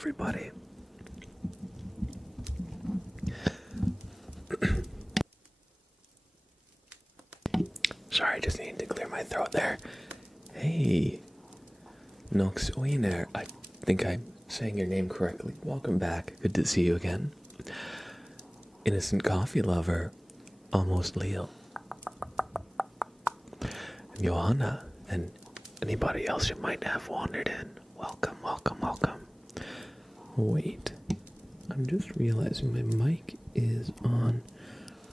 everybody. Sorry, I just needed to clear my throat there. Hey, Nox Wiener. I think I'm saying your name correctly. Welcome back. Good to see you again. Innocent coffee lover, almost Leo. Johanna, and anybody else you might have wandered in. Welcome, welcome, welcome. Wait, I'm just realizing my mic is on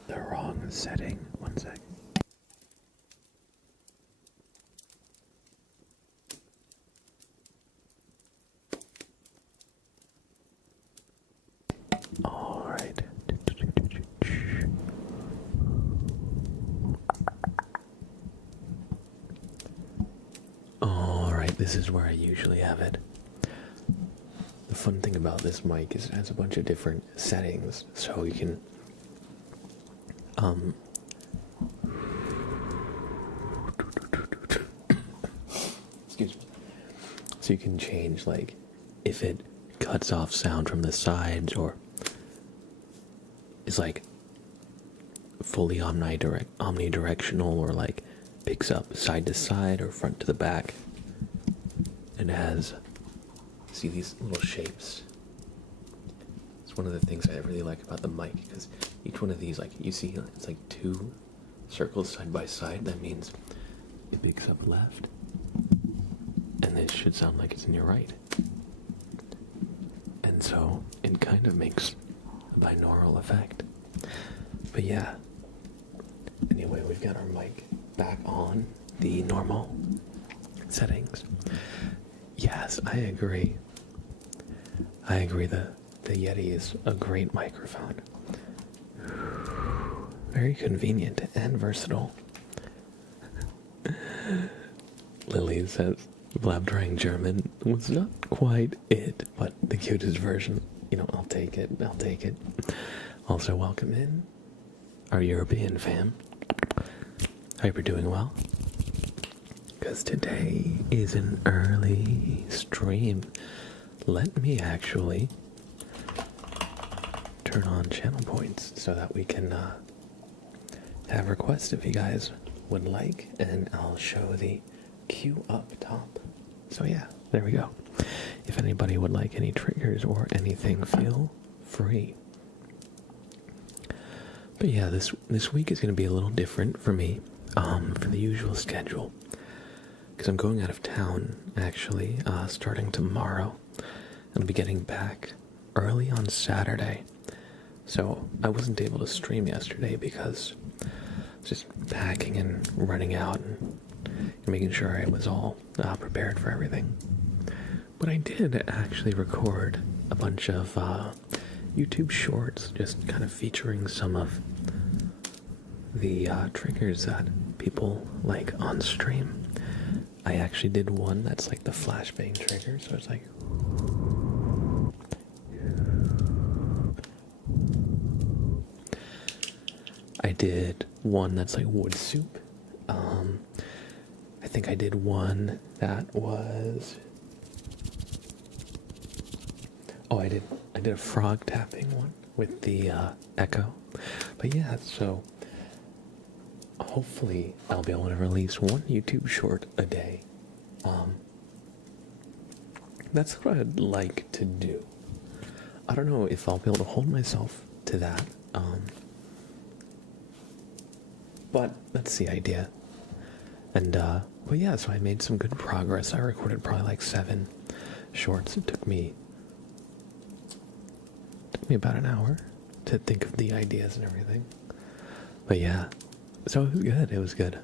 the wrong setting. One sec. All right. All right, this is where I usually have it. The fun thing about this mic is it has a bunch of different settings, so you can excuse me. So you can change, like, if it cuts off sound from the sides or is like fully omnidirectional, or like picks up side to side or front to the back. And it has, see these little shapes? It's one of the things I really like about the mic, because each one of these, like, you see it's like two circles side by side. That means it picks up left, and this should sound like it's in your right. And so it kind of makes a binaural effect. But yeah, anyway, we've got our mic back on the normal settings. Yes, I agree. The Yeti is a great microphone. Very convenient and versatile. Lily says, blab trying German was not quite it, but the cutest version. You know, I'll take it. Also, welcome in our European fam. Hope you're doing well. Because today is an early stream. Let me actually turn on channel points so that we can have requests if you guys would like, and I'll show the queue up top. So yeah, there we go. If anybody would like any triggers or anything, feel free. But yeah, this week is going to be a little different for me from the usual schedule, because I'm going out of town, actually, starting tomorrow. I'll be getting back early on Saturday. So I wasn't able to stream yesterday because I was just packing and running out and making sure I was all prepared for everything. But I did actually record a bunch of YouTube shorts, just kind of featuring some of the triggers that people like on stream. I actually did one that's like the flashbang trigger, so it's like... I did one that's like wood soup. I think I did one that was... Oh, I did a frog tapping one with the echo. But yeah, so hopefully I'll be able to release one YouTube short a day. That's what I'd like to do. I don't know if I'll be able to hold myself to that. But that's the idea. And but yeah, so I made some good progress. I recorded probably like 7 shorts. It took me about an hour to think of the ideas and everything. But yeah, so it was good.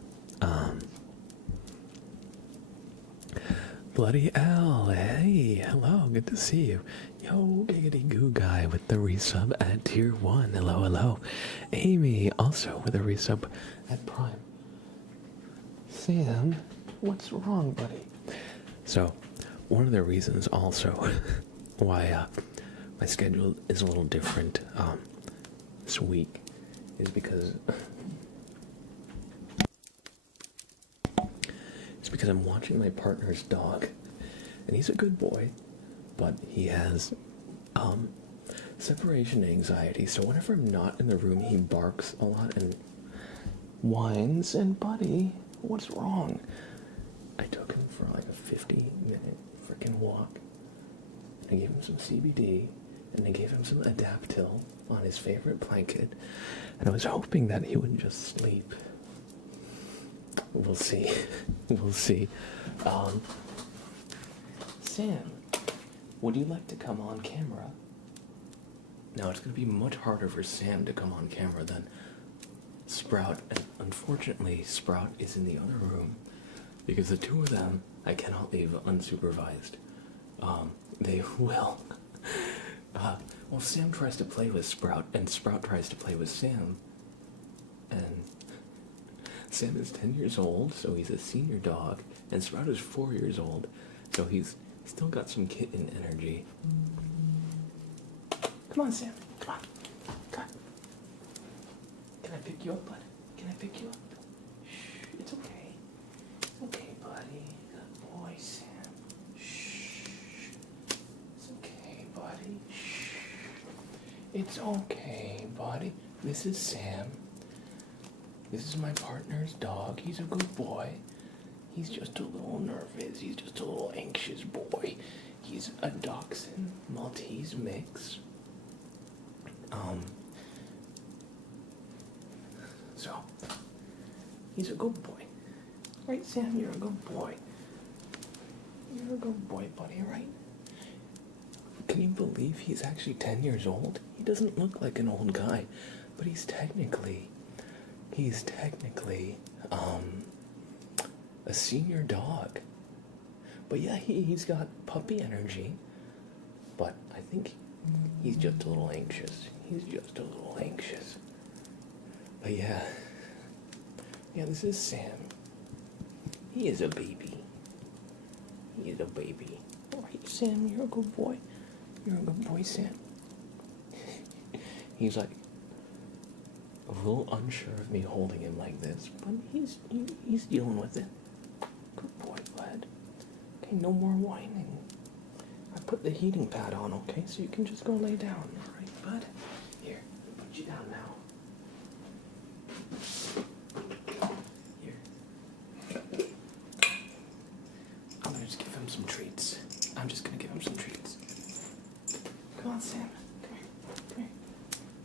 Bloody L, hey, hello, good to see you. Yo, Giggity Goo Guy with the resub at tier 1, hello. Amy, also with a resub at Prime. Sam, what's wrong, buddy? So, one of the reasons also why my schedule is a little different this week is because I'm watching my partner's dog, and he's a good boy, but he has separation anxiety. So whenever I'm not in the room, he barks a lot and whines. And buddy, what's wrong? I took him for like a 50-minute freaking walk. I gave him some CBD, and I gave him some Adaptil on his favorite blanket, and I was hoping that he would just sleep. We'll see. We'll see. Sam, would you like to come on camera? Now, it's going to be much harder for Sam to come on camera than Sprout, and unfortunately, Sprout is in the other room, because the two of them I cannot leave unsupervised. They will. Well, Sam tries to play with Sprout, and Sprout tries to play with Sam. And Sam is 10 years old, so he's a senior dog, and Sprout is 4 years old, so he's still got some kitten energy. Come on, Sam. Come on. Come on. Can I pick you up, bud? Can I pick you up? Shh. It's okay. It's okay, buddy. Good boy, Sam. Shh. It's okay, buddy. Shh. It's okay, buddy. This is Sam. This is my partner's dog. He's a good boy. He's just a little nervous. He's just a little anxious boy. He's a Dachshund Maltese mix. So, he's a good boy. Right, Sam? You're a good boy. You're a good boy, buddy, right? Can you believe he's actually 10 years old? He doesn't look like an old guy, but he's technically a senior dog. But yeah, he's got puppy energy, but I think he's just a little anxious. He's just a little anxious. But yeah, this is Sam. He is a baby. He is a baby. All right, Sam, you're a good boy. You're a good boy, Sam. He's like a little unsure of me holding him like this, but he's dealing with it. Good boy, bud. Okay, no more whining. I put the heating pad on, okay, so you can just go lay down. All right, bud. Here, I'll put you down now. Here. I'm gonna just give him some treats. Come on, Sam. Come here.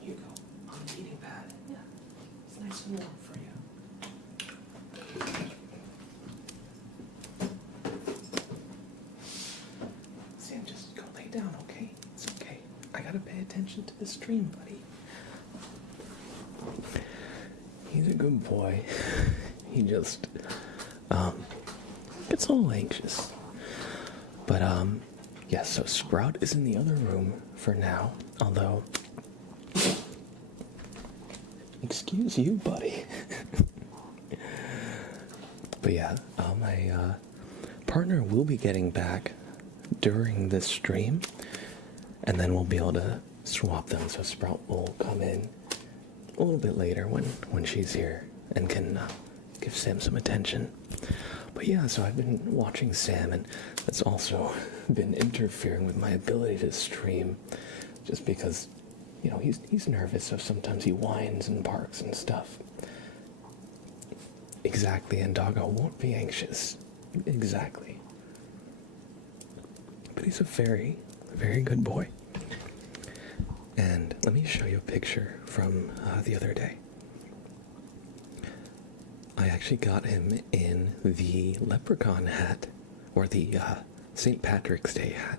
Here you go. On the heating pad. Yeah. It's nice and warm for you. Sam, just go lay down, okay? It's okay. I gotta pay attention to the stream, buddy. He's a good boy. He just gets a little anxious. But yeah, so Sprout is in the other room for now, although excuse you, buddy. But yeah, my partner will be getting back during this stream, and then we'll be able to swap them, so Sprout will come in a little bit later when she's here and can give Sam some attention. But yeah, so I've been watching Sam, and that's also been interfering with my ability to stream, just because, you know, he's nervous, so sometimes he whines and barks and stuff. Exactly, and Doggo won't be anxious. Exactly. But he's a very, very good boy. And let me show you a picture from the other day. I actually got him in the leprechaun hat, or the St. Patrick's Day hat.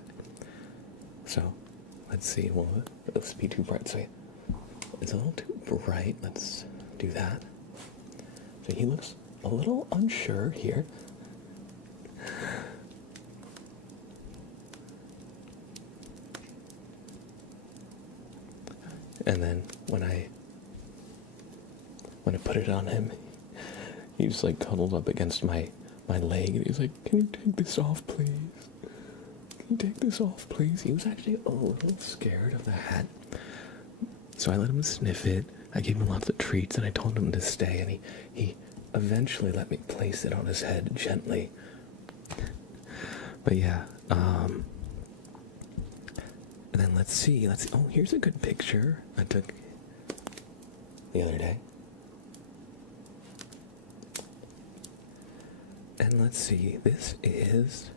So, let's see, well, let's be too bright, so it's a little too bright, let's do that. So he looks a little unsure here. And then when I put it on him, he was like cuddled up against my leg, and he was like, "Can you take this off, please? Can you take this off, please?" He was actually a little scared of the hat. So I let him sniff it. I gave him lots of treats, and I told him to stay, and he eventually let me place it on his head gently. But yeah, And then let's see. Oh, here's a good picture I took the other day. And let's see. This is...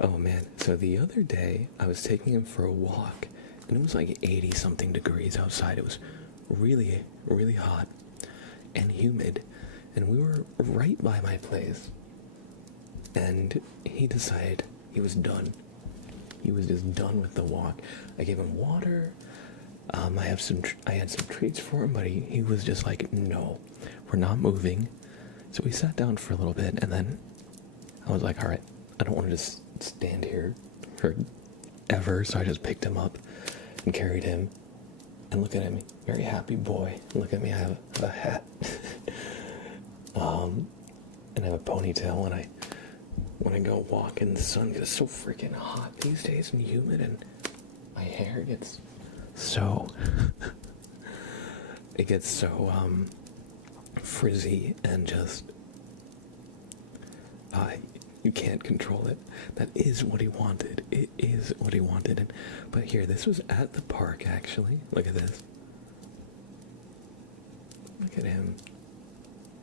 Oh man, so the other day I was taking him for a walk and it was like 80 something degrees outside. It was really, really hot and humid, and we were right by my place. And he decided he was done. He was just done with the walk. I gave him water. I had some treats for him, but he was just like, no, we're not moving. So we sat down for a little bit, and then I was like, all right, I don't want to just stand here forever. So I just picked him up and carried him. And look at him, very happy boy. Look at me, I have a hat. And I have a ponytail when I go walk in the sun. It's so freaking hot these days and humid, and my hair gets so it gets so frizzy and just you can't control it. That is what he wanted. It is what he wanted. But here, this was at the park actually. Look at this. Look at him.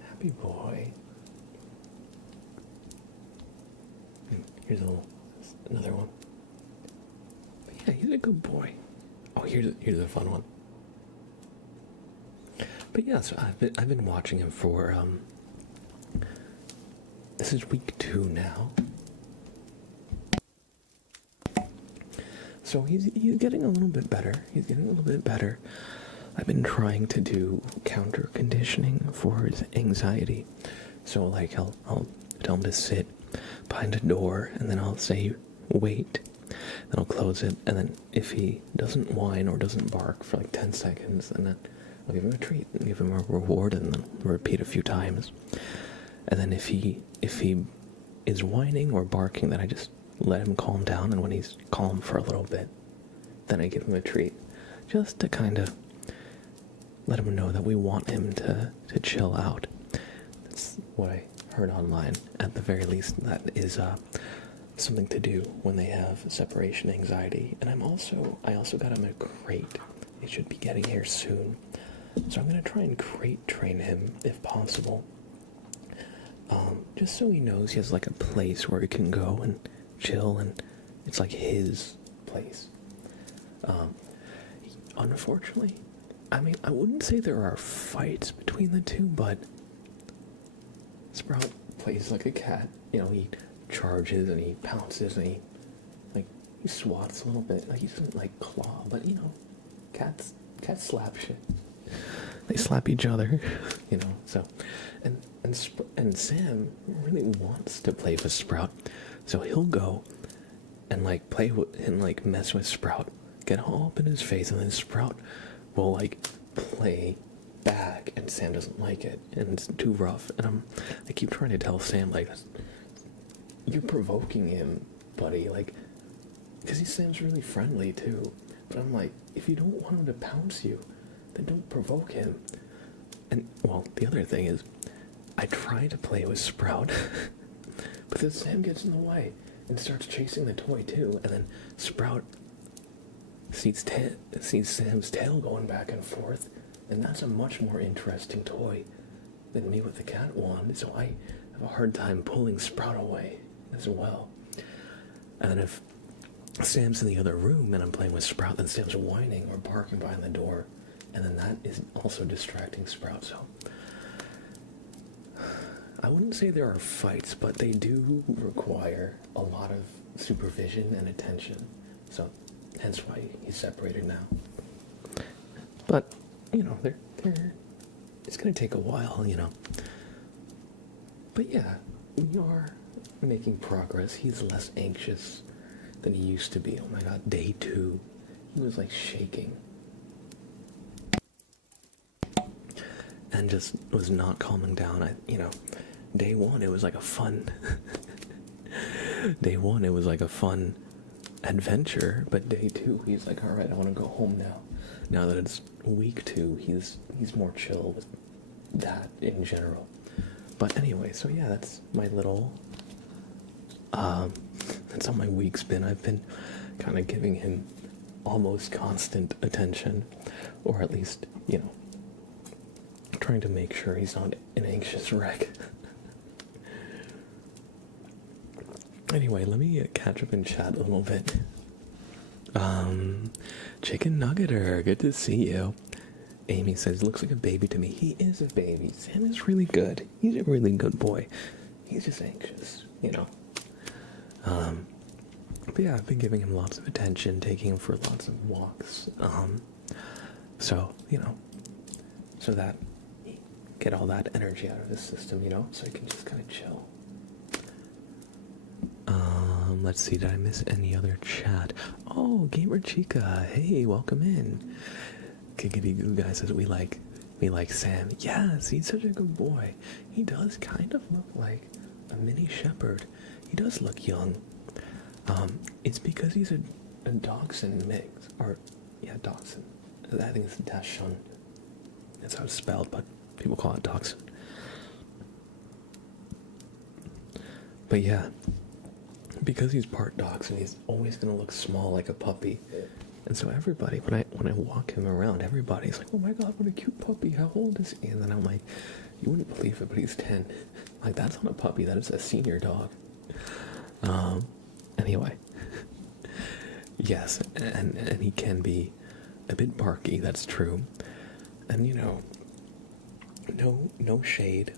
Happy boy. And here's another one. But yeah, he's a good boy. Oh, here's a fun one. But yeah, so I've been watching him for this is week 2 now. So he's getting a little bit better. He's getting a little bit better. I've been trying to do counter conditioning for his anxiety. So like I'll tell him to sit behind a door, and then I'll say wait. Then I'll close it, and then if he doesn't whine or doesn't bark for like 10 seconds, then I'll give him a treat and give him a reward, and then repeat a few times. And then if he is whining or barking, then I just let him calm down, and when he's calm for a little bit, then I give him a treat, just to kind of let him know that we want him to chill out. That's what I heard online. At the very least, that is something to do when they have separation anxiety. And I also got him a crate. He should be getting here soon, so I'm gonna try and crate train him if possible. Just so he knows he has like a place where he can go and chill, and it's like his place. Unfortunately, I mean, I wouldn't say there are fights between the two, but Sprout plays like a cat. You know, he charges and he pounces and he swats a little bit. Like, he doesn't like claw, but you know, cats slap shit. They slap each other, you know. So, and Sam really wants to play with Sprout, so he'll go and like play with and like mess with Sprout, get all up in his face, and then Sprout will like play back, and Sam doesn't like it, and it's too rough. And I keep trying to tell Sam, like, you're provoking him, buddy, like, because Sam's really friendly too. But I'm like, if you don't want him to pounce you, then don't provoke him. And, well, the other thing is, I try to play with Sprout, but then Sam gets in the way and starts chasing the toy too, and then Sprout sees Sam's tail going back and forth, and that's a much more interesting toy than me with the cat wand, so I have a hard time pulling Sprout away as well. And if Sam's in the other room and I'm playing with Sprout, then Sam's whining or barking behind the door, and then that is also distracting Sprout. So I wouldn't say there are fights, but they do require a lot of supervision and attention. So hence why he's separated now. But you know, it's gonna take a while, you know. But yeah, we are making progress. He's less anxious than he used to be. Oh my god, day 2, he was like shaking. And just was not calming down. Day 1 it was like a fun day 1 it was like a fun adventure, but day 2 he's like, alright, I want to go home now. Now that it's week 2, he's more chill with that in general. But anyway, so yeah, that's my little That's how my week's been. I've been kind of giving him almost constant attention, or at least, trying to make sure he's not an anxious wreck. Anyway, let me catch up and chat a little bit. Chicken Nuggeter, good to see you. Amy says, looks like a baby to me. He is a baby. Sam is really good. He's a really good boy. He's just anxious, But yeah, I've been giving him lots of attention, taking him for lots of walks. So that he get all that energy out of his system, so he can just kind of chill. Let's see, did I miss any other chat? Oh, Gamer Chica, hey, welcome in. Giggity Goo Guy says we like Sam. Yes, he's such a good boy. He does kind of look like a mini shepherd. He does look young. It's because he's a dachshund mix, dachshund. I think it's dachshund. That's how it's spelled, but people call it dachshund. But yeah, because he's part dachshund, he's always gonna look small like a puppy. And so everybody, when I walk him around, everybody's like, "Oh my God, what a cute puppy! How old is he?" And then I'm like, "You wouldn't believe it, but he's 10." Like, that's not a puppy. That is a senior dog. Anyway, yes, and he can be a bit barky. That's true. And no shade.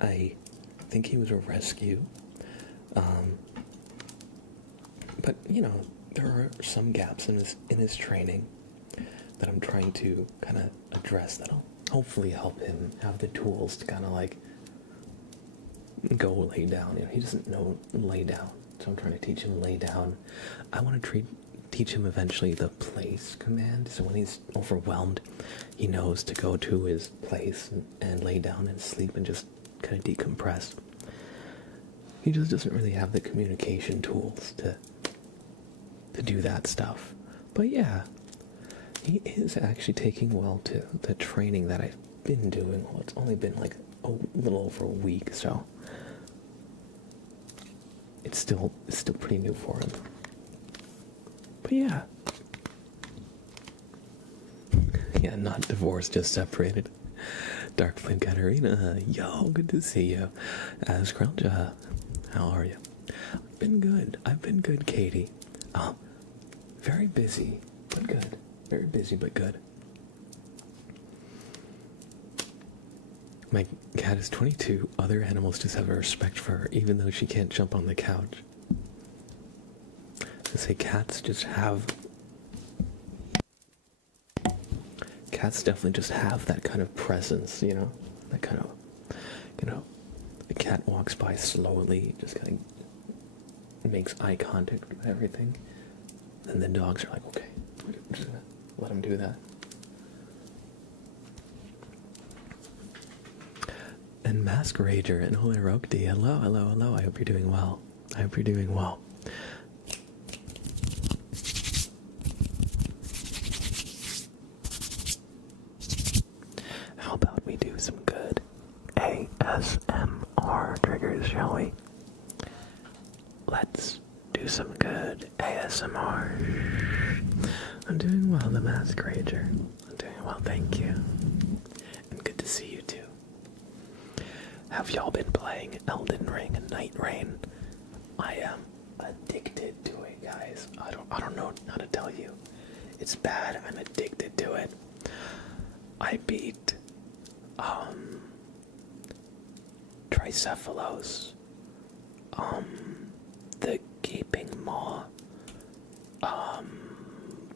I think he was a rescue. But there are some gaps in his training that I'm trying to kind of address. That'll hopefully help him have the tools to kind of like go lay down. He doesn't know lay down, so I'm trying to teach him lay down. I want to teach him eventually the place command, so when he's overwhelmed, he knows to go to his place and lay down and sleep and just kind of decompress. He just doesn't really have the communication tools to do that stuff. But yeah, he is actually taking well to the training that I've been doing. Well, it's only been like a little over a week, so it's still pretty new for him. But yeah. Yeah, not divorced, just separated. Dark Flame Katarina, yo, good to see you. As Krelja, how are you? I've been good, Katie. Very busy, but good. Very busy, but good. My cat is 22. Other animals just have a respect for her, even though she can't jump on the couch. I say cats definitely just have that kind of presence, that kind of, the cat walks by slowly, just kind of makes eye contact with everything. And the dogs are like, okay, we're just gonna let him do that. And Masquerader and Holy Rokdi, hello. I hope you're doing well. How about we do some good ASMR triggers, shall we? Let's do some good ASMR. I'm doing well, the Masquerader. I'm doing well, thank you. And good to see you too. Have y'all been playing Elden Ring and Night Rain? I am addicted to it, guys. I don't know how to tell you. It's bad. I'm addicted to it. I beat Tricephalos, the Gaping Maw,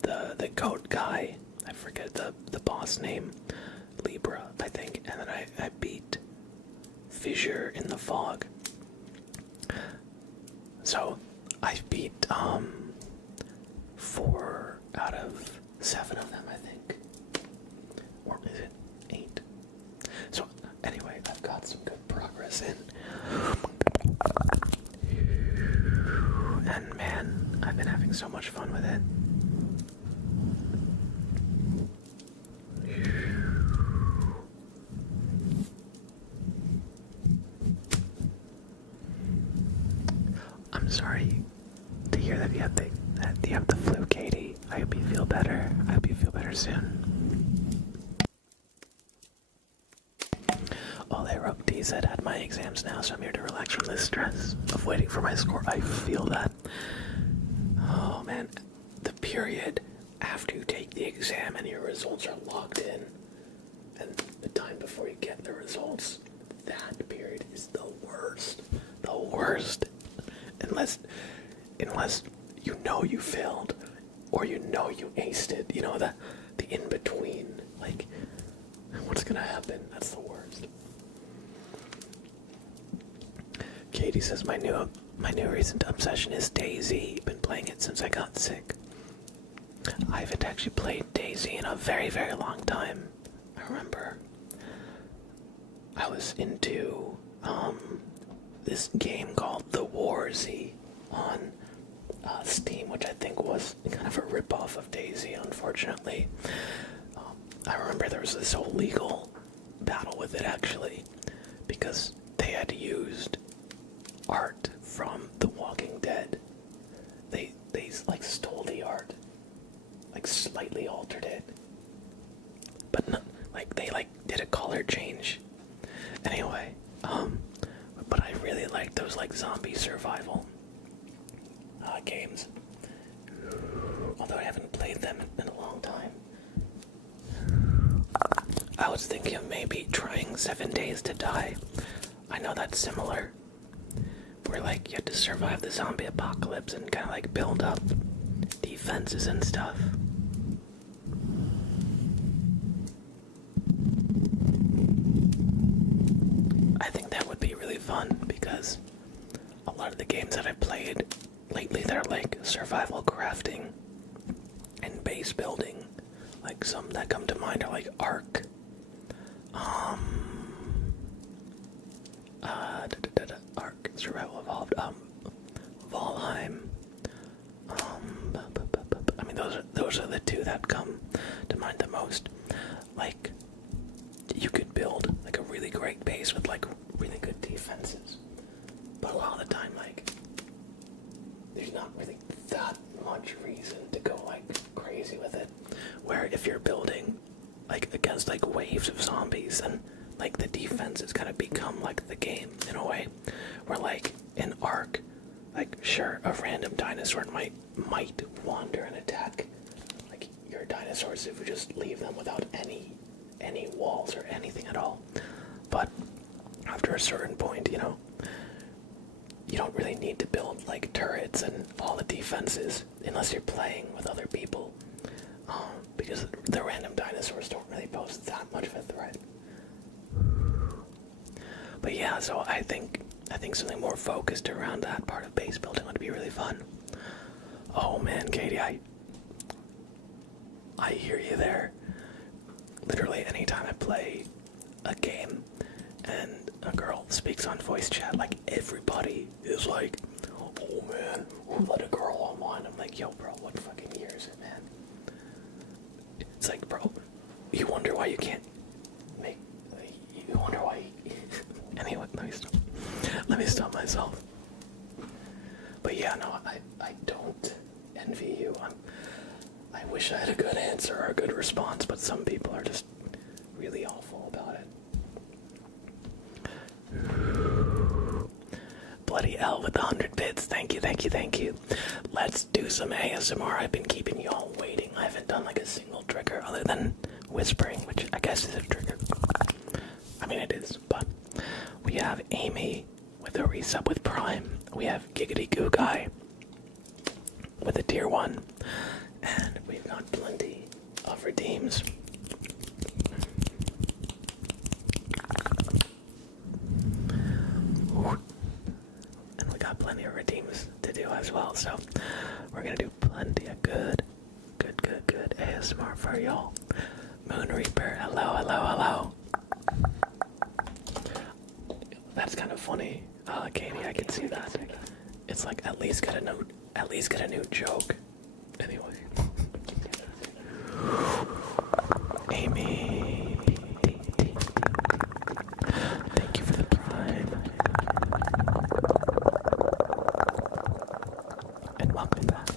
the goat guy. I forget the boss name. Libra, I think. And then I beat Fissure in the Fog. So I beat 4 out of 7 of them, I think. Or is it 8? So anyway, I've got some good progress in. And man, I've been having so much fun with it. I'm sorry, Do you have the flu, Katie? I hope you feel better. I hope you feel better soon. Oh, they wrote D said, had my exams now, so I'm here to relax from the stress of waiting for my score. I feel that. Oh man, the period after you take the exam and your results are locked in, and the time before you get the results, that period is the worst. The worst. Unless you know you failed, or you know you aced it. You know, the in-between. Like, what's gonna happen? That's the worst. Katie says, my new recent obsession is DayZ. Been playing it since I got sick. I haven't actually played DayZ in a very, very long time. I remember I was into this game called The War Z on Steam, which I think was kind of a ripoff of DayZ, unfortunately. I remember there was this whole legal battle with it, actually, because they had used art from The Walking Dead. They like stole the art, like slightly altered it, but not, like they like did a color change. Anyway, but I really like those like zombie survival games. Although I haven't played them in a long time. I was thinking of maybe trying 7 Days to Die. I know that's similar. Where like you have to survive the zombie apocalypse and kind of like build up defenses and stuff. I think that would be really fun because a lot of the games that I've played lately, they're like survival crafting and base building. Like some that come to mind are like Ark, Ark, Survival Evolved, Valheim. I mean, those are the two that come to mind the most. Like, you could build like a really great base with like really good defenses, but a lot of the time, like, there's not really that much reason to go like crazy with it. Where if you're building like against like waves of zombies, then like the defenses kind of become like the game in a way. Where like in Ark, like sure a random dinosaur might wander and attack like your dinosaurs if you just leave them without any walls or anything at all. But after a certain point, you know, you don't really need to build like turrets and all the defenses unless you're playing with other people, because the random dinosaurs don't really pose that much of a threat. But yeah, so I think something more focused around that part of base building would be really fun. Oh man, Katie, I hear you there. Literally anytime I play a game and a girl speaks on voice chat, like everybody is like, oh man, who let a girl online? I'm like, yo bro, what fucking year is it, man? It's like, bro, you wonder why you can't make, you wonder why anyway, let me stop myself. But yeah, no, I don't envy you. I wish I had a good answer or a good response, but some people are just really awful about it. Bloody L with 100 bits. Thank you. Let's do some ASMR. I've been keeping y'all waiting. I haven't done like a single trigger other than whispering, which I guess is a trigger. I mean, it is, but we have Amy with a resub with Prime. We have Giggity Goo Guy with a tier 1. And we've got plenty of redeems. And we got plenty of redeems to do as well. So we're gonna do plenty of good ASMR for y'all. Moon Reaper, hello. That's kind of funny, Katie. I can see that. It's like at least get a new joke. Anyway. Amy, thank you for the Prime. And welcome back.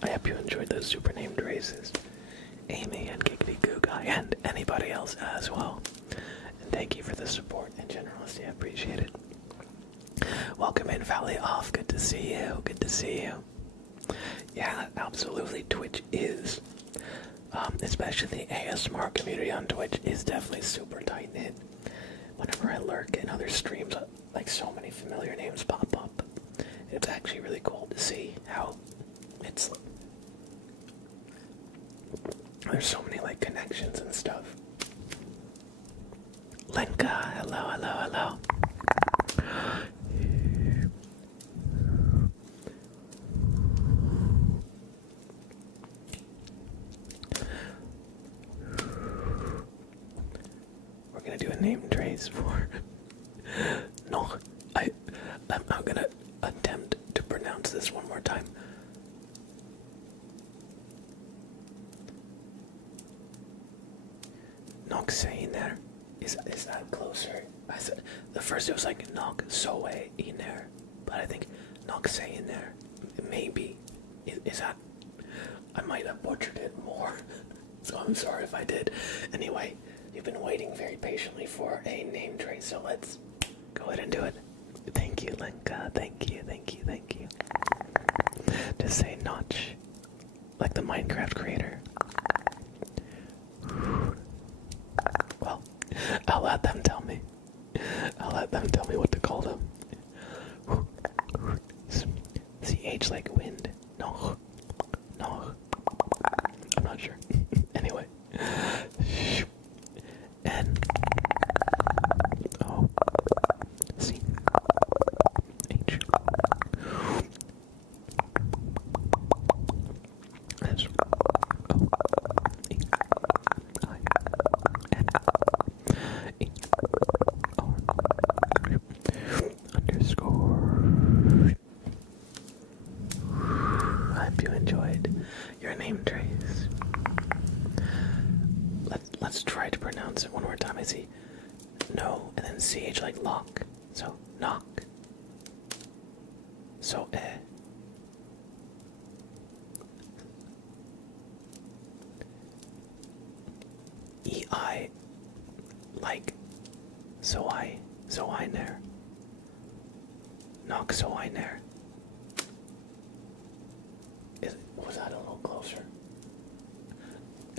I hope you enjoyed those super named races. Amy and Giggity Goo Guy and anybody else as well. And thank you for the support and generosity. I appreciate it. Welcome in, Valley Off. Good to see you. Good to see you. Yeah, absolutely. Twitch is, especially the ASMR community on Twitch, is definitely super tight knit. Whenever I lurk in other streams, like so many familiar names pop up. It's actually really cool to see how it's. There's so many like connections and stuff. Lenka, hello, hello, hello. We're gonna do a name trace for. No, I'm gonna attempt to pronounce this one more time. Nok saying there. Is that closer? I said the first it was like Nok Soe in there, but I think Nok saying there. Maybe is that? I might have butchered it more, so I'm sorry if I did. Anyway, you've been waiting very patiently for a name trace, so let's go ahead and do it. Thank you, Lenka. Thank you, thank you, thank you. Just say Notch, like the Minecraft creator. Well, I'll let them tell me. I'll let them tell me what to call them. CH like wind. No. No. I'm not sure. Anyway. N. O. C. H. S. O. E. I. N. E. R. Underscore. I hope you enjoyed your name trace. Let's try to pronounce it one more time. I see no and then CH like lock. So knock. So EI like so I ner. Knock so I ner. Was that a little closer?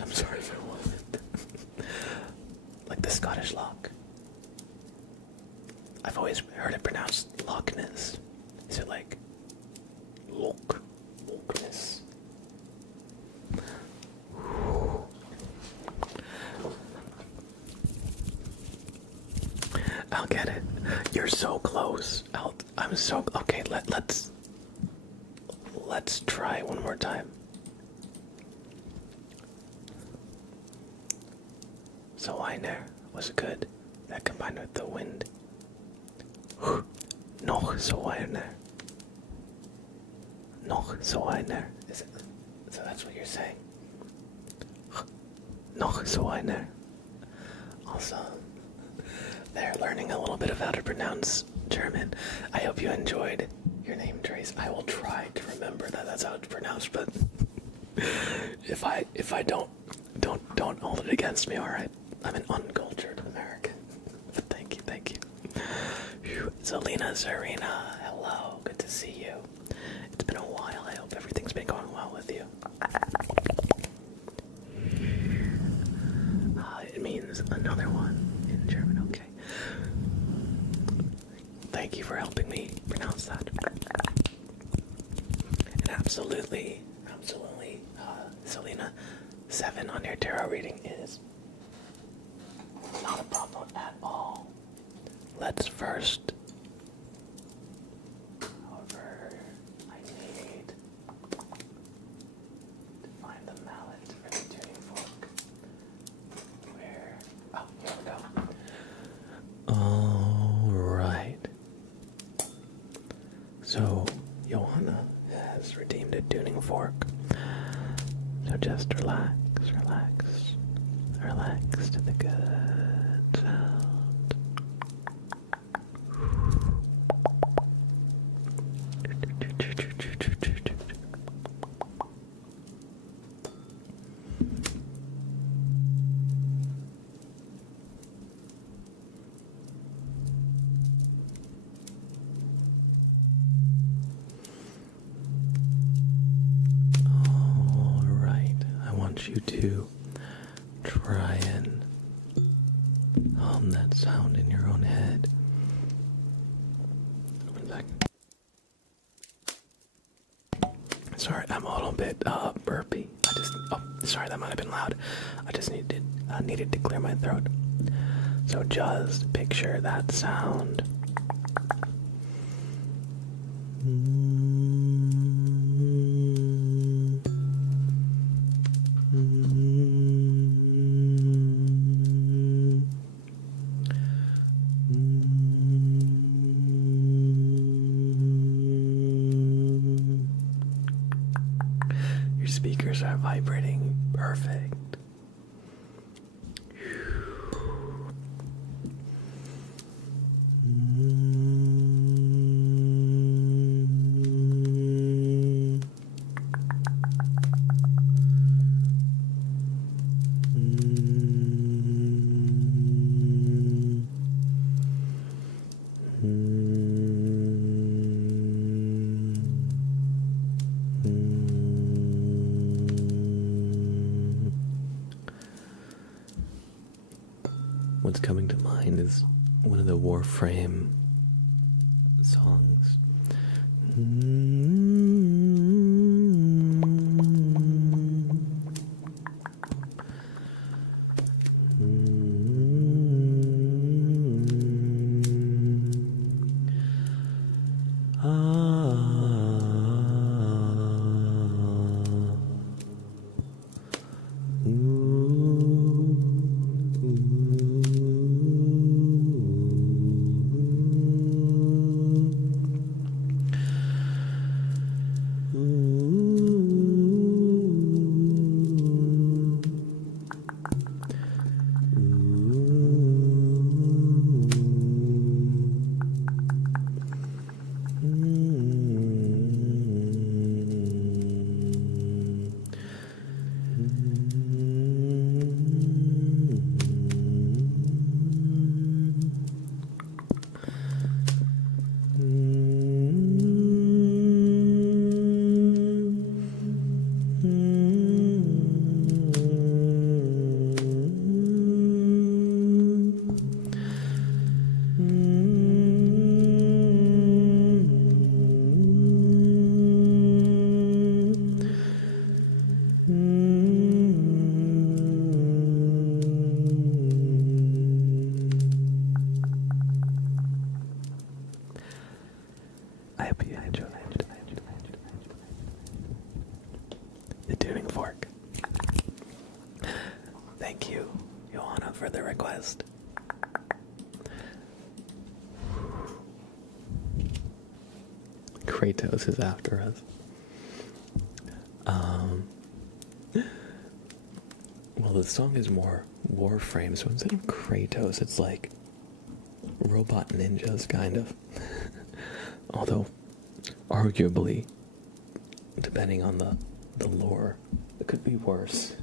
I'm sorry if it wasn't. Like the Scottish lock. I've always heard it pronounced Loch Ness. Is it like Loch Ness? I'll get it. You're so close. I'm so okay. Let's try one more time. So I know was good. That combined with the wind. No, so I know. No, so I know. Is it? So that's what you're saying. No, so I know. Awesome. They're learning a little bit of how to pronounce German. I hope you enjoyed your name trace. I will try to remember that that's how it's pronounced, but if I don't hold it against me, alright? I'm an uncultured American. But thank you. Zelina Zarina, hello, good to see you. It's been a while, I hope everything's been going well with you. It means another one in German, okay. Thank you for helping me pronounce that. And absolutely, Selena, 7 on your tarot reading is not a problem at all. Let's first, however, I need to find the mallet for the tuning fork. Where? Oh, here we go. Alright. So, Johanna has redeemed a tuning fork. So just relax, relax, relax to the good sound. You to try and hum that sound in your own head. 1 second. Sorry, I'm a little bit burpy. Sorry, that might have been loud. I just needed to clear my throat. So just picture that sound. Speakers are vibrating perfect. What's coming to mind is one of the Warframe songs. I hope you enjoyed the tuning fork. Thank you, Johanna, for the request. Kratos is after us. Well, the song is more Warframe, so instead of Kratos, it's like robot ninjas, kind of. Although, arguably, depending on the lore, it could be worse.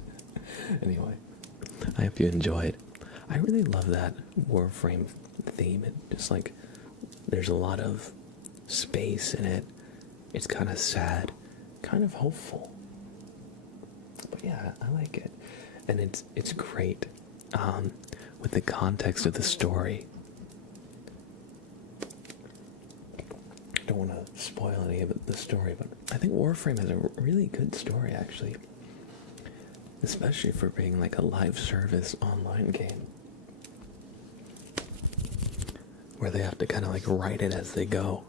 Anyway, I hope you enjoyed. I really love that Warframe theme. It just like, there's a lot of space in it. It's kind of sad, kind of hopeful. But yeah, I like it. And it's great with the context of the story. I don't want to spoil any of the story, but I think Warframe has a really good story, actually. especially for being like a live service online game where they have to kind of like write it as they go.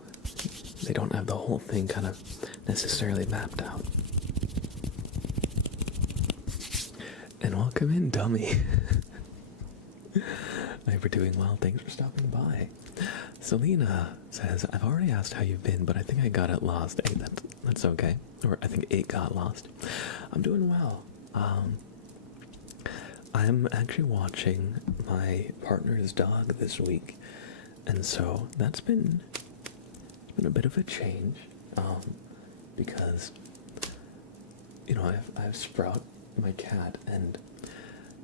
They don't have the whole thing kind of necessarily mapped out. And welcome in, dummy. I hope you're doing well. Thanks for stopping by. Selena says, I've already asked how you've been, but I think I got it lost. Hey, that's okay. Or I think it got lost. I'm doing well. I'm actually watching my partner's dog this week, and so that's been a bit of a change, because I've Sprout, my cat, and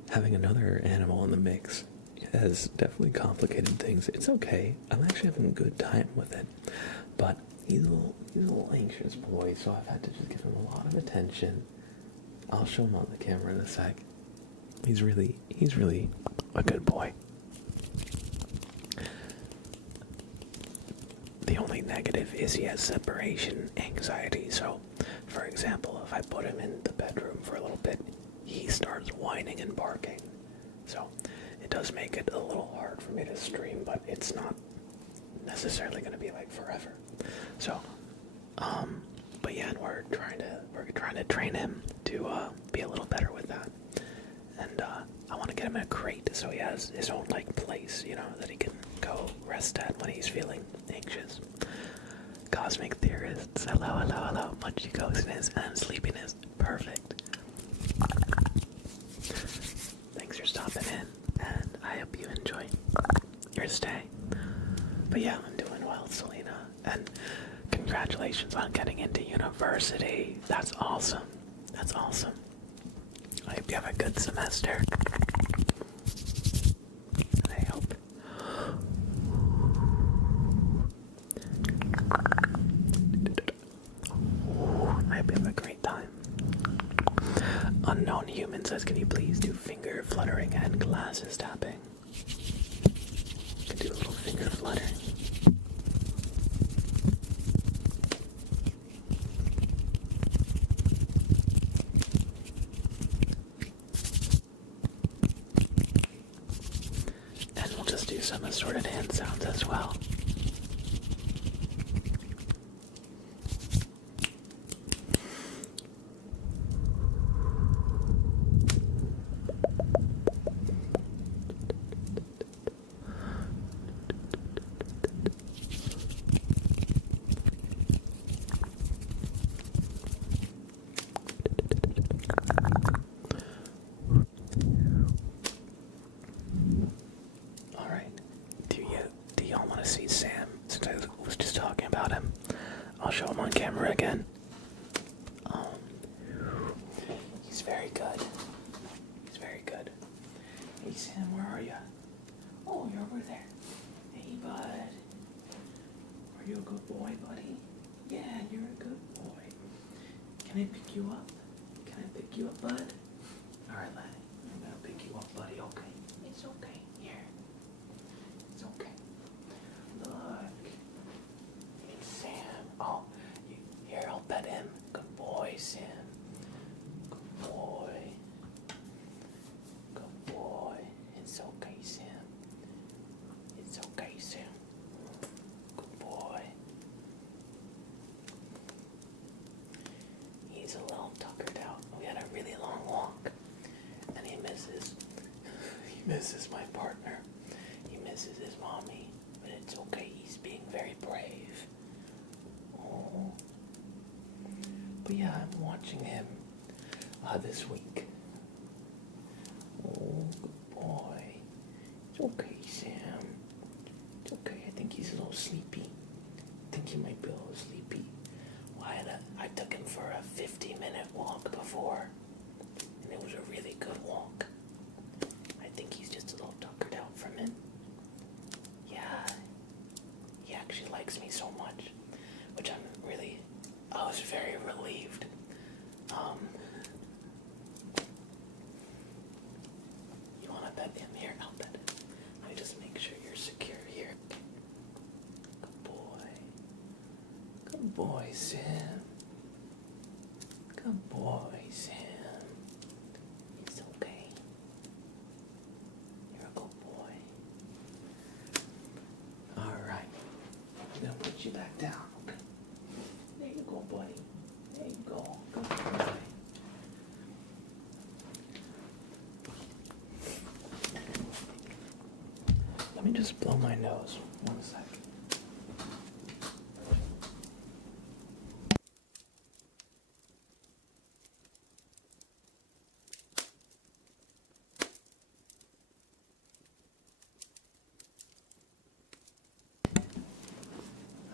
having another animal in the mix has definitely complicated things. It's okay. I'm actually having a good time with it, but he's a little anxious boy, so I've had to just give him a lot of attention. I'll show him on the camera in a sec. He's really a good boy. The only negative is he has separation anxiety, so for example, if I put him in the bedroom for a little bit, he starts whining and barking. So it does make it a little hard for me to stream, but it's not necessarily going to be like forever. So, but yeah, and we're trying to train him to be a little better with that. And I want to get him in a crate so he has his own like place, that he can go rest at when he's feeling anxious. Cosmic theorists, hello, munchy ghostness and sleepiness, perfect. Thanks for stopping in, and I hope you enjoy your stay. But yeah, I'm doing well, Selena, and congratulations on getting into university. That's awesome. I hope you have a good semester. And I hope you have a great time. Unknown Human says, can you please do finger fluttering and glasses tapping? You can do a little finger fluttering. And we'll just do some assorted hand sounds as well. See Sam, since I was just talking about him. I'll show him on camera again. He's very good. Hey Sam, where are you? Oh, you're over there. Hey bud. Are you a good boy, buddy? Yeah, you're a good boy. Can I pick you up? Bud? Alright, lad. I'm gonna pick you up, buddy, okay? It's okay. Here. It's okay. Look, it's Sam. Oh, here, I'll pet him. Good boy, Sam. Good boy. It's okay, Sam. Good boy. He's a little tuckered out. We had a really long walk, and he misses my partner. He misses his mommy. But it's okay, he's being very brave. Oh. But yeah, I'm watching him this week. Oh, good boy. It's okay, Sam. It's okay, I think he's a little sleepy. I think he might be a little sleepy. Well, I took him for a 50-minute walk before, and it was a really good walk. I think he's just a little tuckered out from it. Yeah, he actually likes me so much, which I was very relieved. You want to pet him? Here, I'll pet him. Let me just make sure you're secure here. Good boy, Sam. Good boy, Sam. just blow my nose. 1 sec.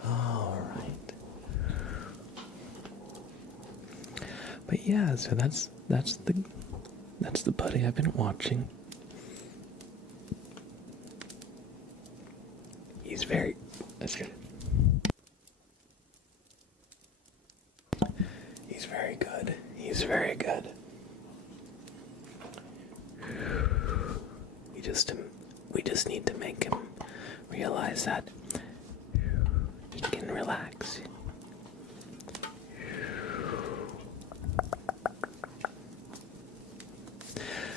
All right. But yeah, so that's the buddy I've been watching. That's good. He's very good. He's very good. We just need to make him realize that he can relax.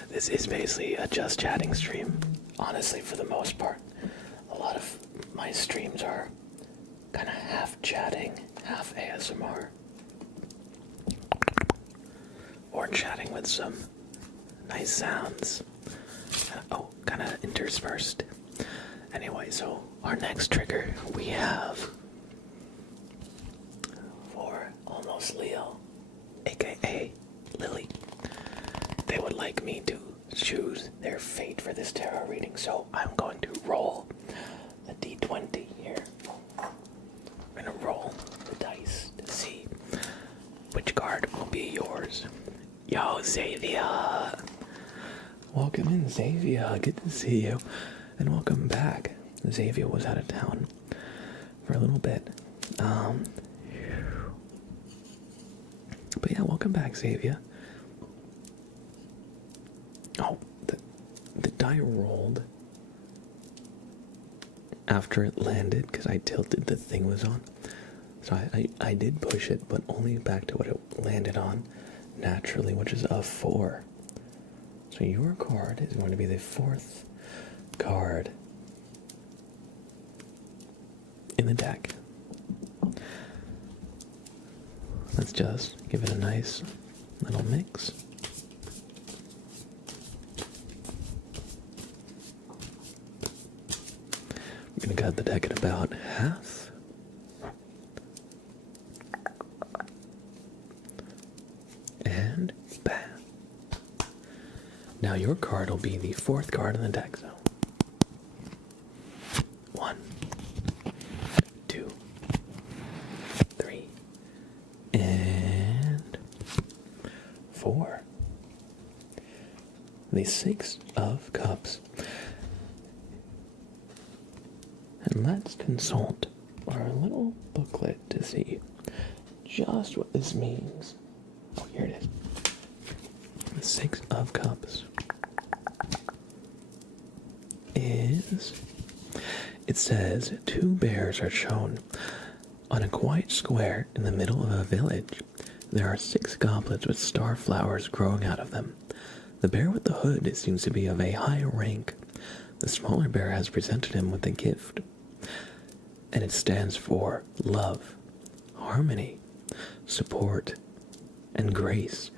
This is basically a just chatting stream, honestly, for the most part. A lot of my streams are kind of half chatting, half ASMR. Or chatting with some nice sounds. Kind of interspersed. Anyway, so our next trigger we have for Almost Leo, aka Lily. They would like me to choose their fate for this tarot reading, so I'm going to roll a d20 here. I'm going to roll the dice to see which card will be yours. Yo, Xavier! Welcome in, Xavier. Good to see you. And welcome back. Xavier was out of town for a little bit. But yeah, welcome back, Xavier. Oh, the die rolled after it landed because I tilted the thing was on. So I did push it, but only back to what it landed on naturally, which is a 4. So your card is going to be the 4th card in the deck. Let's just give it a nice little mix. I'm going to cut the deck at about half. And bam. Now your card will be the 4th card in the deck, so 1, 2, 3, and 4. The 6 of Cups. And let's consult our little booklet to see just what this means. Oh, here it is. The 6 of Cups it says 2 bears are shown on a quiet square in the middle of a village. There are 6 goblets with star flowers growing out of them. The bear with the hood seems to be of a high rank. The smaller bear has presented him with a gift, and it stands for love, harmony, support, and grace,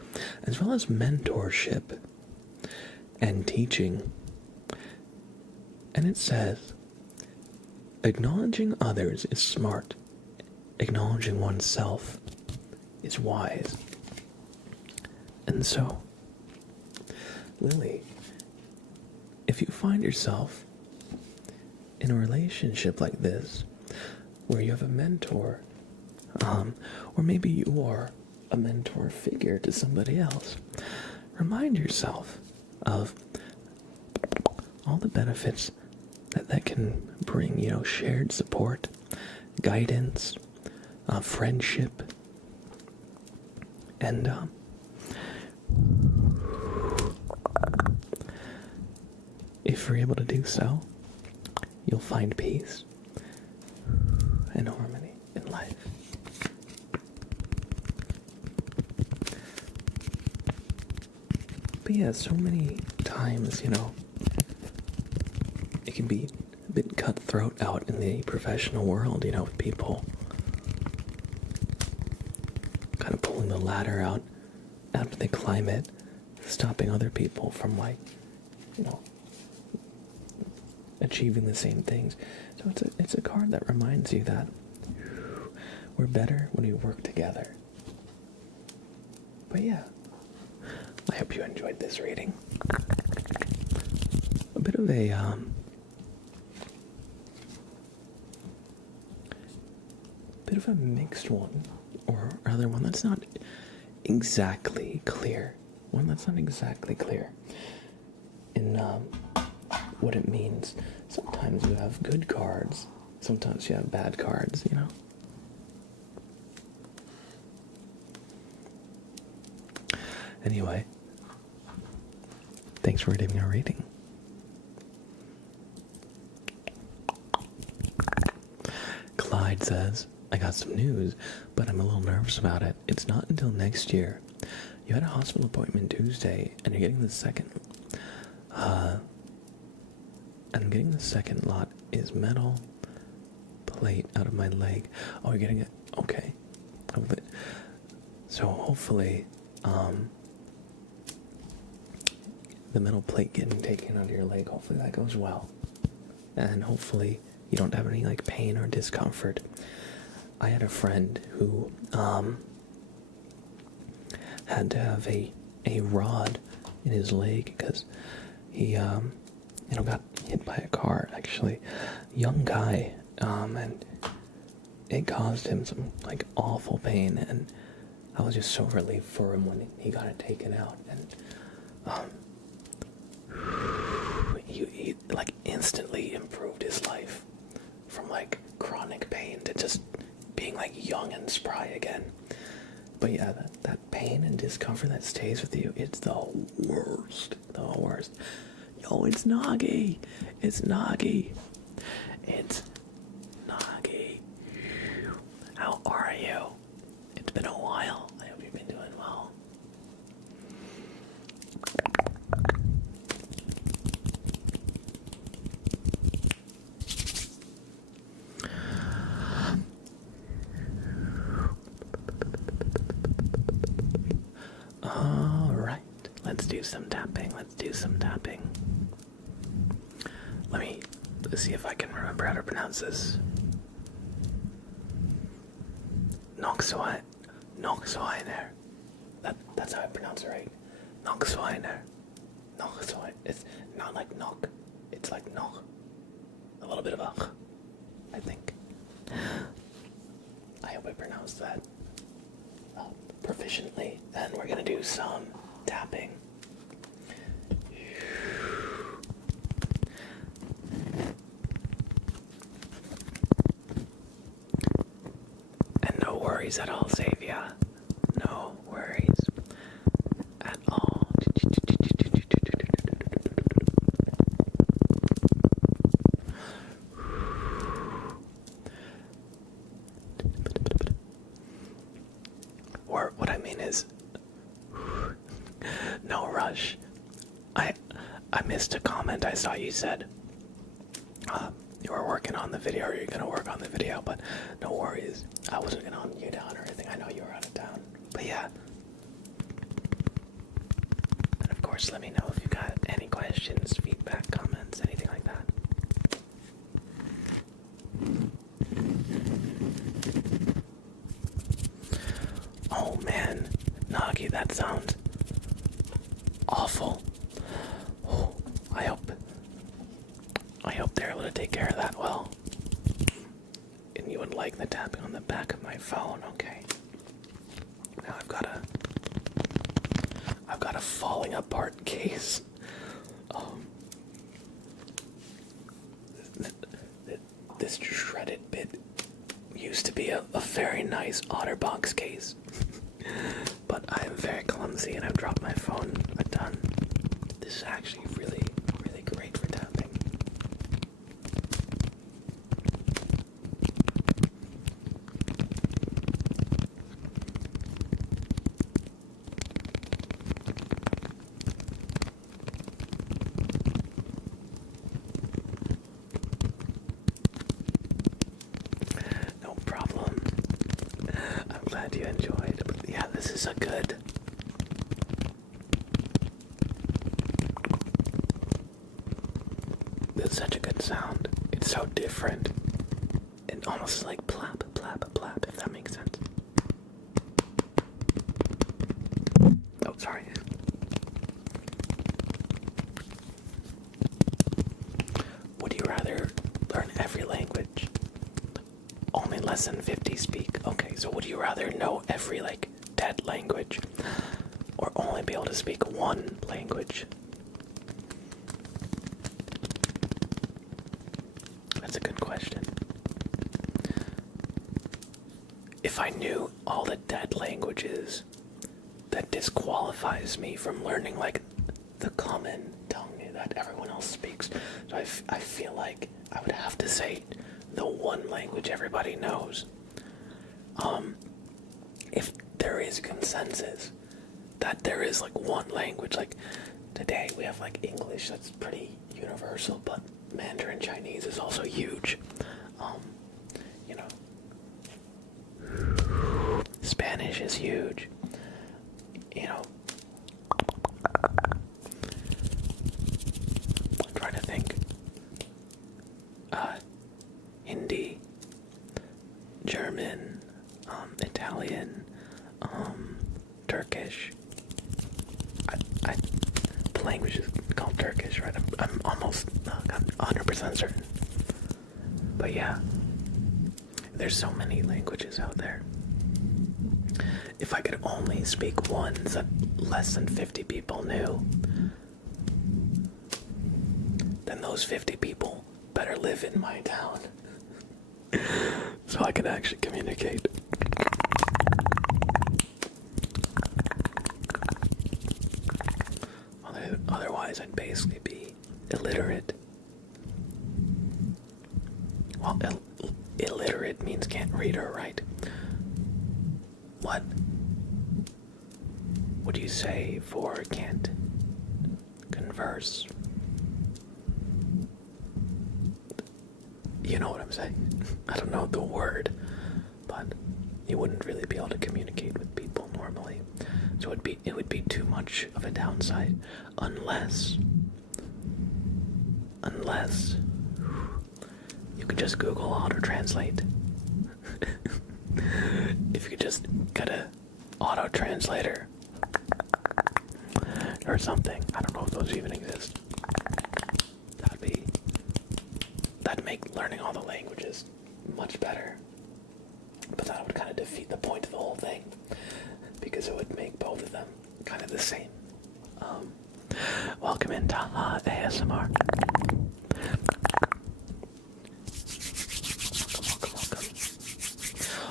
as well as mentorship and teaching. And it says, acknowledging others is smart. Acknowledging oneself is wise. And so, Lily, if you find yourself in a relationship like this, where you have a mentor, or maybe you are a mentor figure to somebody else, remind yourself of all the benefits that can bring, shared support, guidance, friendship, and if you're able to do so, you'll find peace and harmony in life. But yeah, so many times, it can be a bit cutthroat out in the professional world, with people kind of pulling the ladder out after they climb it, stopping other people from, achieving the same things. So it's a card that reminds you that we're better when we work together. But yeah, I hope you enjoyed this reading. A bit of a mixed one, or rather one that's not exactly clear. One that's not exactly clear in what it means. Sometimes you have good cards, sometimes you have bad cards, you know? Anyway, thanks for giving me a reading. Clyde says, I got some news, but I'm a little nervous about it. It's not until next year. You had a hospital appointment Tuesday, and you're getting the second. I'm getting the second lot is metal plate out of my leg. Oh, you're getting it? Okay. So hopefully, the metal plate getting taken out of your leg, hopefully that goes well. And hopefully you don't have any like pain or discomfort. I had a friend who had to have a rod in his leg because he got hit by a car, actually. Young guy, and it caused him some like awful pain, and I was just so relieved for him when he got it taken out. And he like instantly improved his life from like chronic pain to just being like young and spry again. But yeah, that pain and discomfort that stays with you, it's the worst. Yo, it's Nagi. It's Nagi. How are you? It's been a while. I hope you've been doing well. Alright, let's do some tapping. Let's see if I can remember how to pronounce this. Noxoiner. That's how I pronounce it, right? Noxoiner. It's not like knock. It's like knock. A little bit of a I think. I hope I pronounced that proficiently. And we're gonna do some tapping. And no worries at all, Xavier. No worries at all. Or what I mean is, no rush. I missed a comment I saw you said you were working on the video, or you're gonna work on the video, but no worries. I wasn't gonna hunt you down or anything. I know you were out of town. But yeah. And of course, let me know if you got any questions, feedback, comments, anything like that. Oh man, Nagi, that sounds awful. Oh, I hope they're able to take care of that well. And you would like the tapping on the back of my phone, okay? Now I've got a falling apart case. This shredded bit used to be a very nice OtterBox case. But I am very clumsy and I've dropped my phone a ton. This is actually really, really great for tapping. No problem. I'm glad you enjoyed. But yeah, this is a good... It's such a good sound. It's so different. It almost like plap, plap, plap, if that makes sense. Oh, sorry. Would you rather learn every language? Only less than 50 speak. Okay, so would you rather know every, like, dead language? Or only be able to speak one language? That's a good question. If I knew all the dead languages, that disqualifies me from learning, like, the common tongue that everyone else speaks. So I feel like I would have to say the one language everybody knows. If there is consensus that there is, like, one language, like today we have, like, English, that's pretty universal, but Mandarin Chinese is also huge. You know, Spanish is huge. You know, I'm trying to think. Hindi, German, Italian, Turkish. The language is called Turkish, right? I'm almost 100% certain. But yeah, there's so many languages out there. If I could only speak ones that less than 50 people knew, then those 50 people better live in my town. So I can actually communicate. Otherwise, I'd basically be illiterate. Well, illiterate means can't read or write. What would you say for can't converse? You know what I'm saying? I don't know the word, but you wouldn't really be able to communicate with people normally. So it would be too much of a downside unless you could just Google auto translate. If you could just get a auto translator or something. I don't know if those even exist. That'd make learning all the languages much better. But that would kind of defeat the point of the whole thing, because it would make both of them kind of the same. Welcome in Taha ASMR. Welcome.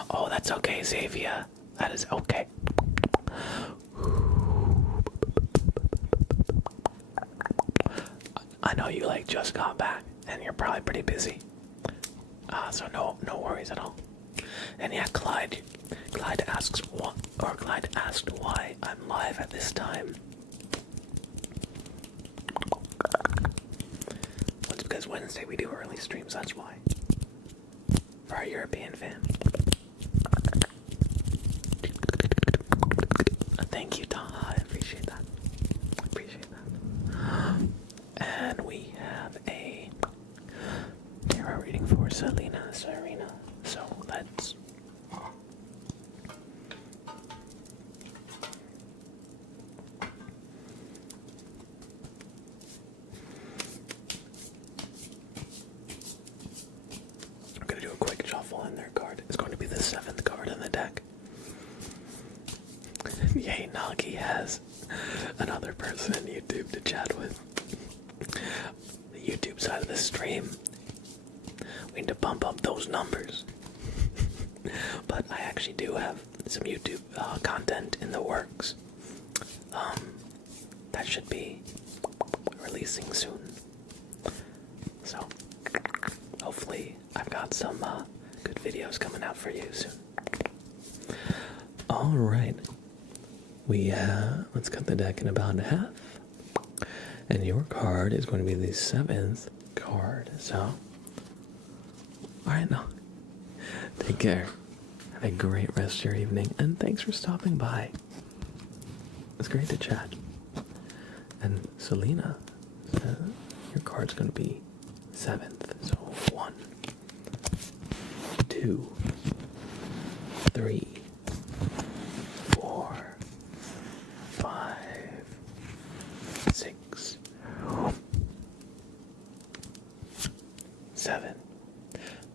Oh, that's okay, Xavier. That is okay. I know you, like, just got back, and you're probably pretty busy. So no worries at all. And yeah, Clyde asked why I'm live at this time. Well, it's because Wednesday we do early streams, that's why. For our European fan. Thank you, Taha. I appreciate that. And we have a tarot reading for Serena. So let's... I'm going to do a quick shuffle on their card. It's going to be the 7th card in the deck. Yay, Nagi has another person in YouTube to chat with. The YouTube side of the stream. We need to bump up those numbers. But I actually do have some YouTube content in the works. That should be releasing soon. So, hopefully I've got some good videos coming out for you soon. Alright. Let's cut the deck in about half. And your card is going to be the 7th card. So, alright now. Take care. Have a great rest of your evening. And thanks for stopping by. It's great to chat. And Selena, your card's going to be 7th. So 1, 2, 3, 4, 5, 6, 7.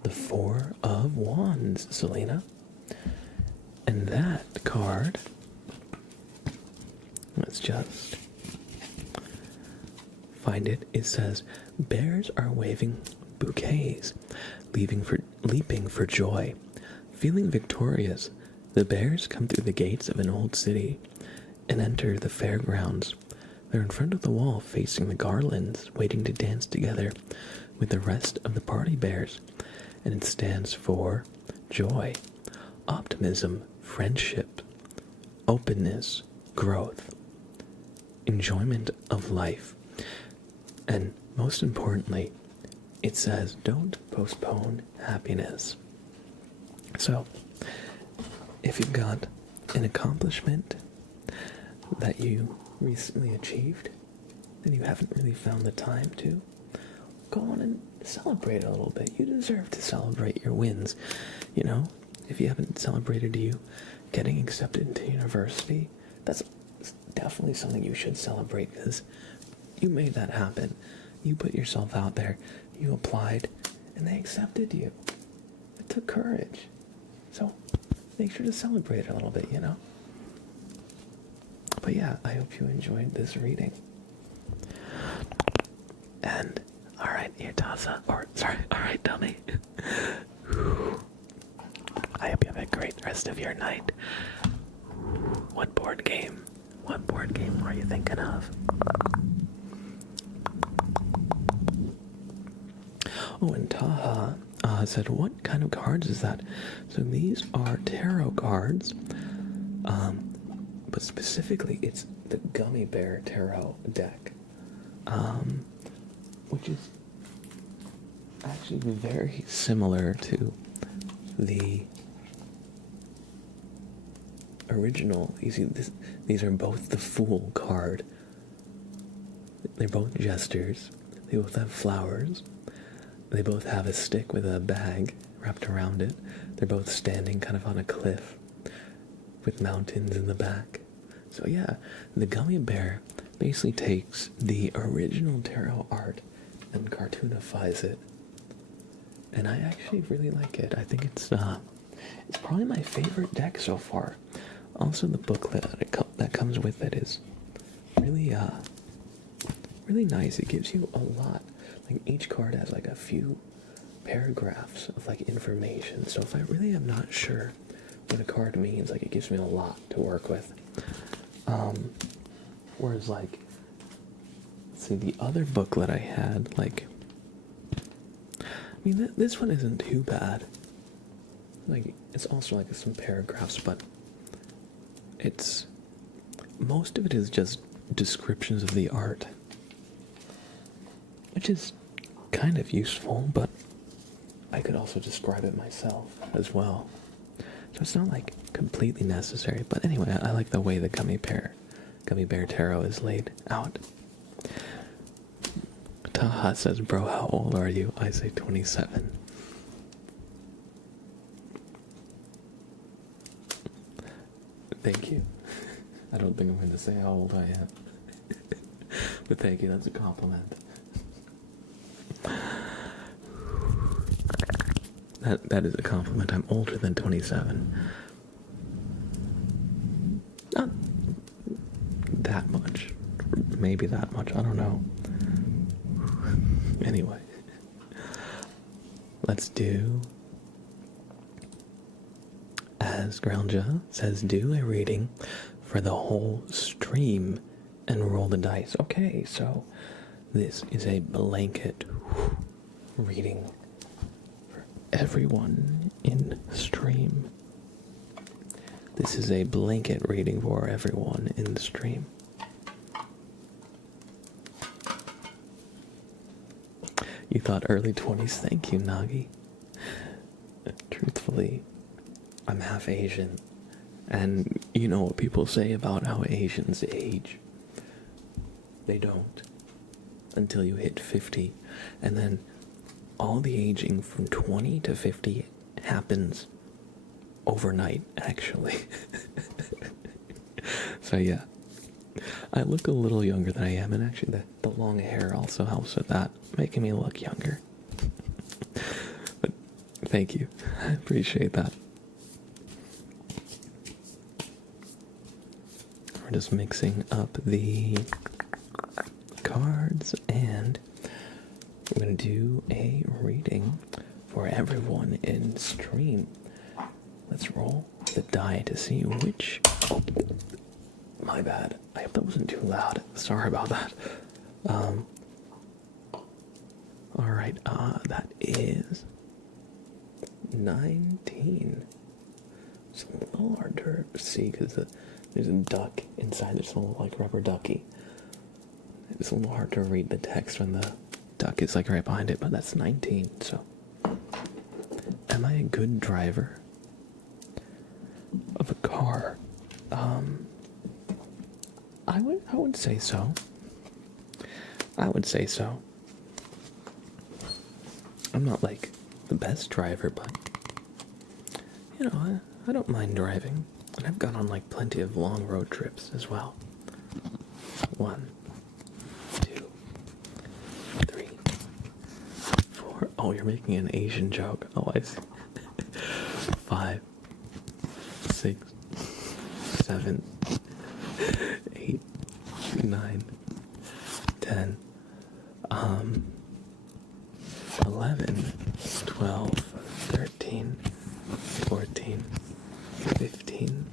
The 4 of Wands, Selena. And that card, let's just find it. It says, bears are waving bouquets, leaping for joy. Feeling victorious, the bears come through the gates of an old city and enter the fairgrounds. They're in front of the wall facing the garlands, waiting to dance together with the rest of the party bears. And it stands for joy, optimism, friendship, openness, growth, enjoyment of life. And most importantly, it says, don't postpone happiness. So, if you've got an accomplishment that you recently achieved, and you haven't really found the time to, go on and celebrate a little bit. You deserve to celebrate your wins. You know, if you haven't celebrated you getting accepted into university, that's definitely something you should celebrate, because you made that happen. You put yourself out there, you applied, and they accepted you. It took courage. So make sure to celebrate it a little bit, you know? But yeah, I hope you enjoyed this reading. And, alright, Irtasa, alright, Dummy. I hope you have a great rest of your night. What board game are you thinking of? Oh, and Taha said, what kind of cards is that? So these are tarot cards, but specifically it's the Gummy Bear Tarot deck, which is actually very similar to the original. You see, these are both the Fool card. They're both jesters. They both have flowers. They both have a stick with a bag wrapped around it. They're both standing kind of on a cliff with mountains in the back. So yeah, the Gummy Bear basically takes the original tarot art and cartoonifies it. And I actually really like it. I think it's probably my favorite deck so far. Also, the booklet that comes with it is really really nice. It gives you a lot. Like, each card has like a few paragraphs of like information. So if I really am not sure what a card means, like, it gives me a lot to work with. Whereas, like, see, the other booklet I had, like, I mean, this one isn't too bad. Like, it's also like some paragraphs, but most of it is just descriptions of the art, which is kind of useful, but I could also describe it myself as well. So it's not like completely necessary, but anyway, I like the way the Gummy Bear Tarot is laid out. Taha says, bro, how old are you? I say 27. Thank you. I don't think I'm going to say how old I am. But thank you, that's a compliment. That is a compliment. I'm older than 27. Not that much. Maybe that much. I don't know. Anyway. Let's do, as Groundja says, do a reading for the whole stream and roll the dice. Okay, so this is a blanket reading for everyone in stream. This is a blanket reading for everyone in the stream. You thought early 20s? Thank you, Nagi. Truthfully, I'm half Asian, and you know what people say about how Asians age. They don't until you hit 50, and then all the aging from 20 to 50 happens overnight, actually. So yeah, I look a little younger than I am, and actually the long hair also helps with that, making me look younger. But thank you, I appreciate that. We're just mixing up the cards, and we're going to do a reading for everyone in stream. Let's roll the die to see which... Oh, my bad. I hope that wasn't too loud. Sorry about that. Alright, that is 19. It's a little hard to see because there's a duck inside this little, like, rubber ducky. It's a little hard to read the text when the duck is, like, right behind it, but that's 19, so... Am I a good driver of a car? I would say so. I would say so. I'm not, like, the best driver, but, you know, I don't mind driving. And I've gone on, like, plenty of long road trips as well. 1, 2, 3, 4. Oh, you're making an Asian joke. Oh, I see. 5, 6, 7, 8, 9, 10, 11, 12, 13, 14, 15,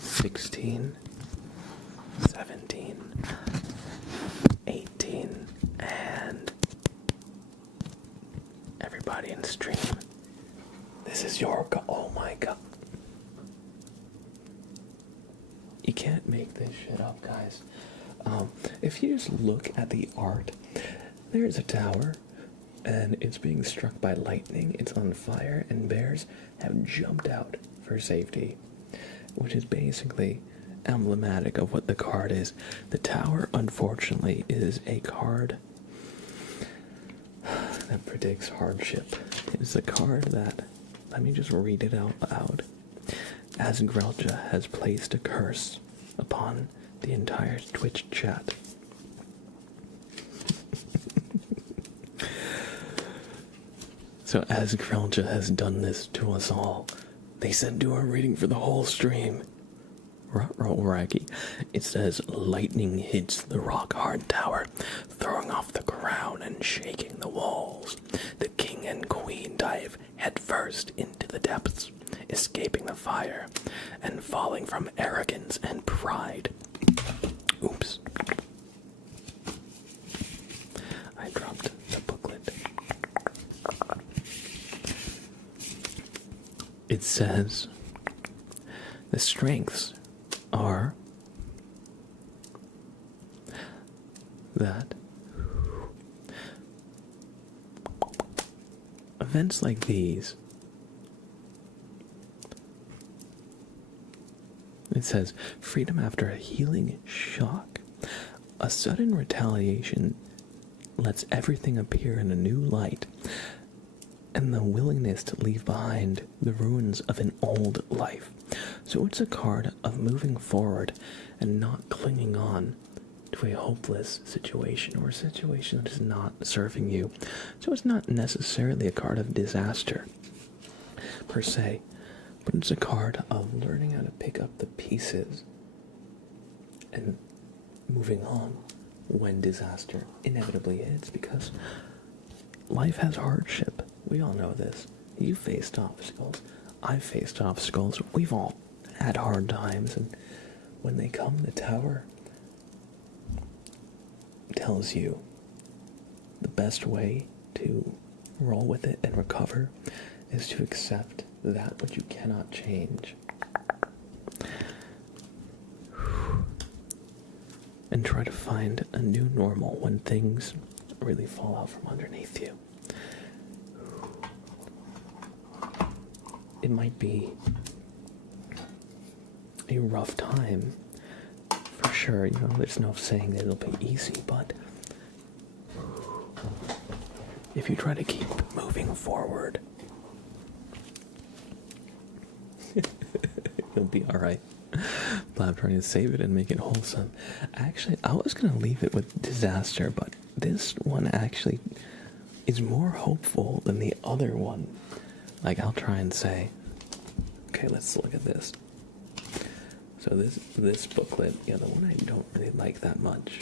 16, 17, 18, and everybody in stream. This is your oh my god. You can't make this shit up, guys. If you just look at the art, there's a tower, and it's being struck by lightning, it's on fire, and bears have jumped out for safety, which is basically emblematic of what the card is. The tower, unfortunately, is a card that predicts hardship. It's a card that, let me just read it out loud. As Grelja has placed a curse upon the entire Twitch chat. So as Grelja has done this to us all, they said do a reading for the whole stream. Raggy. It says, lightning hits the rock-hard tower, throwing off the crown and shaking the walls. The king and queen dive headfirst into the depths, escaping the fire and falling from arrogance and pride. Oops. I dropped the booklet. It says, the strengths are that events like these, it says, freedom after a healing shock. A sudden retaliation lets everything appear in a new light, and the willingness to leave behind the ruins of an old life. So it's a card of moving forward and not clinging on to a hopeless situation or a situation that is not serving you. So it's not necessarily a card of disaster per se, but it's a card of learning how to pick up the pieces and moving on when disaster inevitably hits, because life has hardship. We all know this. You faced obstacles. I've faced obstacles. We've all had hard times, and when they come, the tower tells you the best way to roll with it and recover is to accept that which you cannot change. And try to find a new normal when things really fall out from underneath you. It might be a rough time, for sure. You know, there's no saying that it'll be easy, but if you try to keep moving forward, you'll be alright. But I'm trying to save it and make it wholesome. Actually, I was going to leave it with disaster, but this one actually is more hopeful than the other one. Like, I'll try and say, okay, let's look at this. So this booklet, yeah, the one I don't really like that much.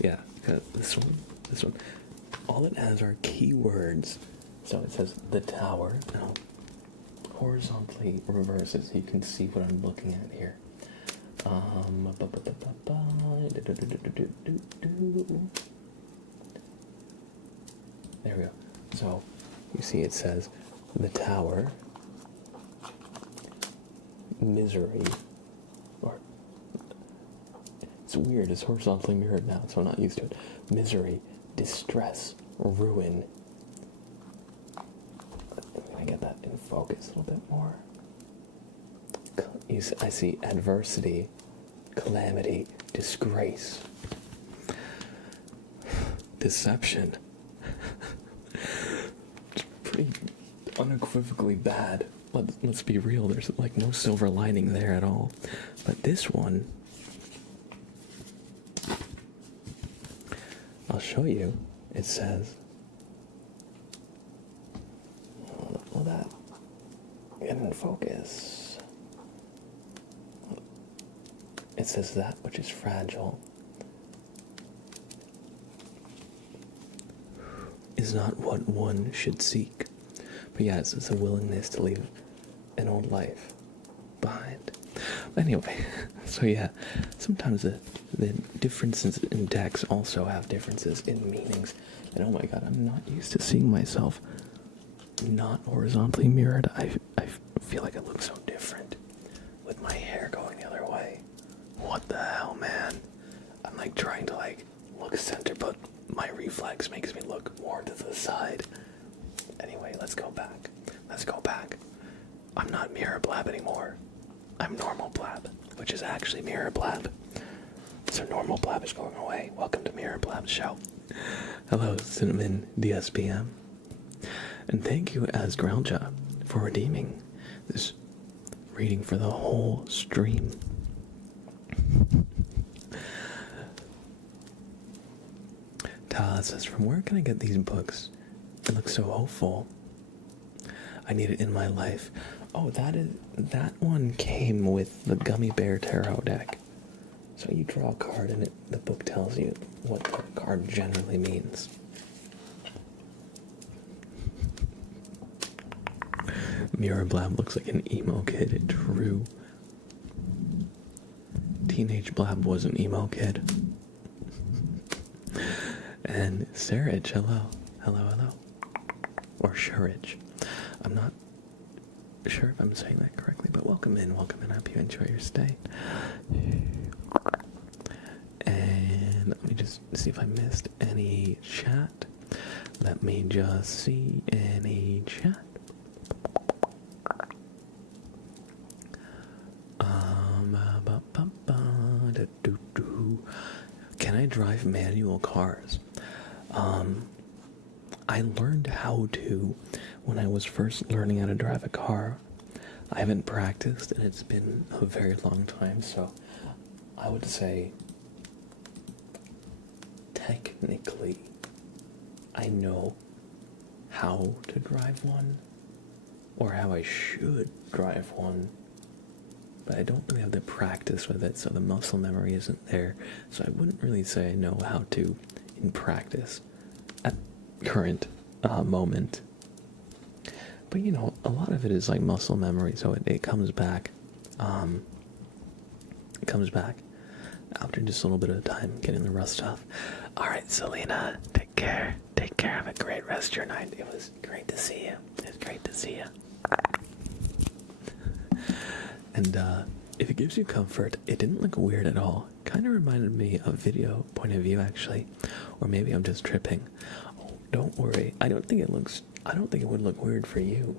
Yeah, this one, all it has are keywords. So it says the tower. Now, horizontally reverse it so you can see what I'm looking at here. There we go. So you see it says the tower, misery, or it's weird, it's horizontally mirrored now, so I'm not used to it. Misery, distress, ruin. Can I get that in focus a little bit more? I see adversity, calamity, disgrace, deception. It's pretty unequivocally bad. Let's be real, there's like no silver lining there at all. But this one, I'll show you. It says, will that get in focus? It says that which is fragile is not what one should seek. But yeah, it's a willingness to leave an old life behind. Anyway, so yeah, sometimes the differences in decks also have differences in meanings. And oh my god, I'm not used to seeing myself not horizontally mirrored. I feel like I look so different with my hair going the other way. What the hell, man? I'm like trying to like look center, but my reflex makes me look more to the side. Anyway, let's go back. I'm not Mirror Blab anymore. I'm Normal Blab, which is actually Mirror Blab. So Normal Blab is going away. Welcome to Mirror Blab's show. Hello, Cinnamon DSPM. And thank you, as Grelja, for redeeming this reading for the whole stream. Ta says, from where can I get these books? It looks so hopeful. I need it in my life. Oh, that one came with the Gummy Bear Tarot deck. So you draw a card and the book tells you what the card generally means. Mirror Blab looks like an emo kid. True. Teenage Blab was an emo kid. And Sarich, hello. Or Shurich. I'm not sure if I'm saying that correctly, but welcome in. I hope you enjoy your stay. And let me just see if I missed any chat. Let me just see any chat. Can I drive manual cars? I learned how to when I was first learning how to drive a car. I haven't practiced and it's been a very long time, so I would say technically I know how to drive one or how I should drive one, but I don't really have the practice with it, so the muscle memory isn't there. So I wouldn't really say I know how to in practice at current moment. But you know, a lot of it is like muscle memory, so it comes back. It comes back after just a little bit of time getting the rust off. All right, Selena, take care. Have a great rest of your night. It was great to see you. And if it gives you comfort, it didn't look weird at all. Kind of reminded me of video point of view, actually. Or maybe I'm just tripping. Oh, don't worry. I don't think it would look weird for you.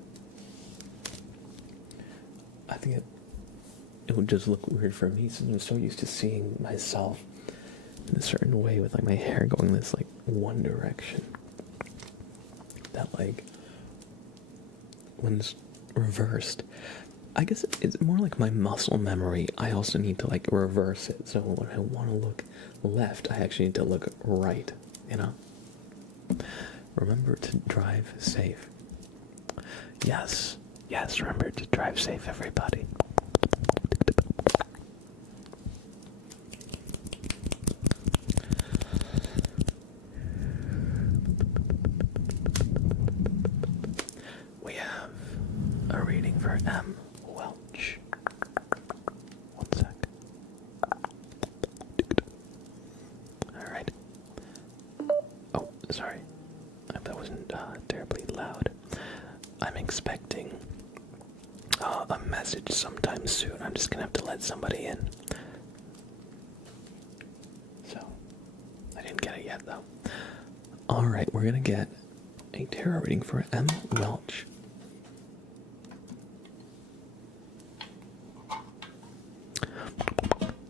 I think it would just look weird for me, since I'm so used to seeing myself in a certain way with like my hair going this like one direction. that, like, when it's reversed, I guess it's more like my muscle memory. I also need to, like, reverse it. So when I want to look left, I actually need to look right, you know? Remember to drive safe. Yes, remember to drive safe, everybody. We have a reading for M. Welch. One sec. Alright. Oh, sorry. If that wasn't terribly loud. I'm expecting a message sometime soon. I'm just gonna have to let somebody in. So, I didn't get it yet though. Alright, we're gonna get a tarot reading for M. Welch.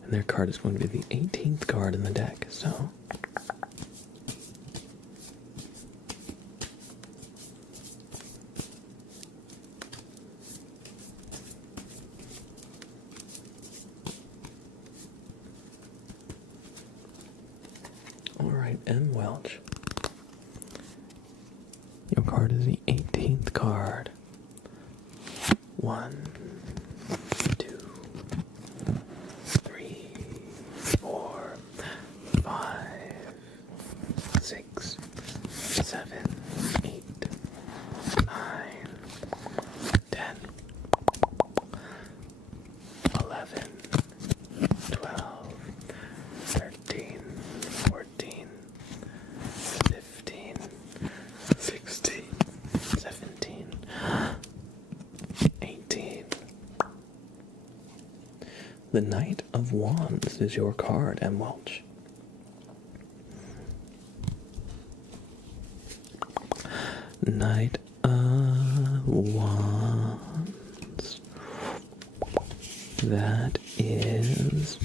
And their card is going to be the 18th card in the deck, so... Alright, M. Welch. Your card is the 18th card. 1, 2, 3, 4, 5, 6, 7, 8, 9, 10, 11, 12, 13, 14, 15, 16, 17, 18. The Knight of Wands is your card, M. Welch. Knight of Wands. That is...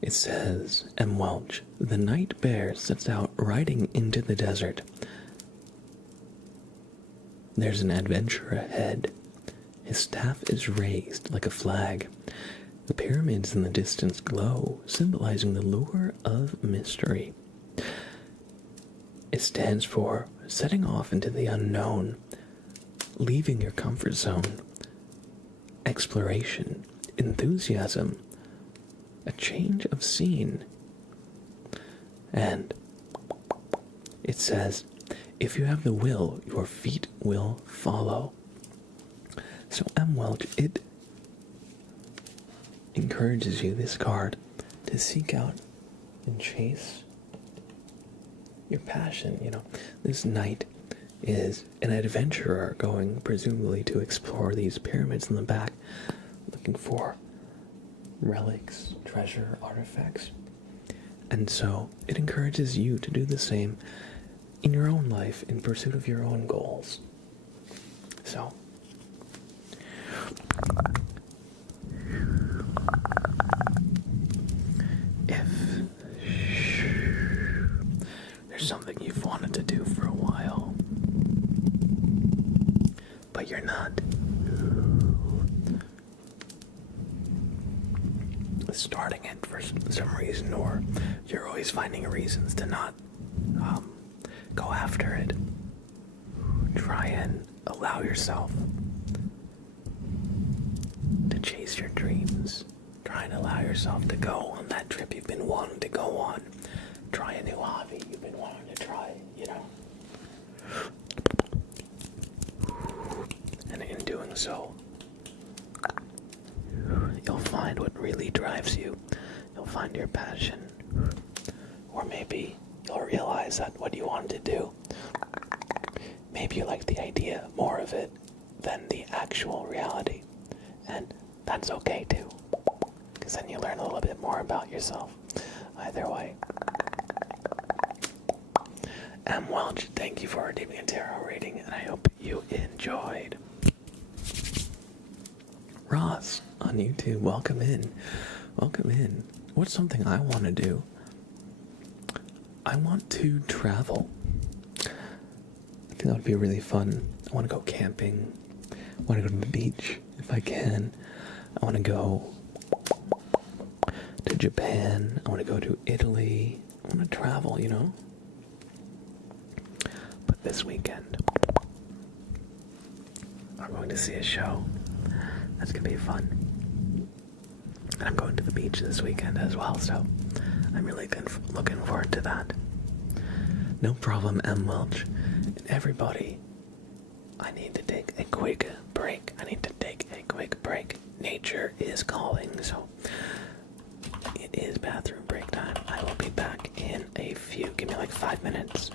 It says, M. Welch, the night bear sets out riding into the desert. There's an adventure ahead. His staff is raised like a flag. The pyramids in the distance glow, symbolizing the lure of mystery. It stands for setting off into the unknown, leaving your comfort zone, exploration, enthusiasm, a change of scene. And it says, if you have the will, your feet will follow. So M. Welch, it encourages you, this card, to seek out and chase your passion. You know, this knight is an adventurer going presumably to explore these pyramids in the back, looking for relics, treasure, artifacts. And so it encourages you to do the same in your own life in pursuit of your own goals. So if there's something you've wanted to do for a while, but you're not starting it for some reason, or you're always finding reasons to not go after it, try and allow yourself to chase your dreams. Try and allow yourself to go on that trip you've been wanting to go on. Try a new hobby you've been wanting to try, you know. And in doing so, you'll find what really drives you. You'll find your passion. Or maybe you'll realize that what you wanted to do, maybe you like the idea more of it than the actual reality. And that's okay too, because then you learn a little bit more about yourself. Either way. M. Welch, thank you for giving a tarot reading, and I hope you enjoyed. Ross on YouTube, welcome in. Welcome in. What's something I want to do? I want to travel. I think that would be really fun. I want to go camping. I want to go to the beach if I can. I want to go to Japan. I want to go to Italy. I want to travel, you know? But this weekend, I'm going to see a show. That's going to be fun. And I'm going to the beach this weekend as well, so I'm really looking forward to that. No problem, M. Welch. And everybody, I need to take a quick break. Nature is calling, so it is bathroom break time. I will be back in a few. Give me like 5 minutes.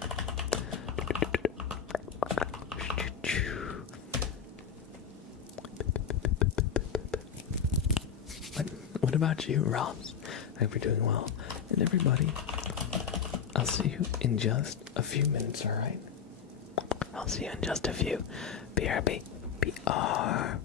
What about you, Ross? I hope you're doing well. And everybody, I'll see you in just a few minutes, alright? I'll see you in just a few. BRB. BRB.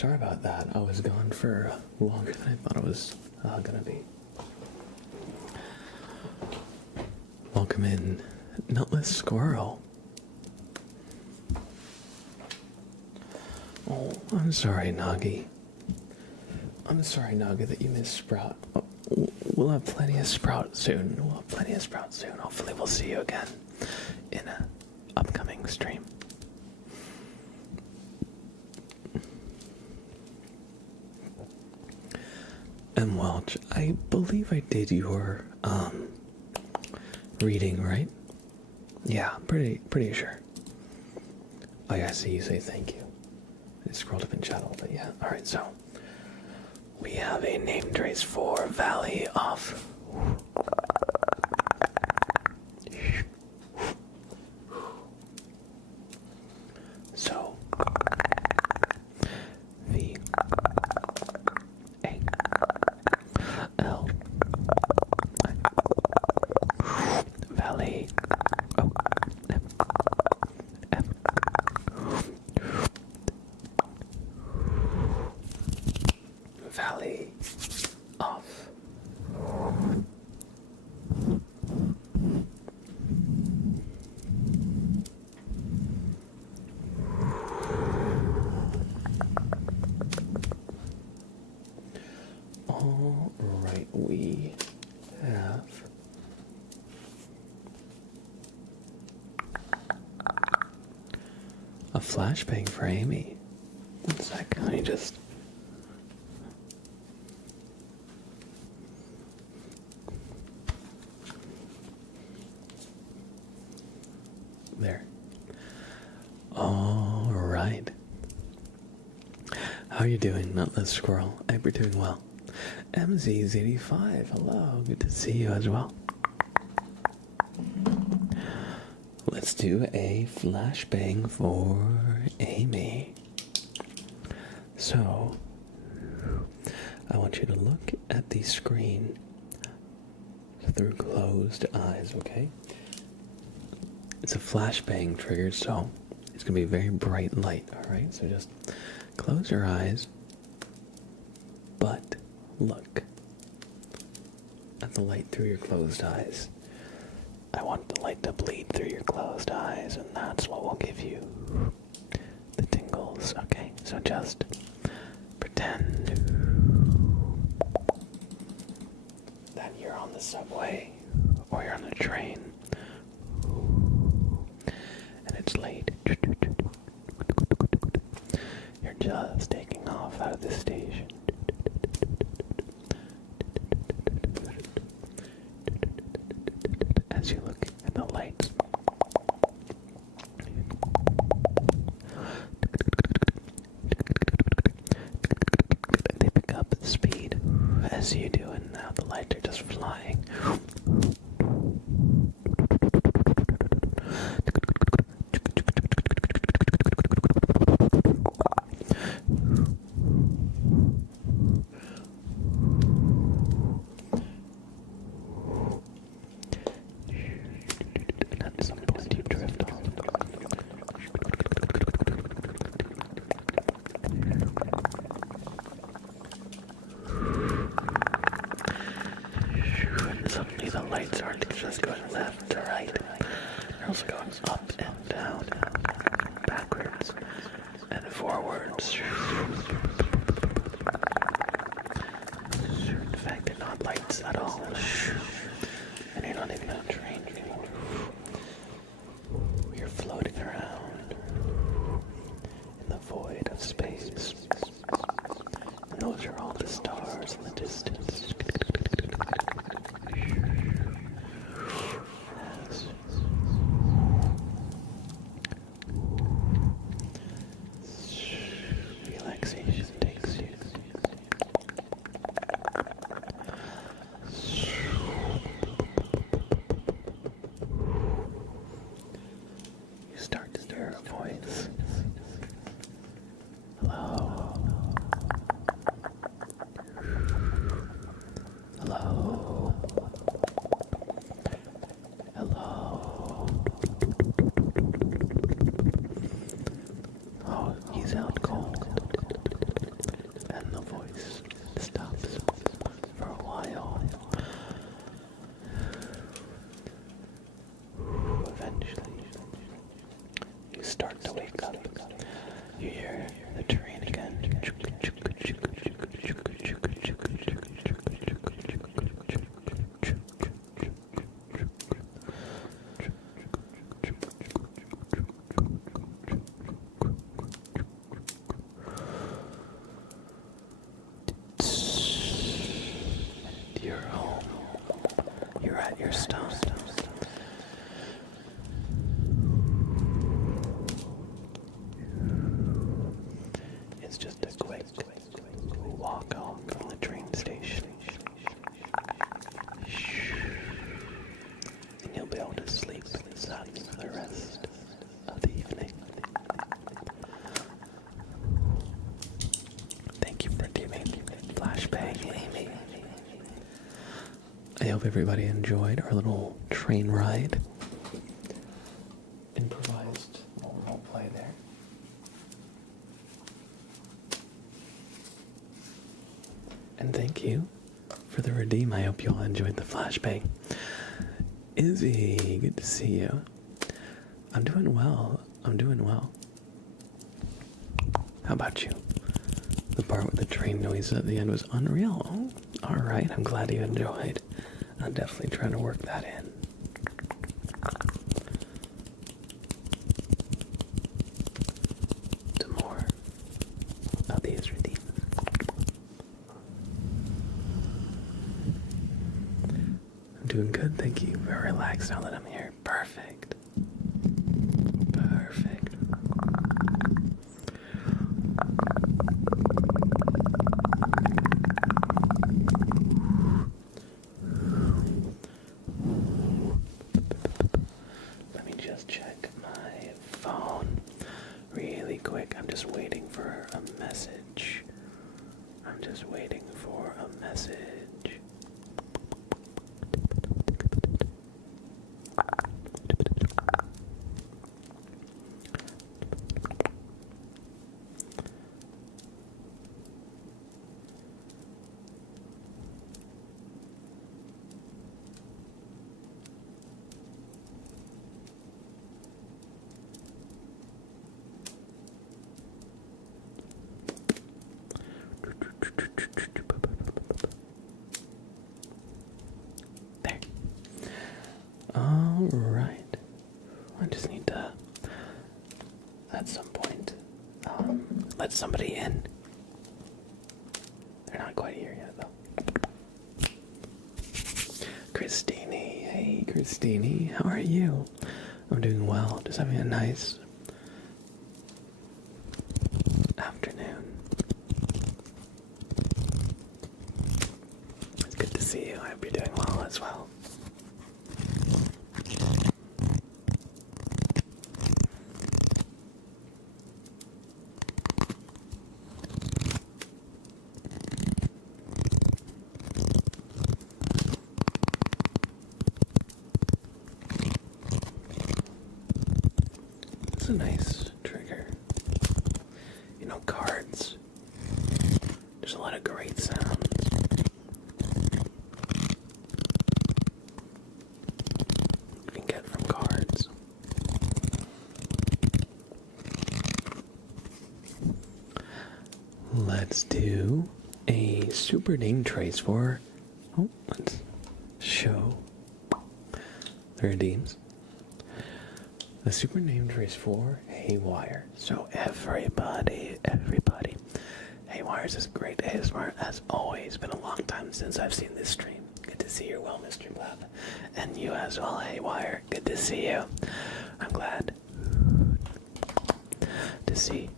sorry about that. I was gone for longer than I thought it was gonna be. Welcome in, Nutless Squirrel. Oh, I'm sorry, Nagi. I'm sorry, Naga, that you missed Sprout. Oh, we'll have plenty of Sprout soon. Hopefully we'll see you again in an upcoming stream. And Welch, I believe I did your reading, right? Yeah, pretty sure. Oh yeah, I see you say thank you. I scrolled up in chat a little bit, yeah. Alright, so we have a name trace for Valley of so V A L Valley O F F Valley of all right, we have a flashbang for Amy. One sec, let me just there. All right. How are you doing, Nutless Squirrel? I hope you're doing well. MZ's85, hello, good to see you as well. Let's do a flashbang for Amy. So, I want you to look at the screen through closed eyes, okay? It's a flashbang trigger, so it's going to be very bright light, alright? So just close your eyes, but look at the light through your closed eyes. I want the light to bleed through your closed eyes, and that's what will give you the tingles, okay? So just pretend that you're on the subway or you're on the train and it's late. You're just taking off out of the station. As you look at the lights, they pick up speed as you do, and now the lights are just flying. At some point you drift off. Suddenly the lights aren't just going left to right. They're also going up and down, backwards and forwards. In fact, they're not lights at all. And you're not even on a train anymore. You're floating around in the void of space. And those are all the stars in the distance. Feel like go to sleep in the sun for the rest of the evening. Thank you for doing flashbang, Amy. I hope everybody enjoyed our little train ride. Improvised role play there. And thank you for the redeem. I hope you all enjoyed the flashbang. Izzy, good to see you. I'm doing well. How about you? The part with the train noise at the end was unreal. Oh, alright, I'm glad you enjoyed. I'll definitely try to work that in. To more of these redeems. I'm doing good, thank you. Very relaxed now that I'm here. Perfect. Let me just check my phone really quick. I'm just waiting for a message. There. Alright. I just need to, at some point, let somebody in. They're not quite here yet, though. Christine, hey Christine, how are you? I'm doing well, just having a nice afternoon. It's good to see you. I hope you're doing well as well. It's a nice trigger. You know, cards. There's a lot of great sounds. You can get from cards. Let's do a super name trace for. Let's show the redeems. A super name trace for Haywire. So everybody, Haywire's is great ASMR as always. Been a long time since I've seen this stream. Good to see you well, Mr. Blab. And you as well, Haywire. Good to see you. I'm glad to see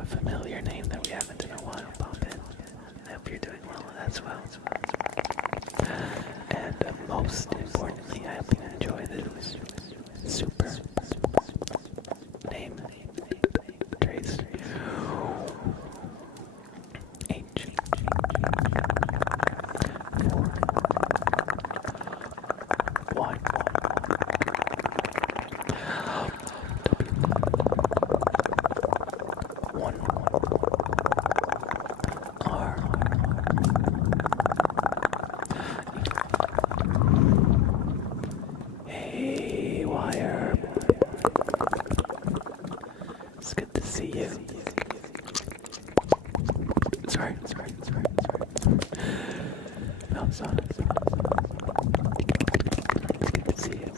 a familiar name that we haven't in a while pop in. I hope you're doing well as well. And most importantly, I hope you enjoy this super name trace. H 4 1 1 R Haywire. It's good to see you. Sorry. No, it's not. It's good to see you.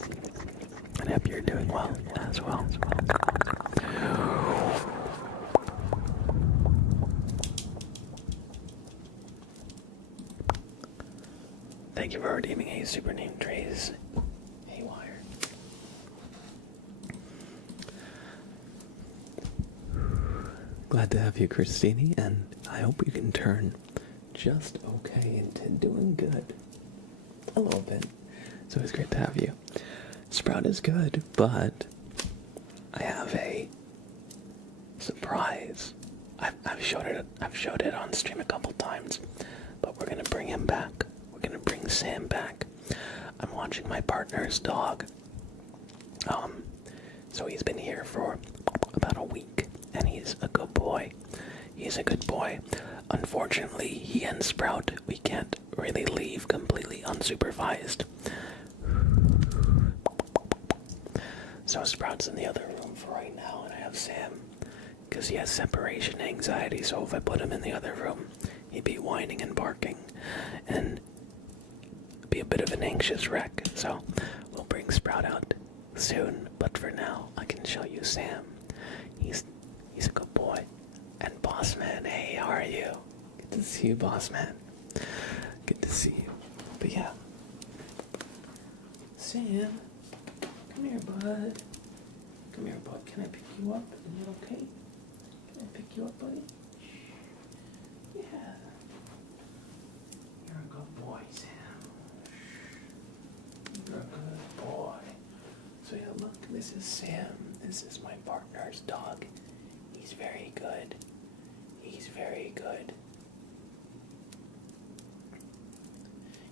And I hope you're doing well as well. Thank you for redeeming a super name trace. Haywire. Glad to have you, Christine, and I hope you can turn just okay into doing good. A little bit. So it's great to have you. Sprout is good, but I have a surprise. I've showed it on stream a couple times, but we're gonna bring him back. We're gonna bring Sam back. I'm watching my partner's dog. So he's been here for about a week, and he's a good boy. He's a good boy. Unfortunately, he and Sprout, we can't really leave completely unsupervised. So Sprout's in the other room for right now, and I have Sam, because he has separation anxiety, so if I put him in the other room, he'd be whining and barking, and be a bit of an anxious wreck. So we'll bring Sprout out soon, but for now, I can show you Sam. He's a good boy. And Boss Man, hey, how are you? Good to see you, Boss Man. Good to see you. But yeah. Sam, come here, bud. Come here, bud. Can I pick you up? Is that okay? Can I pick you up, buddy? Yeah. You're a good boy, Sam. You're a good boy. So yeah, look, this is Sam. This is my partner's dog. He's very good. He's very good.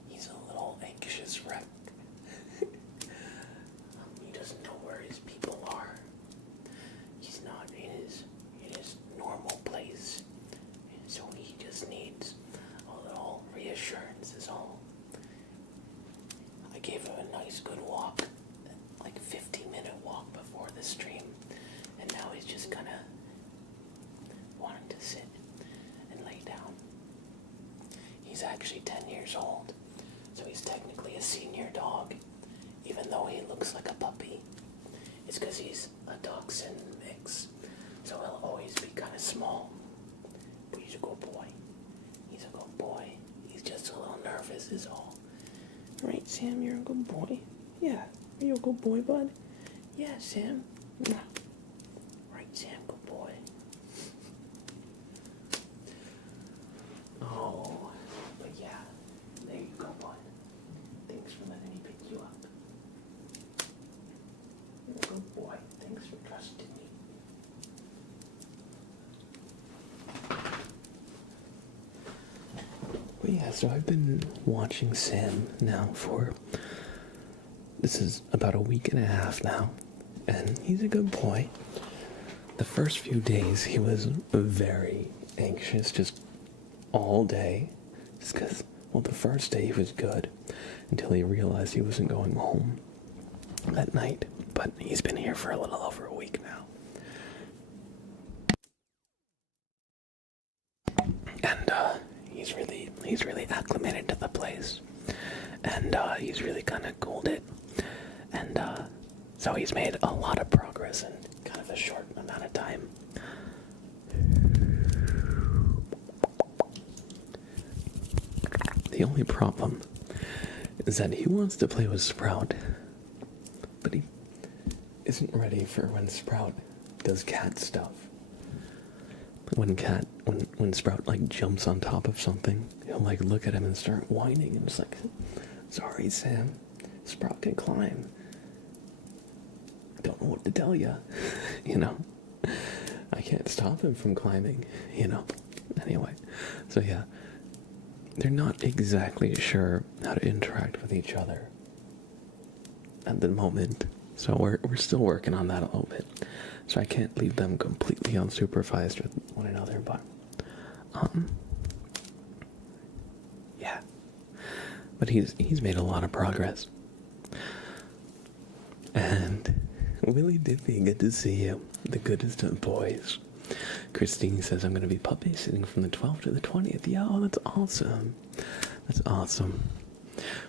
He's a little anxious wreck. He doesn't know where his people are. He's not in his normal place. So he just needs a little reassurance is all. I gave him a nice good walk, like 15-minute walk before the stream, and now he's just kinda wanting to sit and lay down. He's actually 10 years old, so he's technically a senior dog, even though he looks like a puppy. It's because he's a dachshund mix, so he'll always be kind of small. But he's a good boy. He's a good boy. He's just a little nervous is all. Right, Sam, you're a good boy. Yeah, are you a good boy, bud? Yeah, Sam. Right, Sam, good boy. Oh, but yeah, there you go, bud. Thanks for letting me pick you up. You're a good boy. Thanks for trusting me. But yeah, so I've been watching Sam now for, this is about a week and a half now, and he's a good boy. The first few days he was very anxious, just all day, just because, well, the first day he was good until he realized he wasn't going home at night, but he's been here for a little over a week now. And he's really acclimated to the place, and he's really kind of cooled it, and so he's made a lot of progress in kind of a short amount of time. The only problem is that he wants to play with Sprout, but he isn't ready for when Sprout does cat stuff. When Sprout like jumps on top of something, he'll like look at him and start whining, and it's like, sorry, Sam, Sprout can climb. I don't know what to tell you, you know. I can't stop him from climbing, you know. Anyway, so yeah, they're not exactly sure how to interact with each other at the moment, so we're still working on that a little bit. So I can't leave them completely unsupervised with one another, but yeah. But he's made a lot of progress. And Willie Dippy, good to see you. The goodest of boys. Christine says I'm going to be puppy sitting from the 12th to the 20th. Yeah, oh, that's awesome. That's awesome.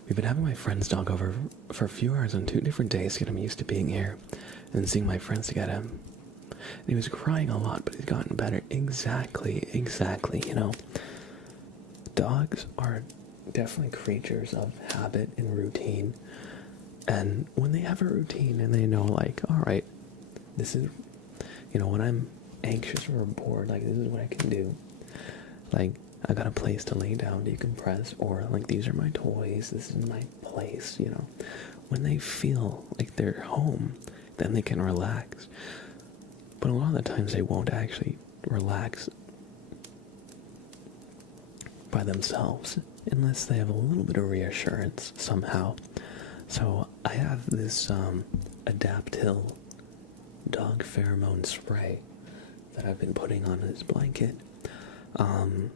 We've been having my friend's dog over for a few hours on 2 different days to get him used to being here, and seeing my friends to get him. And he was crying a lot, but he's gotten better. Exactly, you know. Dogs are definitely creatures of habit and routine. And when they have a routine and they know, like, alright, this is, you know, when I'm anxious or bored, like, this is what I can do. Like, I got a place to lay down, decompress, or, like, these are my toys, this is my place, you know. when they feel like they're home, then they can relax. But a lot of the times they won't actually relax by themselves unless they have a little bit of reassurance somehow. So I have this Adaptil dog pheromone spray that I've been putting on his blanket. And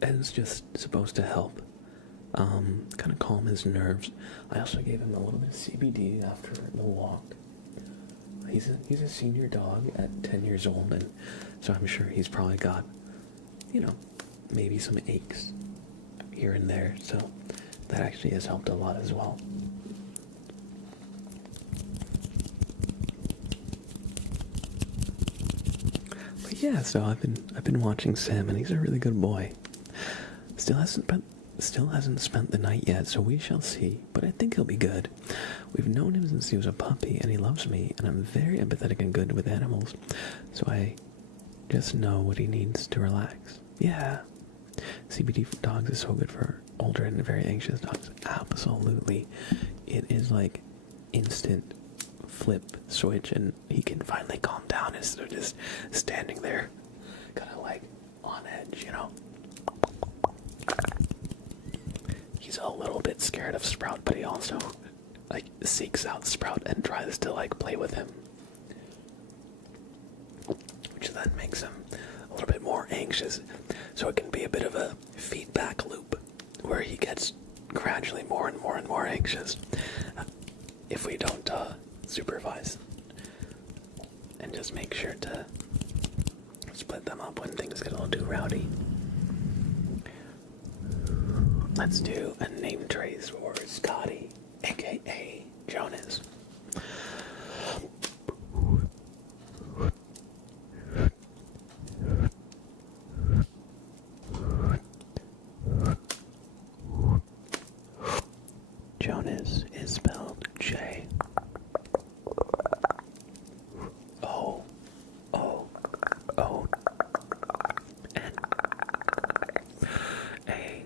it's just supposed to help kind of calm his nerves. I also gave him a little bit of CBD after the walk. He's a senior dog at 10 years old, and so I'm sure he's probably got, maybe some aches here and there, so that actually has helped a lot as well. But yeah, so I've been watching Sam, and he's a really good boy. Still hasn't spent the night yet, so we shall see, but I think he'll be good. We've known him since he was a puppy, and he loves me, and I'm very empathetic and good with animals, so I just know what he needs to relax. Yeah. CBD for dogs is so good for older and very anxious dogs. Absolutely. It is like instant flip switch, and he can finally calm down instead of just standing there kind of like on edge, He's a little bit scared of Sprout, but he also seeks out Sprout and tries to play with him, which then makes him a little bit more anxious. So it can be a bit of a feedback loop where he gets gradually more and more and more anxious if we don't supervise and just make sure to split them up when things get a little too rowdy. Let's do a name trace for Scotty, aka Jonas. Jonas is spelled J O O O N A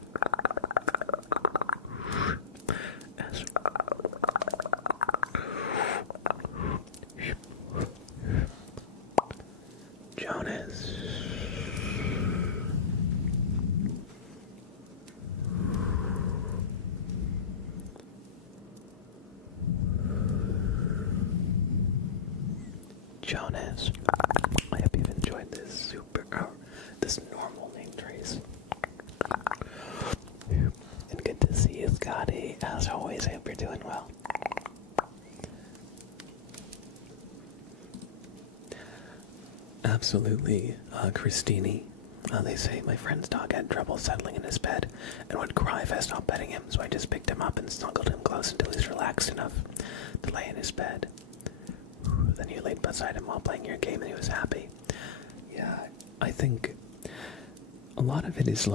S. Jonas. Jonas. I hope you've enjoyed this this normal name trace. And good to see you, Scotty. As always, I hope you're doing well. Absolutely, Christine. They say my friend's dog had trouble settling in his bed and would cry if I stopped petting him, so I just picked him up and snuggled him close until he's relaxed enough to lay in his bed. Then you laid beside him while playing your game and he was happy. Yeah, I think a lot of it is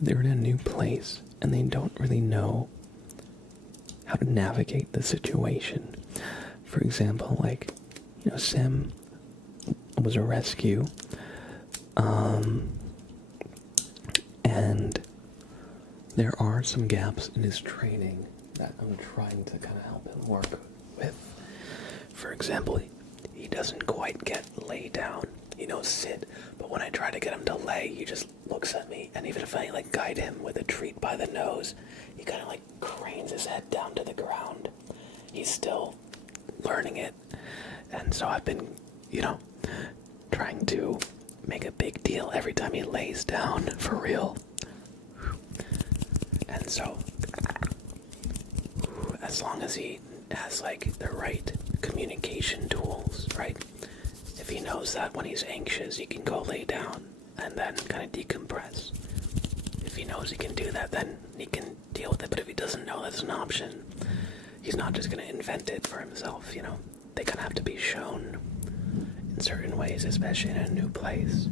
they're in a new place and they don't really know how to navigate the situation. For example, Sam was a rescue, and there are some gaps in his training that I'm trying to kind of help him work with. For example, he doesn't quite get lay down. He knows sit, but when I try to get him to lay, he just looks at me, and even if I guide him with a treat by the nose, he kind of cranes his head down to the ground. He's still learning it, and so I've been, trying to make a big deal every time he lays down, for real. And so, as long as he has the right communication tools, right? If he knows that when he's anxious, he can go lay down and then kind of decompress. If he knows he can do that, then he can deal with it. But if he doesn't know that's an option, he's not just going to invent it for himself, They kind of have to be shown in certain ways, especially in a new place.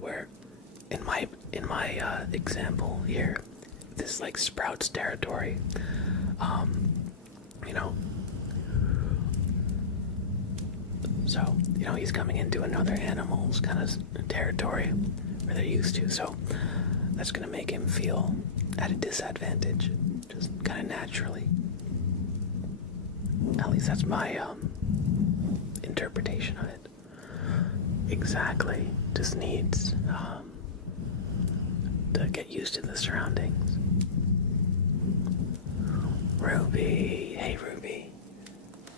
Where, in my example here, this Sprouts territory, So, he's coming into another animal's kind of territory where they're used to, so that's going to make him feel at a disadvantage, just kind of naturally. At least that's my interpretation of it. Exactly. Just needs to get used to the surroundings. Ruby, hey Ruby.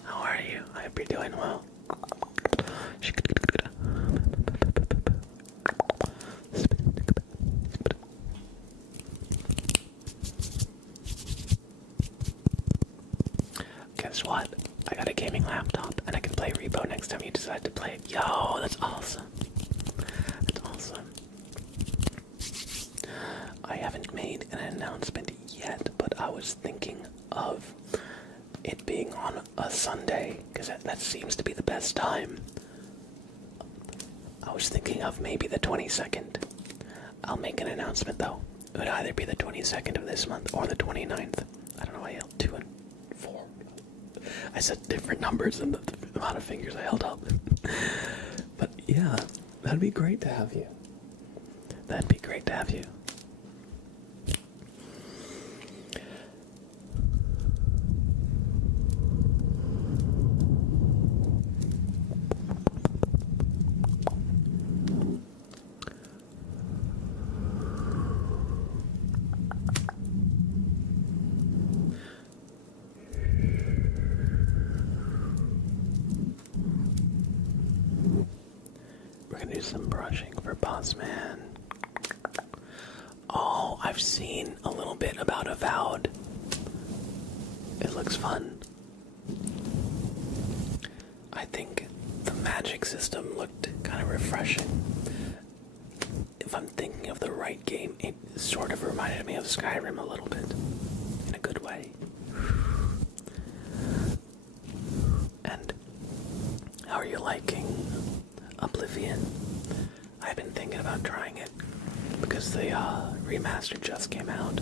How are you? I hope you're doing well. Guess what? I got a gaming laptop and I can play Repo next time you decide to play it. Yo, that's awesome. That's awesome. I haven't made an announcement yet, but I was thinking of it being on a Sunday, because that seems to be the best time. I was thinking of maybe the 22nd. I'll make an announcement though. It would either be the 22nd of this month or the 29th. I don't know, I held 2 and 4. I said different numbers than the amount of fingers I held up. But yeah, that'd be great to have you. That'd be great to have you. We're gonna do some brushing for Boss Man. Oh, I've seen a little bit about Avowed. It looks fun. I think the magic system looked kind of refreshing. If I'm thinking of the right game, it sort of reminded me of Skyrim a little bit. In a good way. And how are you liking Oblivion? I've been thinking about trying it because the remaster just came out.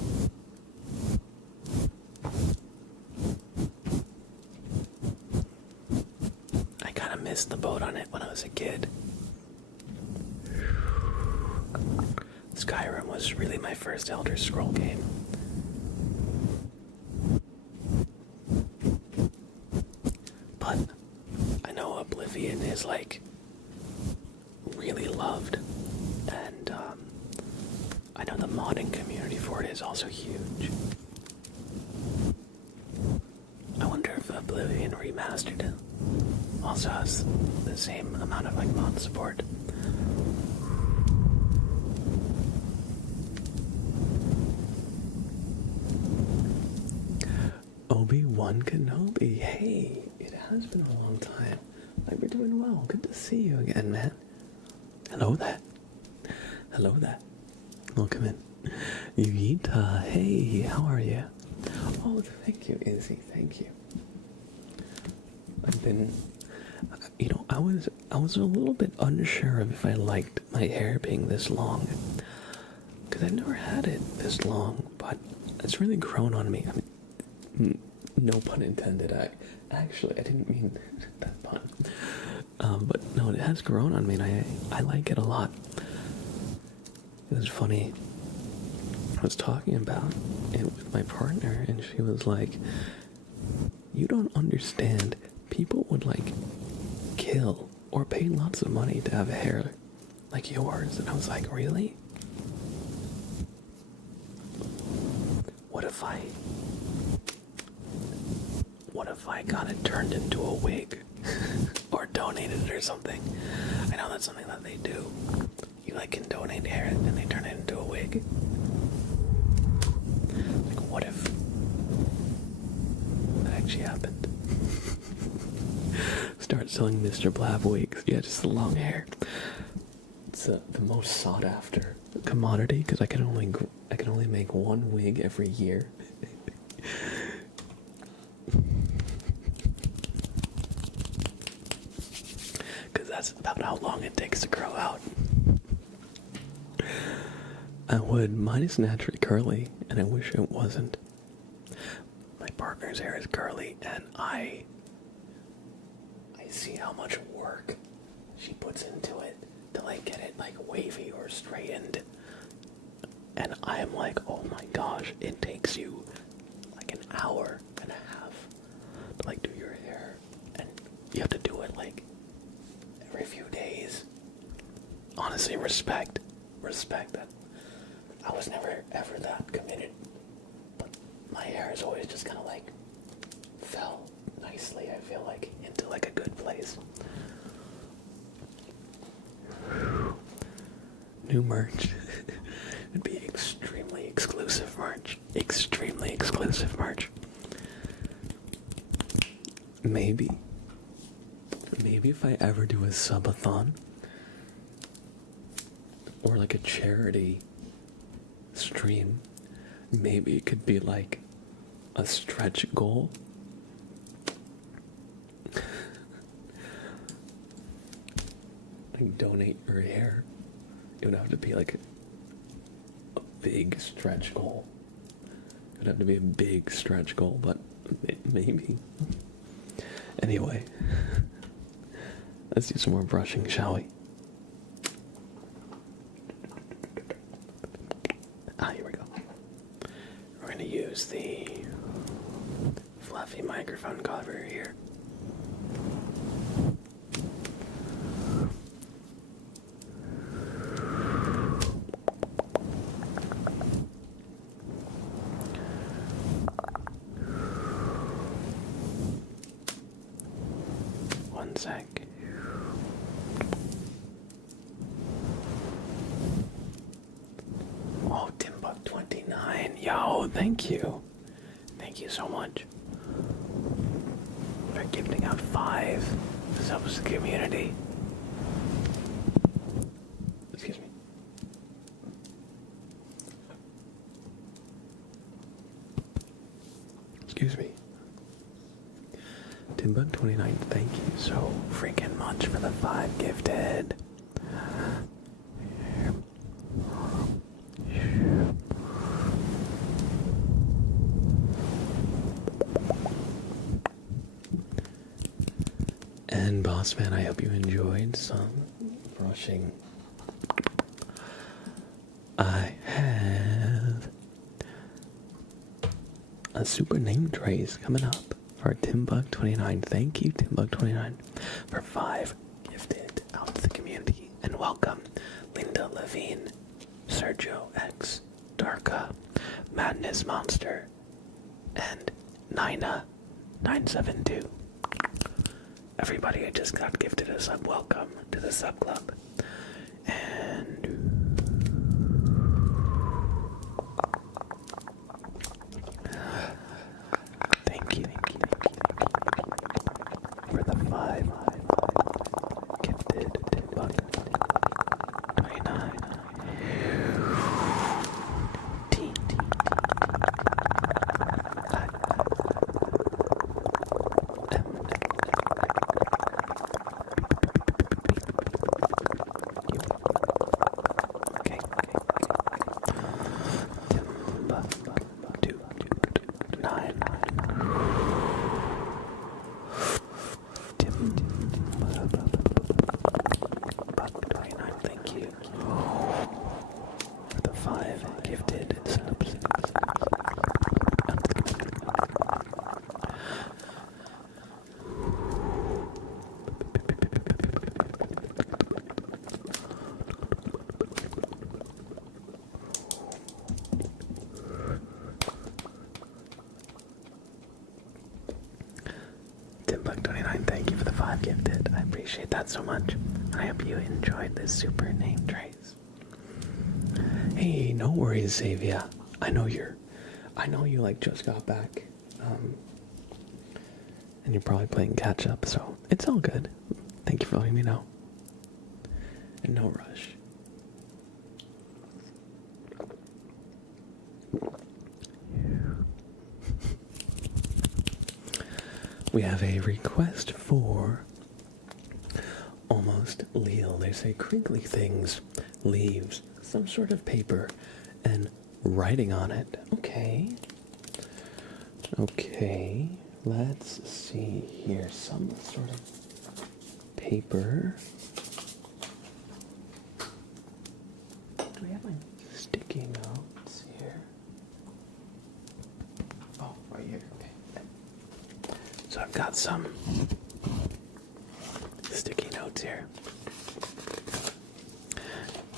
I kind of missed the boat on it when I was a kid. Skyrim was really my first Elder Scroll game. But I know Oblivion is like really loved, and I know the modding community for it is also huge. I wonder if Oblivion Remastered also has the same amount of like mod support. Obi-Wan Kenobi, hey, it has been a long time. Like, we're doing well. Good to see you again, man. Hello there. Hello there. Welcome in. Yugita, hey, how are you? Oh, thank you, Izzy, thank you. I've been, I was a little bit unsure of if I liked my hair being this long. Because I've never had it this long, but it's really grown on me. I mean, no pun intended. I didn't mean that pun. But no, it has grown on me, and I like it a lot. It was funny. I was talking about it with my partner, and she was like, "You don't understand. People would like kill or pay lots of money to have hair like yours." And I was like, "Really? What if I got it turned into a wig or donated it or something?" I know that's something that they do. You like can donate hair and they turn it into a wig. Like, what if that actually happened? Start selling Mr. Blab wigs. Yeah, just the long hair. It's the most sought after commodity because I can only make one wig every year. Because that's about how long it takes to grow out. I would. Mine is naturally curly, and I wish it wasn't. My partner's hair is curly, and I see how much work she puts into it to like get it like wavy or straightened. And I am like, oh my gosh, it takes you like an hour and a half to like do your you have to do it like every few days. Honestly, respect that. I was never ever that committed, but my hair is always just kind of like fell nicely, I feel like, into like a good place. New merch. It'd be extremely exclusive merch. Extremely exclusive merch. Maybe if I ever do a subathon or like a charity stream, maybe it could be like a stretch goal. Like donate your hair. It would have to be like a big stretch goal. It would have to be a big stretch goal, but maybe. Anyway, let's do some more brushing, shall we? Here we go. We're going to use the fluffy microphone cover here. One sec. Oh, Timbuck29. Yo, thank you. Thank you so much for gifting out 5 subs to the community. Excuse me. Excuse me. Timbuck29, thank you so freaking much for the 5 gifted. And Boss Man, I hope you enjoyed some brushing. I have a super name trace coming up for Timbuck29. Thank you, Timbuck29, for 5 gifted out to the community. And welcome, Linda Levine, Sergio X, Darka, Madness Monster, and Nina972. Everybody who just got gifted a sub, welcome to the sub club. And thank you for the 5 gifted Timbuck29. Timbuck29, thank you for the 5 gifted. I appreciate that so much. I hope you enjoyed this super name trace. Hey, no worries, Xavier. I know you like just got back, and you're probably playing catch up, so it's all good. Thank you for letting me know. And no rush. We have a request for Almost Leal. They say crinkly things, leaves, some sort of paper, and writing on it. Okay. Okay. Let's see here. Some sort of paper. Do we have my sticky notes here? Oh, right here. Okay. So I've got some lights here.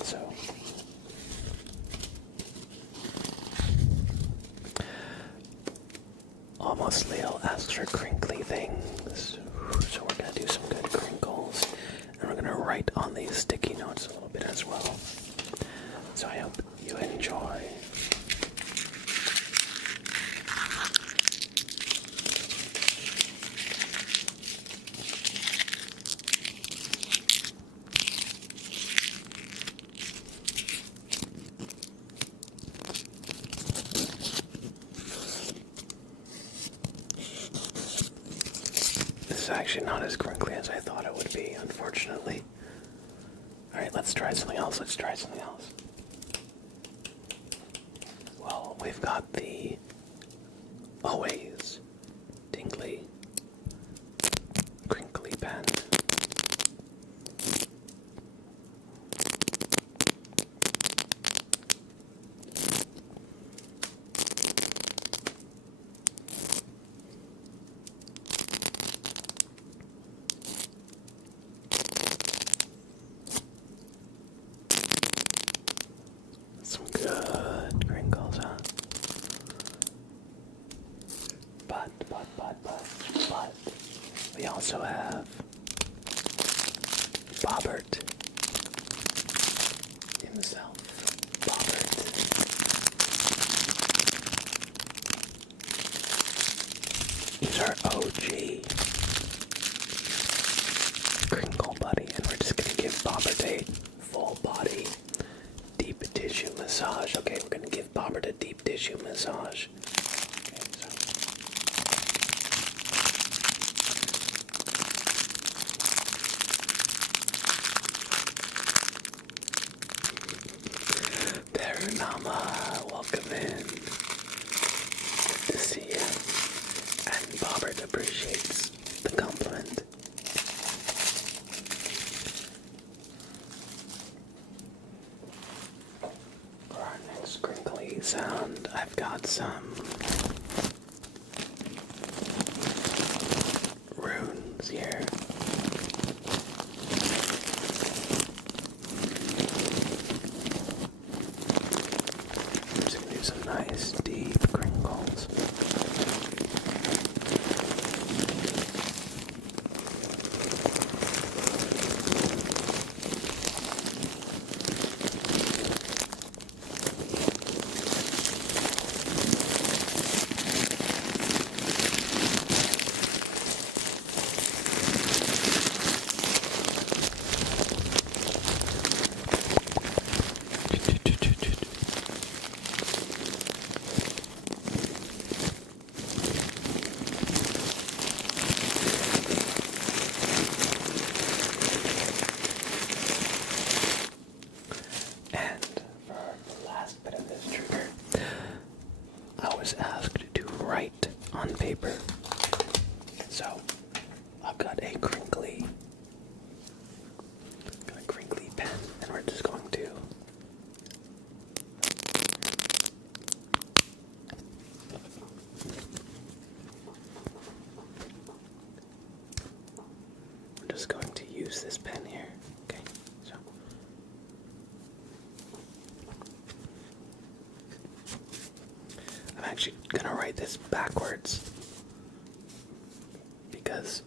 So, almost Leo asks for crinkly things. So we're gonna do some good crinkles. And we're gonna write on these sticky notes a little bit as well. So I hope you enjoy. This is actually not as crinkly as I thought it would be, unfortunately. Alright, let's try something else. Well, we've got the always tingly, crinkly pen. Some good crinkles, huh? But we also have Bobbert himself. Bobbert. He's our OG crinkle buddy, and we're just gonna give Bobbert a full body deep tissue massage. Okay, we're gonna give Bobbert a deep tissue massage. Okay, so. Terranama, welcome in. Good to see you. And Bobbert appreciates the compliment. For our next crinkly sound, I've got some runes here. I'm just gonna do some nice deep crinkles. Asked to write on paper. So I've got a crinkly pen, and we're just going to use this pen here. Okay, so I'm actually gonna write this backwards because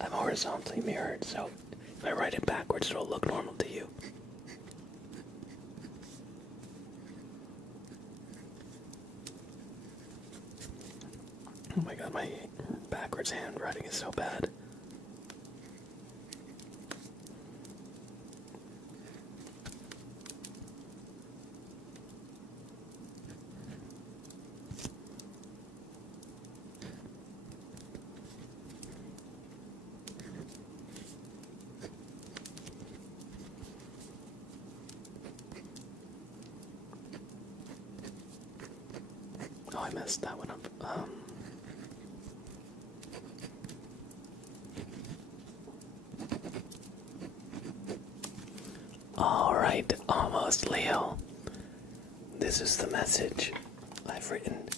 I'm horizontally mirrored, so if I write it backwards, it'll look normal to you. Oh my god, my backwards handwriting is so bad. Oh, I messed that one up. Alright, almost, Leo. This is the message I've written.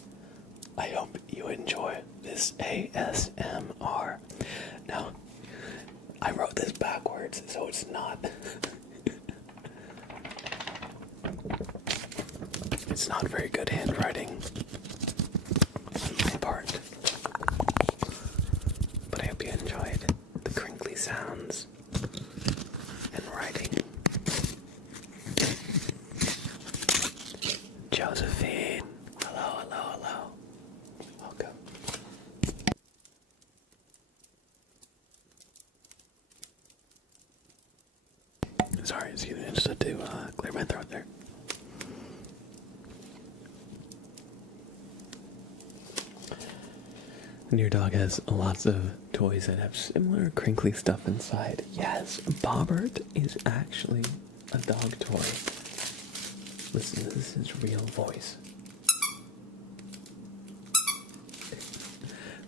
I hope you enjoy this ASMR. Now, I wrote this backwards, so it's not. It's not very good handwriting on my part. But I hope you enjoyed the crinkly sounds and writing. Josephine. Hello, hello, hello. Welcome. Sorry, excuse me, I just had to clear my throat there. And your dog has lots of toys that have similar crinkly stuff inside. Yes, Bobbert is actually a dog toy. Listen, this is his real voice.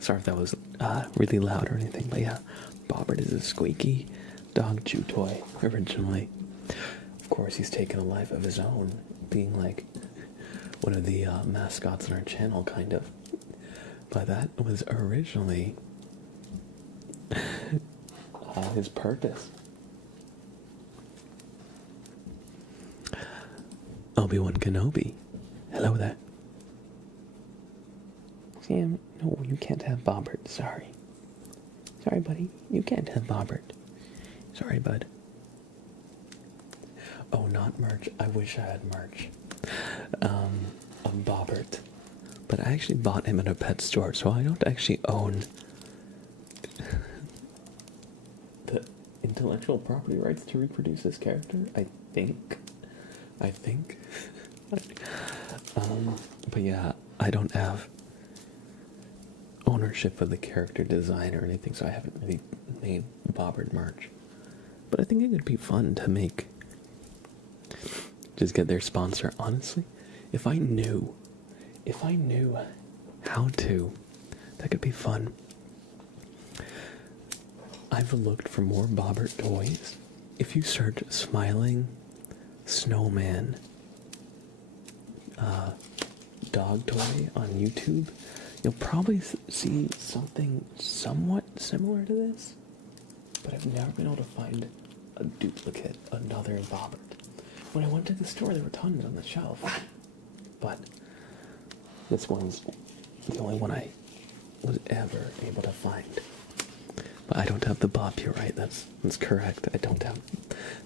Sorry if that was really loud or anything, but yeah, Bobbert is a squeaky dog chew toy originally. Of course, he's taken a life of his own, being like one of the mascots on our channel, kind of. But that was originally his purpose. Obi-Wan Kenobi. Hello there. Sam, no, you can't have Bobbert. Sorry. Sorry, buddy. You can't have Bobbert. Sorry, bud. Oh, not merch. I wish I had merch. Of Bobbert. But I actually bought him at a pet store, so I don't actually own the intellectual property rights to reproduce this character. I think. But yeah, I don't have ownership of the character design or anything, so I haven't really made Bobbert merch. But I think it would be fun to make. Just get their sponsor. Honestly, if I knew how to, that could be fun. I've looked for more Bobbert toys. If you search smiling snowman dog toy on YouTube, you'll probably see something somewhat similar to this, but I've never been able to find a duplicate, another Bobbert. When I went to the store, there were tons on the shelf, but this one's the only one I was ever able to find. But I don't have the copyright. That's correct. I don't have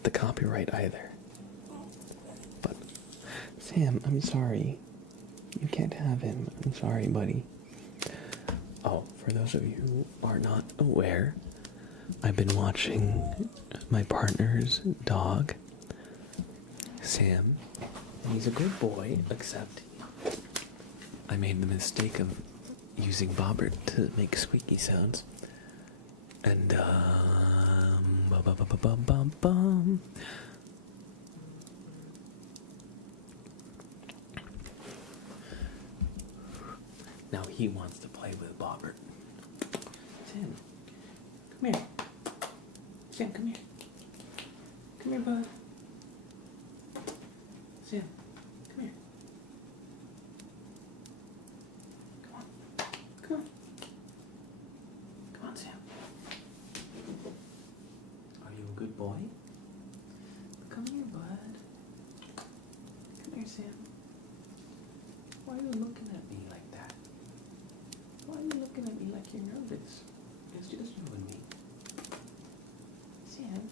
the copyright either. But Sam, I'm sorry. You can't have him. I'm sorry, buddy. Oh, for those of you who are not aware, I've been watching my partner's dog, Sam. He's a good boy, except I made the mistake of using Bobbert to make squeaky sounds. And, bum. Now he wants to play with Bobbert. Sam, come here. Sam, come here. Come here, bud. Sam, come here. Come on. Come on. Come on, Sam. Are you a good boy? Come here, bud. Come here, Sam. Why are you looking at me like that? Why are you looking at me like you're nervous? It's just you and me. Sam,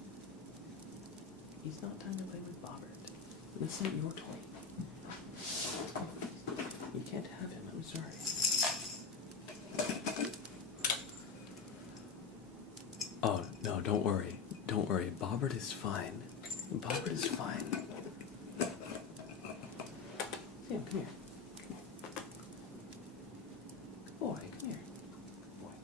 it's not time to play with Bobbert. This isn't your toy. You can't have him, I'm sorry. Oh, no, don't worry. Don't worry. Bobbert is fine. Bobbert is fine. Sam, come here. Good boy, come here. Good boy.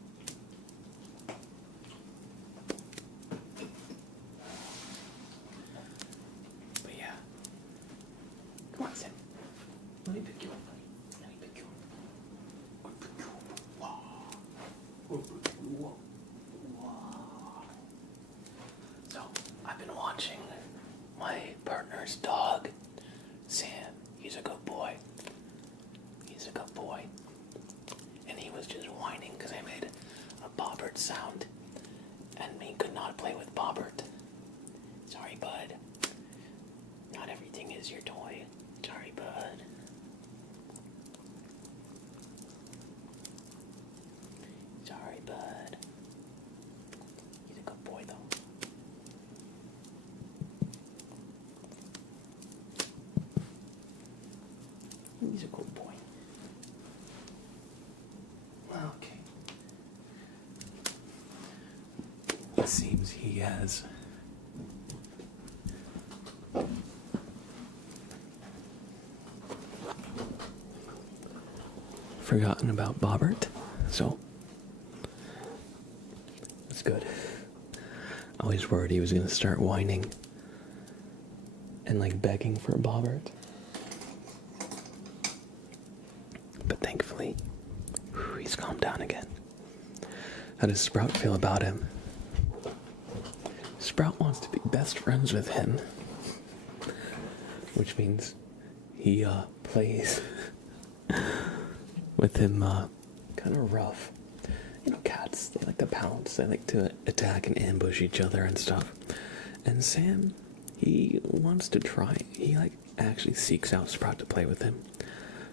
But yeah. Come on, Sam. Let me pick you up. Let me pick you up. I'll pick you up. Wow. I'll pick you up. Wow. So, I've been watching my partner's dog, Sam. He's a good boy. He's a good boy. And he was just whining because I made a Bobbert sound. And me could not play is your toy. Sorry, bud. Sorry, bud. He's a good boy, though. He's a good boy. Okay. It seems he has forgotten about Bobbert, so that's good. I was worried he was going to start whining and like begging for a Bobbert. But thankfully, he's calmed down again. How does Sprout feel about him? Sprout wants to be best friends with him, which means he plays with him kind of rough. You know, cats, they like to pounce, they like to attack and ambush each other and stuff. And Sam, he wants to try, he like actually seeks out Sprout to play with him,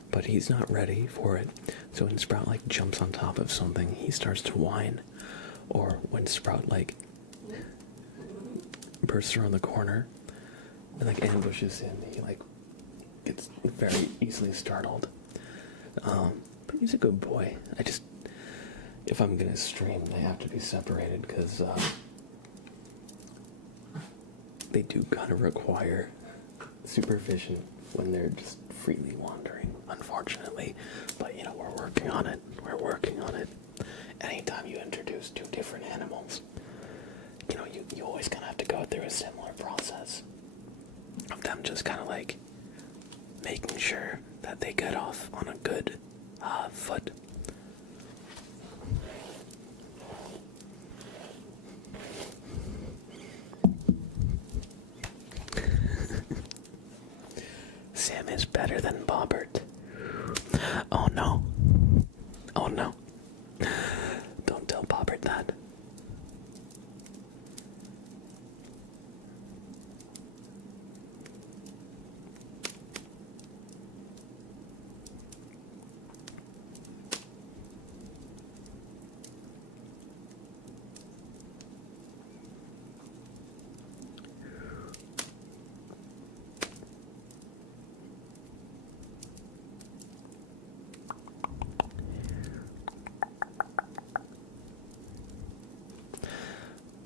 but he's not ready for it. So when Sprout like jumps on top of something, he starts to whine. Or when Sprout like bursts around the corner and like ambushes him, he like gets very easily startled. But he's a good boy. If I'm gonna stream, they have to be separated because they do kind of require supervision when they're just freely wandering, unfortunately. But, you know, we're working on it. We're working on it. Anytime you introduce two different animals, you know, you always kind of have to go through a similar process of them just kind of like making sure that they get off on a good foot. Sam is better than Bobbert. Oh no. Oh no. Don't tell Bobbert that.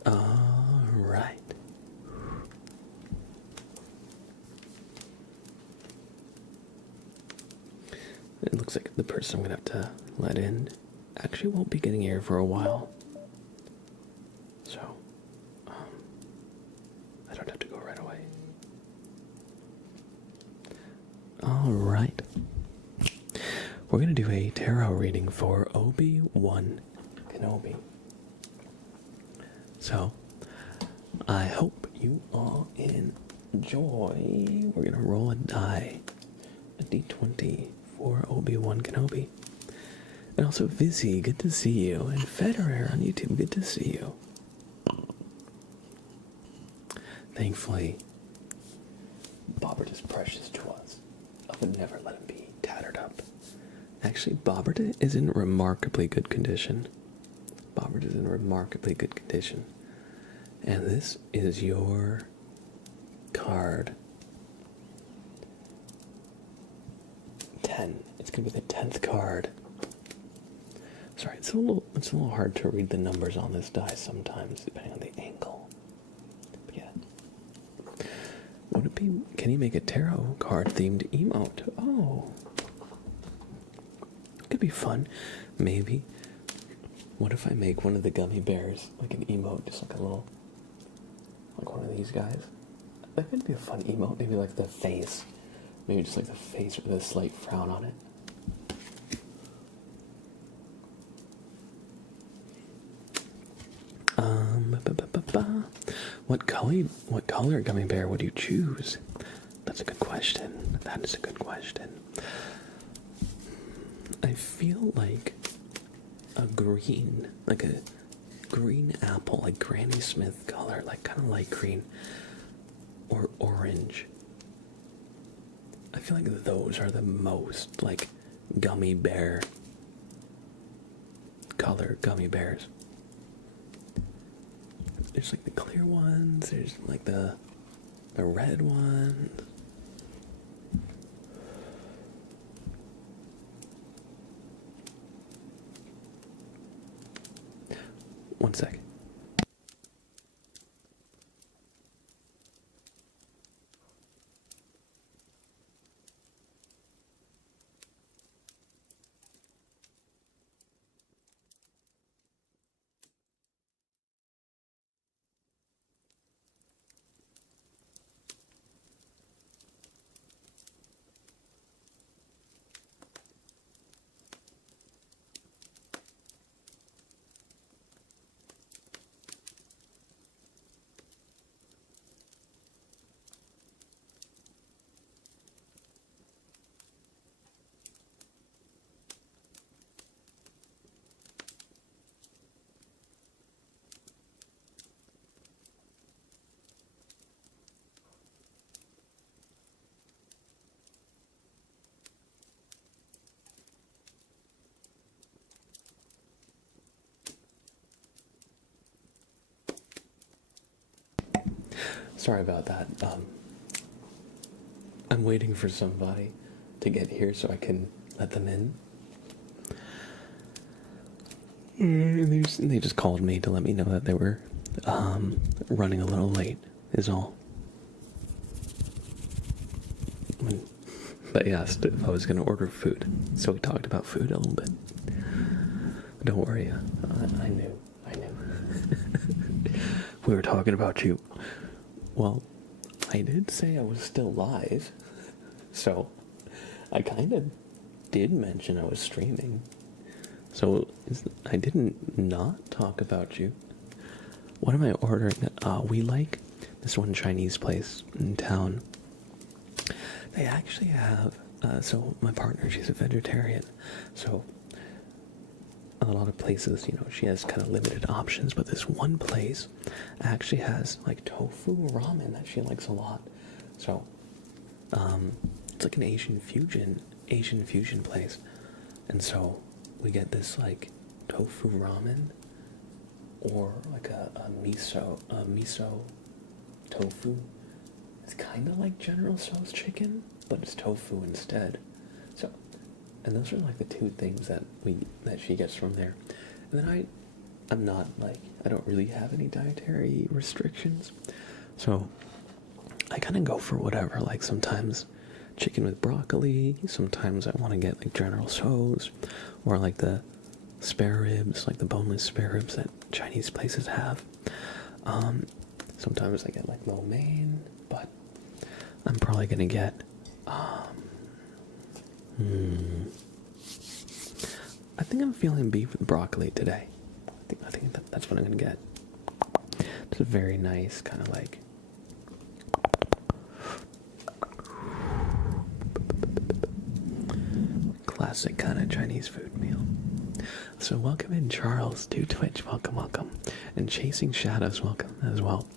Alright. It looks like the person I'm gonna have to let in actually won't be getting here for a while. So, I don't have to go right away. Alright. We're gonna do a tarot reading for Obi-Wan Kenobi. So, I hope you all enjoy. We're gonna roll a die, a d20 for Obi-Wan Kenobi. And also Vizzy, good to see you. And Federer on YouTube, good to see you. Thankfully, Bobbert is precious to us. I would never let him be tattered up. Actually, Bobbert is in remarkably good condition. Bobbert is in remarkably good condition. And this is your card. 10. It's going to be the 10th card. Sorry, it's a little hard to read the numbers on this die sometimes, depending on the angle. But yeah. Would it be, can you make a tarot card themed emote? Oh. Could be fun. Maybe. What if I make one of the gummy bears like an emote, just like a little, like one of these guys? That could be a fun emote. Maybe like the face. Maybe just like the face with a slight frown on it. What color gummy bear would you choose? That's a good question. That is a good question. I feel like a green, like a green apple, like Granny Smith color, like kind of light green or orange. I feel like those are the most like gummy bear color gummy bears. There's like the clear ones, there's like the red ones. One sec. Sorry about that. I'm waiting for somebody to get here so I can let them in. And they just called me to let me know that they were running a little late, is all. They asked if I was going to order food, so we talked about food a little bit. Don't worry, I knew. We were talking about you. Well, I did say I was still live, so I kind of did mention I was streaming. So I didn't not talk about you. What am I ordering? We like this one Chinese place in town. They actually have, so my partner, she's a vegetarian, so a lot of places, you know, she has kind of limited options, but this one place actually has like tofu ramen that she likes a lot. So it's like an Asian fusion place, and so we get this like tofu ramen or like a miso tofu. It's kind of like General Tso's chicken, but it's tofu instead. So, and those are like the two things that she gets from there. And then I'm not like, I don't really have any dietary restrictions, so I kind of go for whatever. Like sometimes chicken with broccoli, sometimes I want to get like General Tso's, or like the spare ribs, like the boneless spare ribs that Chinese places have. Sometimes I get like lo mein, but I'm probably gonna get I think I'm feeling beef with broccoli today. I think that's what I'm gonna get. It's a very nice kind of like classic kind of Chinese food meal. So welcome in Charles to Twitch, welcome. And Chasing Shadows, welcome as well.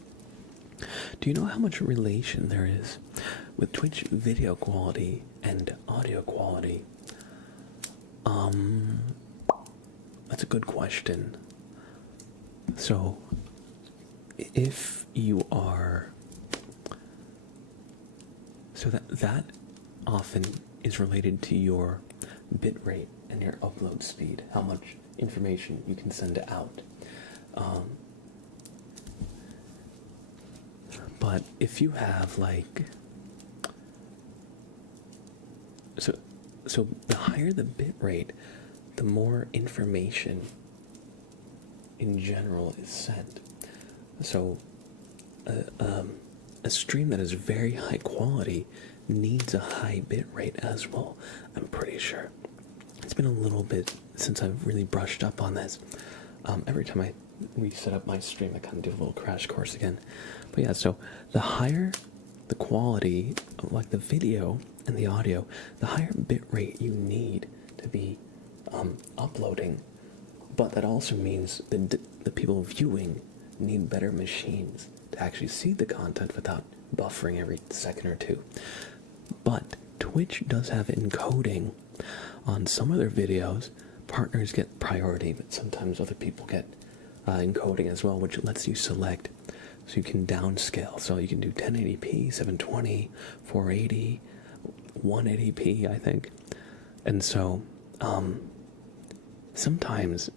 Do you know how much relation there is with Twitch video quality and audio quality? That's a good question. So, if you are... So that often is related to your bit rate and your upload speed, how much information you can send out. But if you have like... So the higher the bit rate, the more information in general is sent. So a stream that is very high quality needs a high bit rate as well, I'm pretty sure. It's been a little bit since I've really brushed up on this. Every time I reset up my stream, I kind of do a little crash course again. But yeah, so the higher the quality of like the video and the audio, the higher bit rate you need to be uploading. But that also means the people viewing need better machines to actually see the content without buffering every second or two. But Twitch does have encoding on some of their videos. Partners get priority, but sometimes other people get encoding as well, which lets you select. So you can downscale. So you can do 1080p, 720, 480, 180p, I think. And so sometimes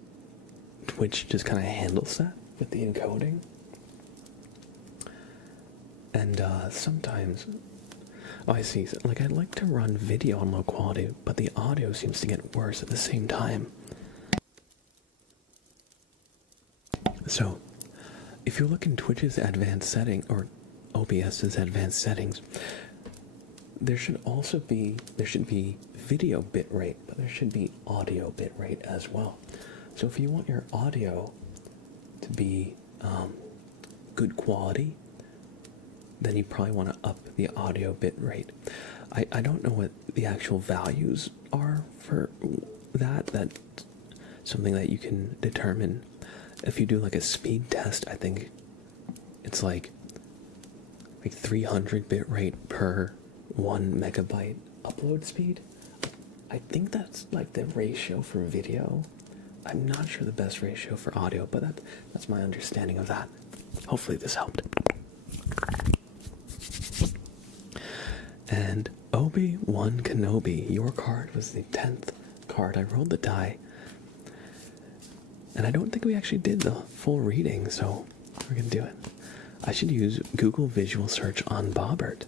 Twitch just kind of handles that with the encoding. And sometimes, oh, I see. Like, I'd like to run video on low quality, but the audio seems to get worse at the same time. So, if you look in Twitch's advanced setting, or OBS's advanced settings, there should be video bitrate, but there should be audio bitrate as well. So if you want your audio to be good quality, then you probably want to up the audio bitrate. I don't know what the actual values are for that. That's something that you can determine. If you do like a speed test, I think it's like 300 bitrate per 1 megabyte upload speed. I think that's like the ratio for video. I'm not sure the best ratio for audio, but that's my understanding of that. Hopefully this helped. And Obi-Wan Kenobi, your card was the 10th card. I rolled the die. And I don't think we actually did the full reading, so we're gonna do it. I should use Google Visual Search on Bobbert.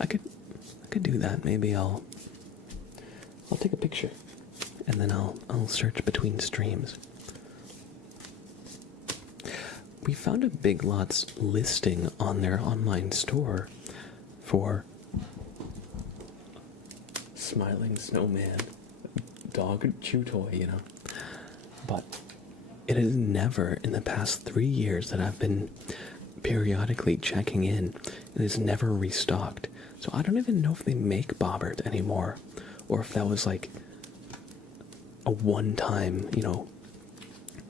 I could do that. Maybe I'll take a picture and then I'll search between streams. We found a Big Lots listing on their online store for Smiling Snowman, dog chew toy, you know. But it is never, in the past 3 years that I've been periodically checking in, it is never restocked. So I don't even know if they make Bobbert anymore, or if that was like a one-time,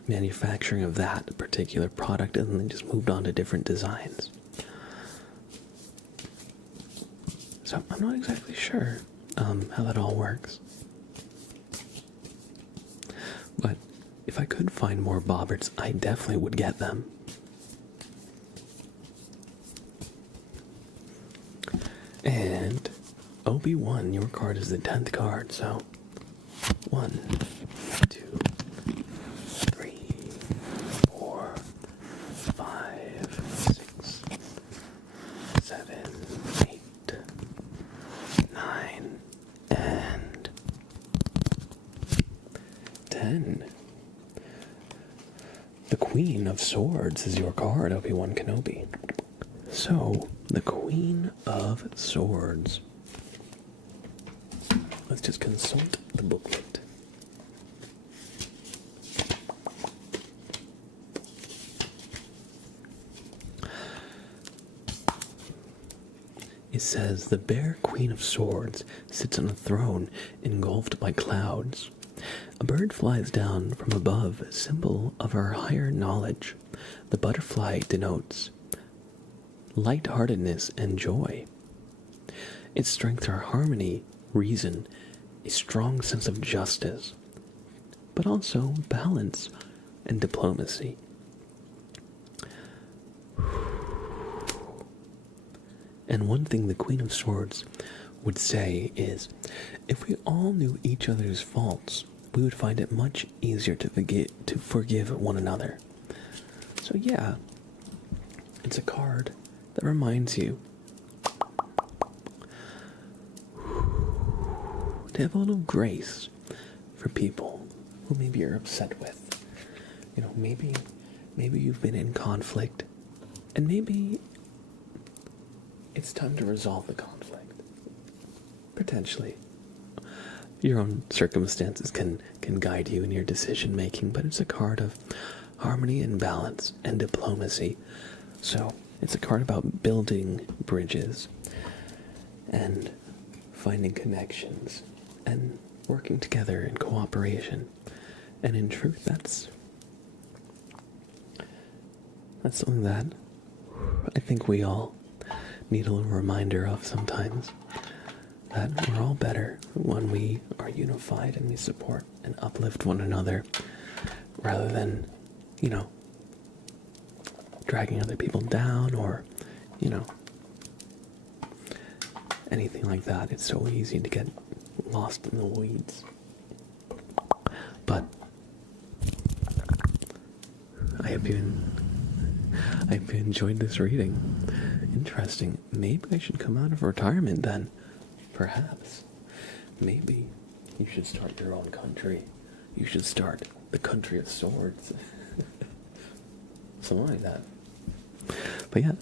manufacturing of that particular product and then just moved on to different designs. So I'm not exactly sure how that all works. But if I could find more Bobberts, I definitely would get them. And Obi-Wan, your card is the 10th card, so 1, 2, 3, 4, 5, 6, 7, 8, 9, and 10. The Queen of Swords is your card, Obi-Wan Kenobi. So, the Queen of Swords. Let's just consult the booklet. It says, the Bear Queen of Swords sits on a throne engulfed by clouds. A bird flies down from above, a symbol of our higher knowledge. The butterfly denotes lightheartedness and joy. Its strengths are harmony, reason, a strong sense of justice, but also balance and diplomacy. And one thing the Queen of Swords would say is, if we all knew each other's faults, we would find it much easier to forgive one another. So yeah, it's a card that reminds you to have a little grace for people who maybe you're upset with. Maybe you've been in conflict, and maybe it's time to resolve the conflict. Potentially. Your own circumstances can guide you in your decision making, but it's a card of harmony and balance and diplomacy. So it's a card about building bridges and finding connections and working together in cooperation. And in truth, that's something that I think we all need a little reminder of sometimes. That we're all better when we are unified and we support and uplift one another rather than, dragging other people down or, anything like that. It's so easy to get lost in the weeds. But I hope you enjoyed this reading. Interesting. Maybe I should come out of retirement then. Perhaps. Maybe you should start your own country. You should start the country of swords. Something like that. But yeah,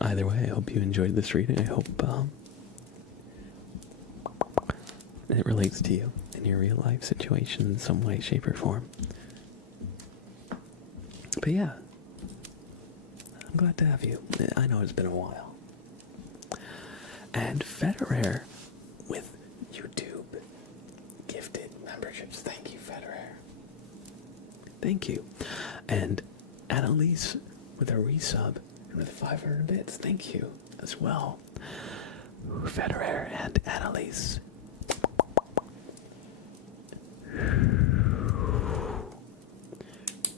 either way, I hope you enjoyed this reading. I hope it relates to you in your real life situation in some way, shape, or form. But yeah, I'm glad to have you. I know it's been a while. And Federer with YouTube gifted memberships. Thank you, Federer. Thank you. And Annalise with a resub and with 500 bits. Thank you as well. Federer and Annalise.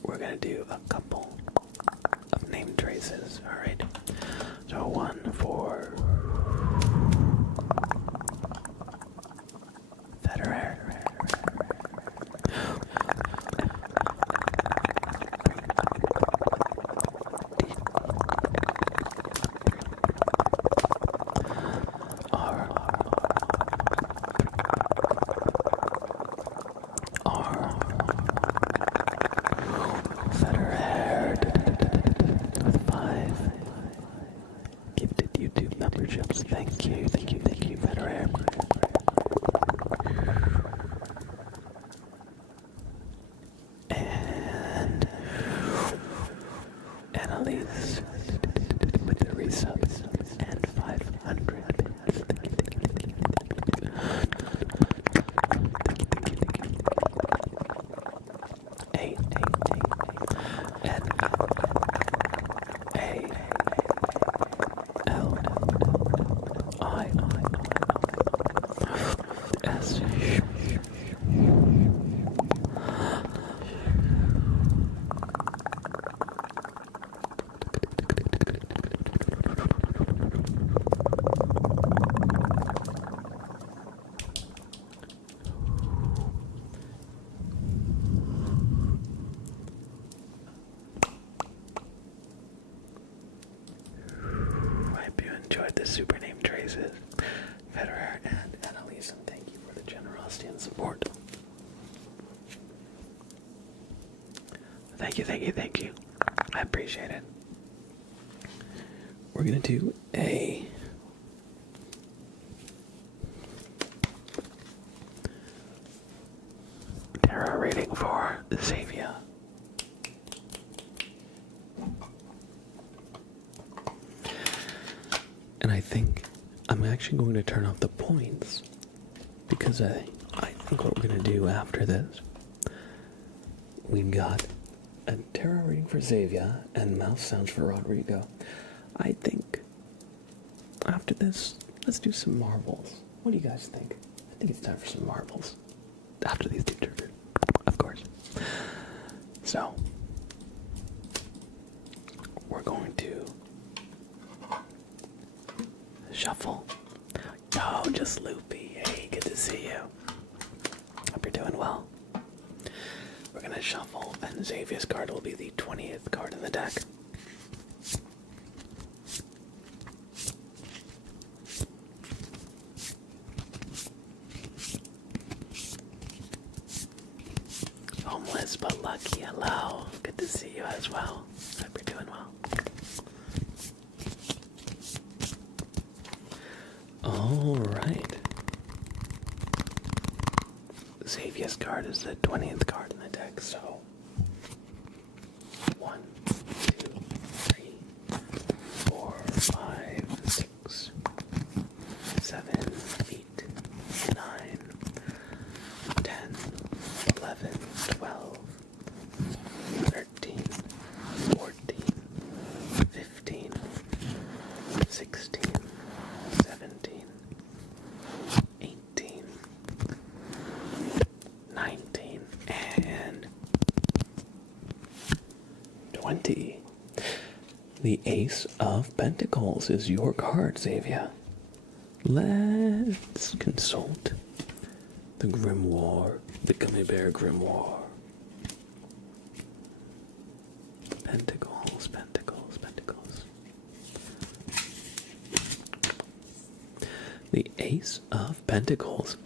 We're gonna do a couple of name traces. Alright. So one for Federer. Thank you, Federer. And Annalise with the resubs and 500 bits. Enjoyed the super name traces, Federer and Annalise, and thank you for the generosity and support. Thank you. I appreciate it. We're gonna do a tarot reading for Xavier. And I think I'm actually going to turn off the points because I think what we're going to do after this, we've got a tarot reading for Xavier and mouse sounds for Rodrigo. I think after this, let's do some marbles. What do you guys think? I think it's time for some marbles after these two triggers, of course. So, we're going to shuffle. Oh, just loopy. Hey, good to see you. Hope you're doing well. We're gonna shuffle, and Xavier's card will be the 20th card in the deck. Homeless but lucky. Hello. Good to see you as well. Hope you're doing well. Alright. Xavier's card is the 20th card in the deck, so 1, 2, 3, 4, 5, 6, 7, 8, 9, 10, 11, 12, 13, 14, 15, 16, The Ace of Pentacles is your card, Xavier. Let's consult the Grimoire, the Gummy Bear Grimoire. Pentacles, pentacles, pentacles. The Ace of Pentacles.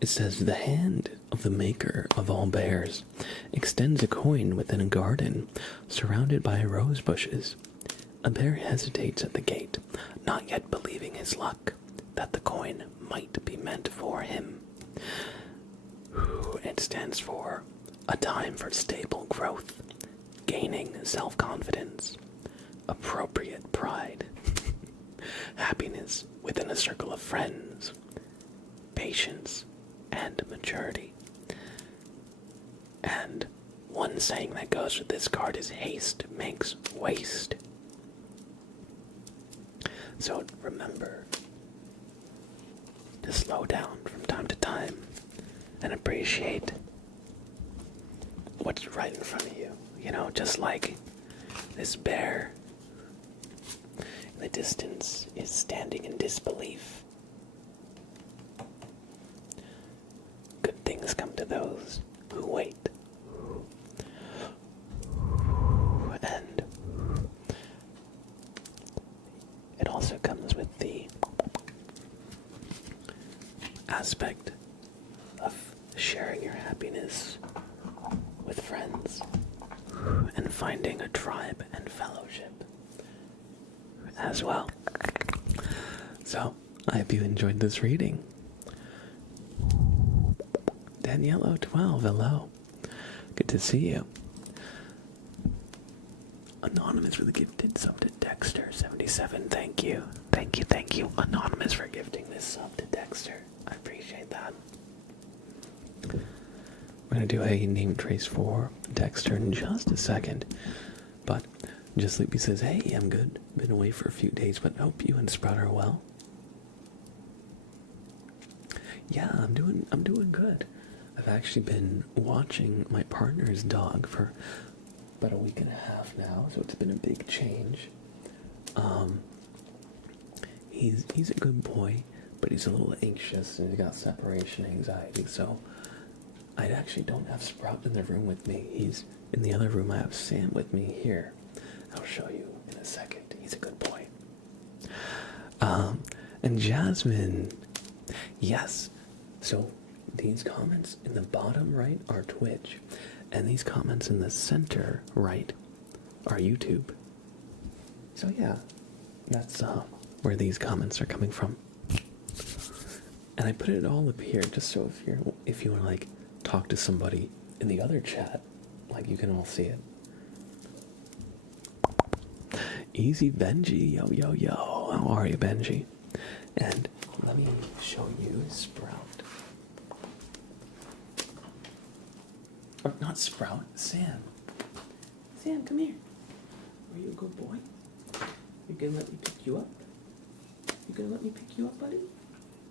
It says, the hand of the maker of all bears extends a coin within a garden surrounded by rose bushes. A bear hesitates at the gate, not yet believing his luck, that the coin might be meant for him. It stands for a time for stable growth, gaining self-confidence, appropriate pride, happiness within a circle of friends, patience, and maturity. And one saying that goes with this card is haste makes waste. So remember to slow down from time to time and appreciate what's right in front of you. You know, just like this bear in the distance is standing in disbelief. Good things come to those who wait. And it also comes with the aspect of sharing your happiness with friends and finding a tribe and fellowship as well. So, I hope you enjoyed this reading. Daniello12, hello. Good to see you. Anonymous for the gifted sub to Dexter77, thank you. Thank you, Anonymous, for gifting this sub to Dexter. I appreciate that. We're going to do a name trace for Dexter in just a second. But Just Sleepy says, hey, I'm good. Been away for a few days, but hope you and Sprout are well. Yeah, I'm doing good. I've actually been watching my partner's dog for about a week and a half now, so it's been a big change. He's a good boy, but he's a little anxious and he's got separation anxiety, so I actually don't have Sprout in the room with me. He's in the other room. I have Sam with me here. I'll show you in a second. He's a good boy. And Jasmine, yes. So these comments in the bottom right are Twitch, and these comments in the center right are YouTube. So yeah, that's where these comments are coming from. And I put it all up here just so if you want to like talk to somebody in the other chat, like you can all see it. Easy Benji, yo, how are you, Benji? And let me show you Sprout. Or not Sprout, Sam. Sam, come here. Are you a good boy? You gonna let me pick you up? You gonna let me pick you up, buddy?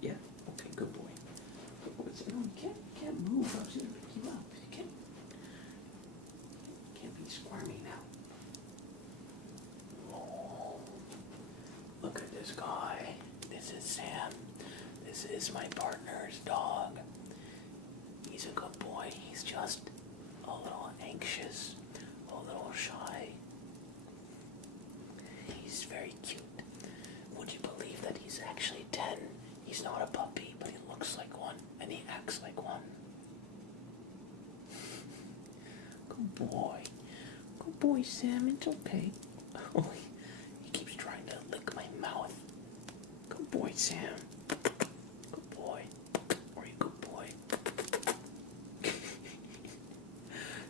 Yeah? Okay, good boy. No, you can't move. I was gonna pick you up. You can't be squirmy now. Oh, look at this guy. This is Sam. This is my partner's dog. He's a good boy. He's just a little anxious, a little shy. He's very cute. Would you believe that he's actually 10? He's not a puppy, but he looks like one, and he acts like one. Good boy. Good boy, Sam. It's okay. Oh, he keeps trying to lick my mouth. Good boy, Sam. Good boy. Are you a good boy?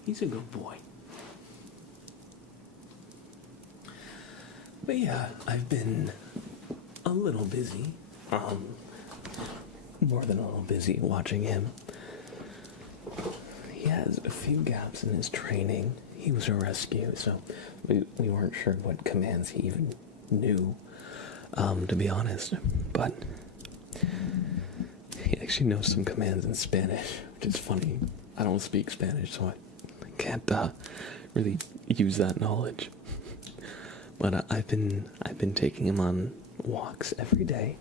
He's a good boy. But yeah, I've been a little busy. More than a little busy watching him. He has a few gaps in his training. He was a rescue, so we weren't sure what commands he even knew, to be honest. But he actually knows some commands in Spanish, which is funny. I don't speak Spanish, so I can't really use that knowledge. But I've been taking him on walks every day.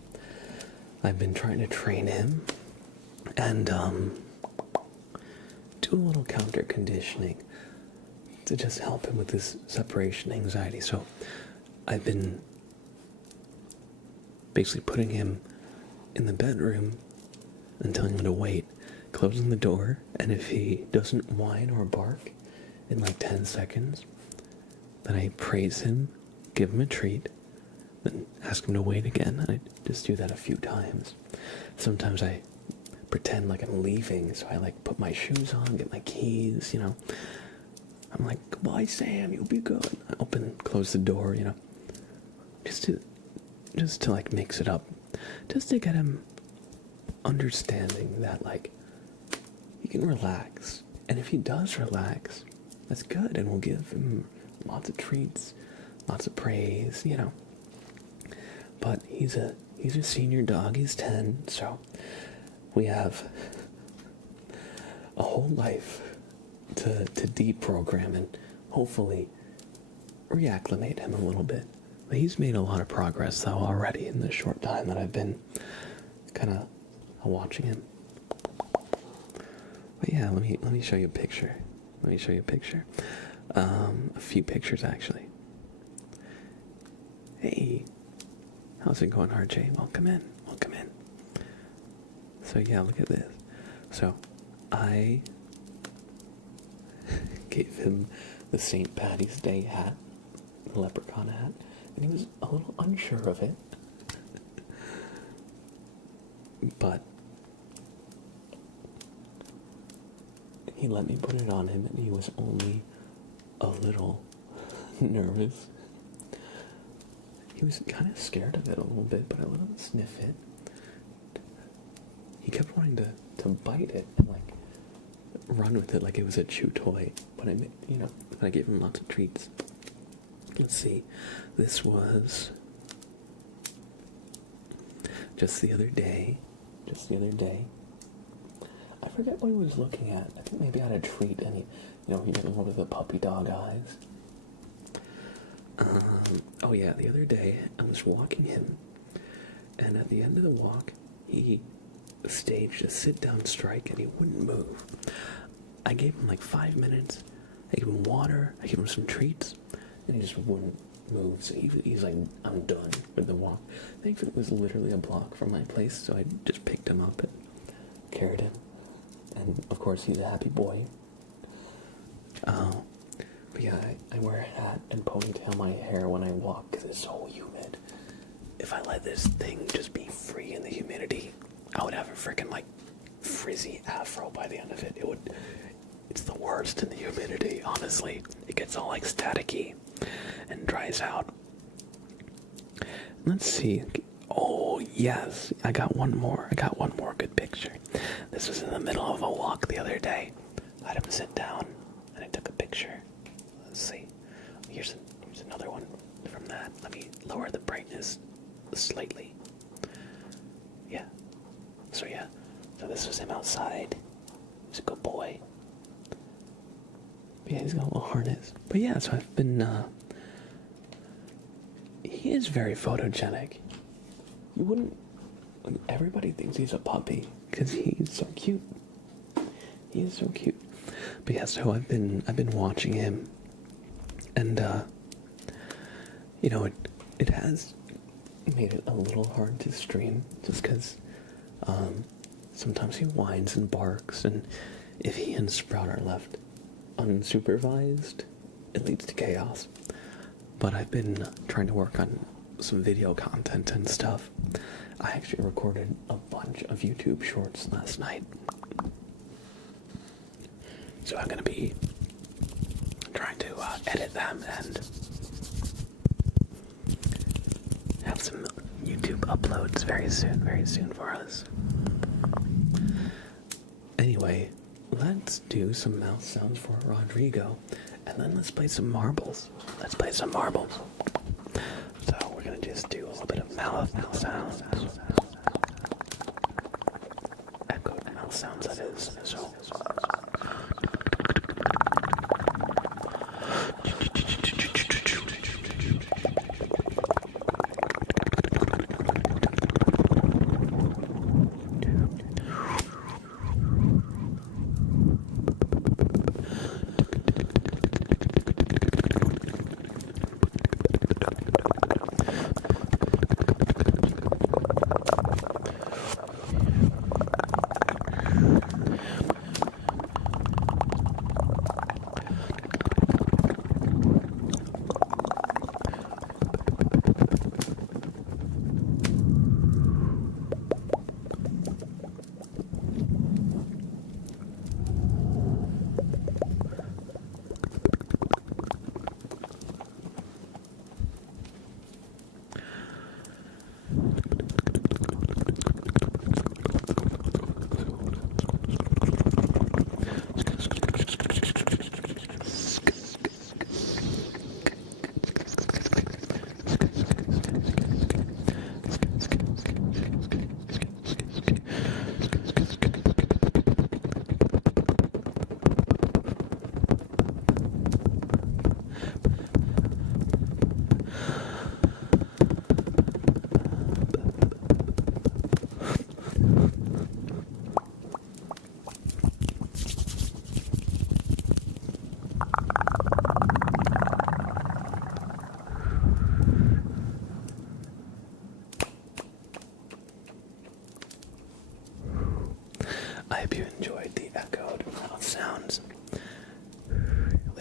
I've been trying to train him and do a little counter conditioning to just help him with this separation anxiety. So I've been basically putting him in the bedroom and telling him to wait, closing the door, and if he doesn't whine or bark in like 10 seconds, then I praise him, give him a treat, then ask him to wait again. And I just do that a few times. Sometimes I pretend like I'm leaving, so I like put my shoes on, get my keys, you know. I'm like, goodbye Sam, you'll be good. I close the door, you know. Just to like mix it up. Just to get him understanding that like he can relax. And if he does relax, that's good, and we'll give him lots of treats, lots of praise, you know. But he's a senior dog, he's 10, so we have a whole life to deprogram and hopefully reacclimate him a little bit. But he's made a lot of progress though already in the short time that I've been kind of watching him. But yeah, let me show you a picture. Let me show you a picture. A few pictures actually. Hey, how's it going, RJ? Welcome in. Welcome in. So yeah, look at this. So I gave him the St. Patty's Day hat, the leprechaun hat, and he was a little unsure of it. But he let me put it on him, and he was only a little nervous. He was kind of scared of it a little bit, but I let him sniff it. He kept wanting to bite it and like run with it like it was a chew toy. But I gave him lots of treats. Let's see. This was just the other day. I forget what he was looking at. I think maybe I had a treat, and he get one of the puppy dog eyes. Oh yeah, the other day I was walking him, and at the end of the walk, he staged a sit-down strike, and he wouldn't move. I gave him like 5 minutes. I gave him water. I gave him some treats, and he just wouldn't move. So he's like, I'm done with the walk. Thankfully, it was literally a block from my place, so I just picked him up and carried him. And of course, he's a happy boy. But yeah, I wear a hat and ponytail my hair when I walk because it's so humid. If I let this thing just be free in the humidity, I would have a freaking like frizzy afro by the end of it. It's the worst in the humidity, honestly. It gets all like staticky and dries out. Let's see. Oh yes, I got one more good picture. This was in the middle of a walk the other day. I had him sit down and I took a picture. Let's see. Here's another one from that. Let me lower the brightness slightly. Yeah. So this was him outside. He's a good boy. But yeah, he's got a little harness. But yeah, so I've been, he is very photogenic. You wouldn't, everybody thinks he's a puppy, because he's so cute. He is so cute. But yeah, so I've been watching him, and, it has made it a little hard to stream, just because, sometimes he whines and barks, and if he and Sprout are left unsupervised, it leads to chaos. But I've been trying to work on some video content and stuff. I actually recorded a bunch of YouTube shorts last night. So I'm going to be trying to edit them and have some YouTube uploads very soon for us. Anyway, let's do some mouth sounds for Rodrigo, and then let's play some marbles. So we're gonna just do a little bit of mouth sounds. Echoed mouth sounds, that is. So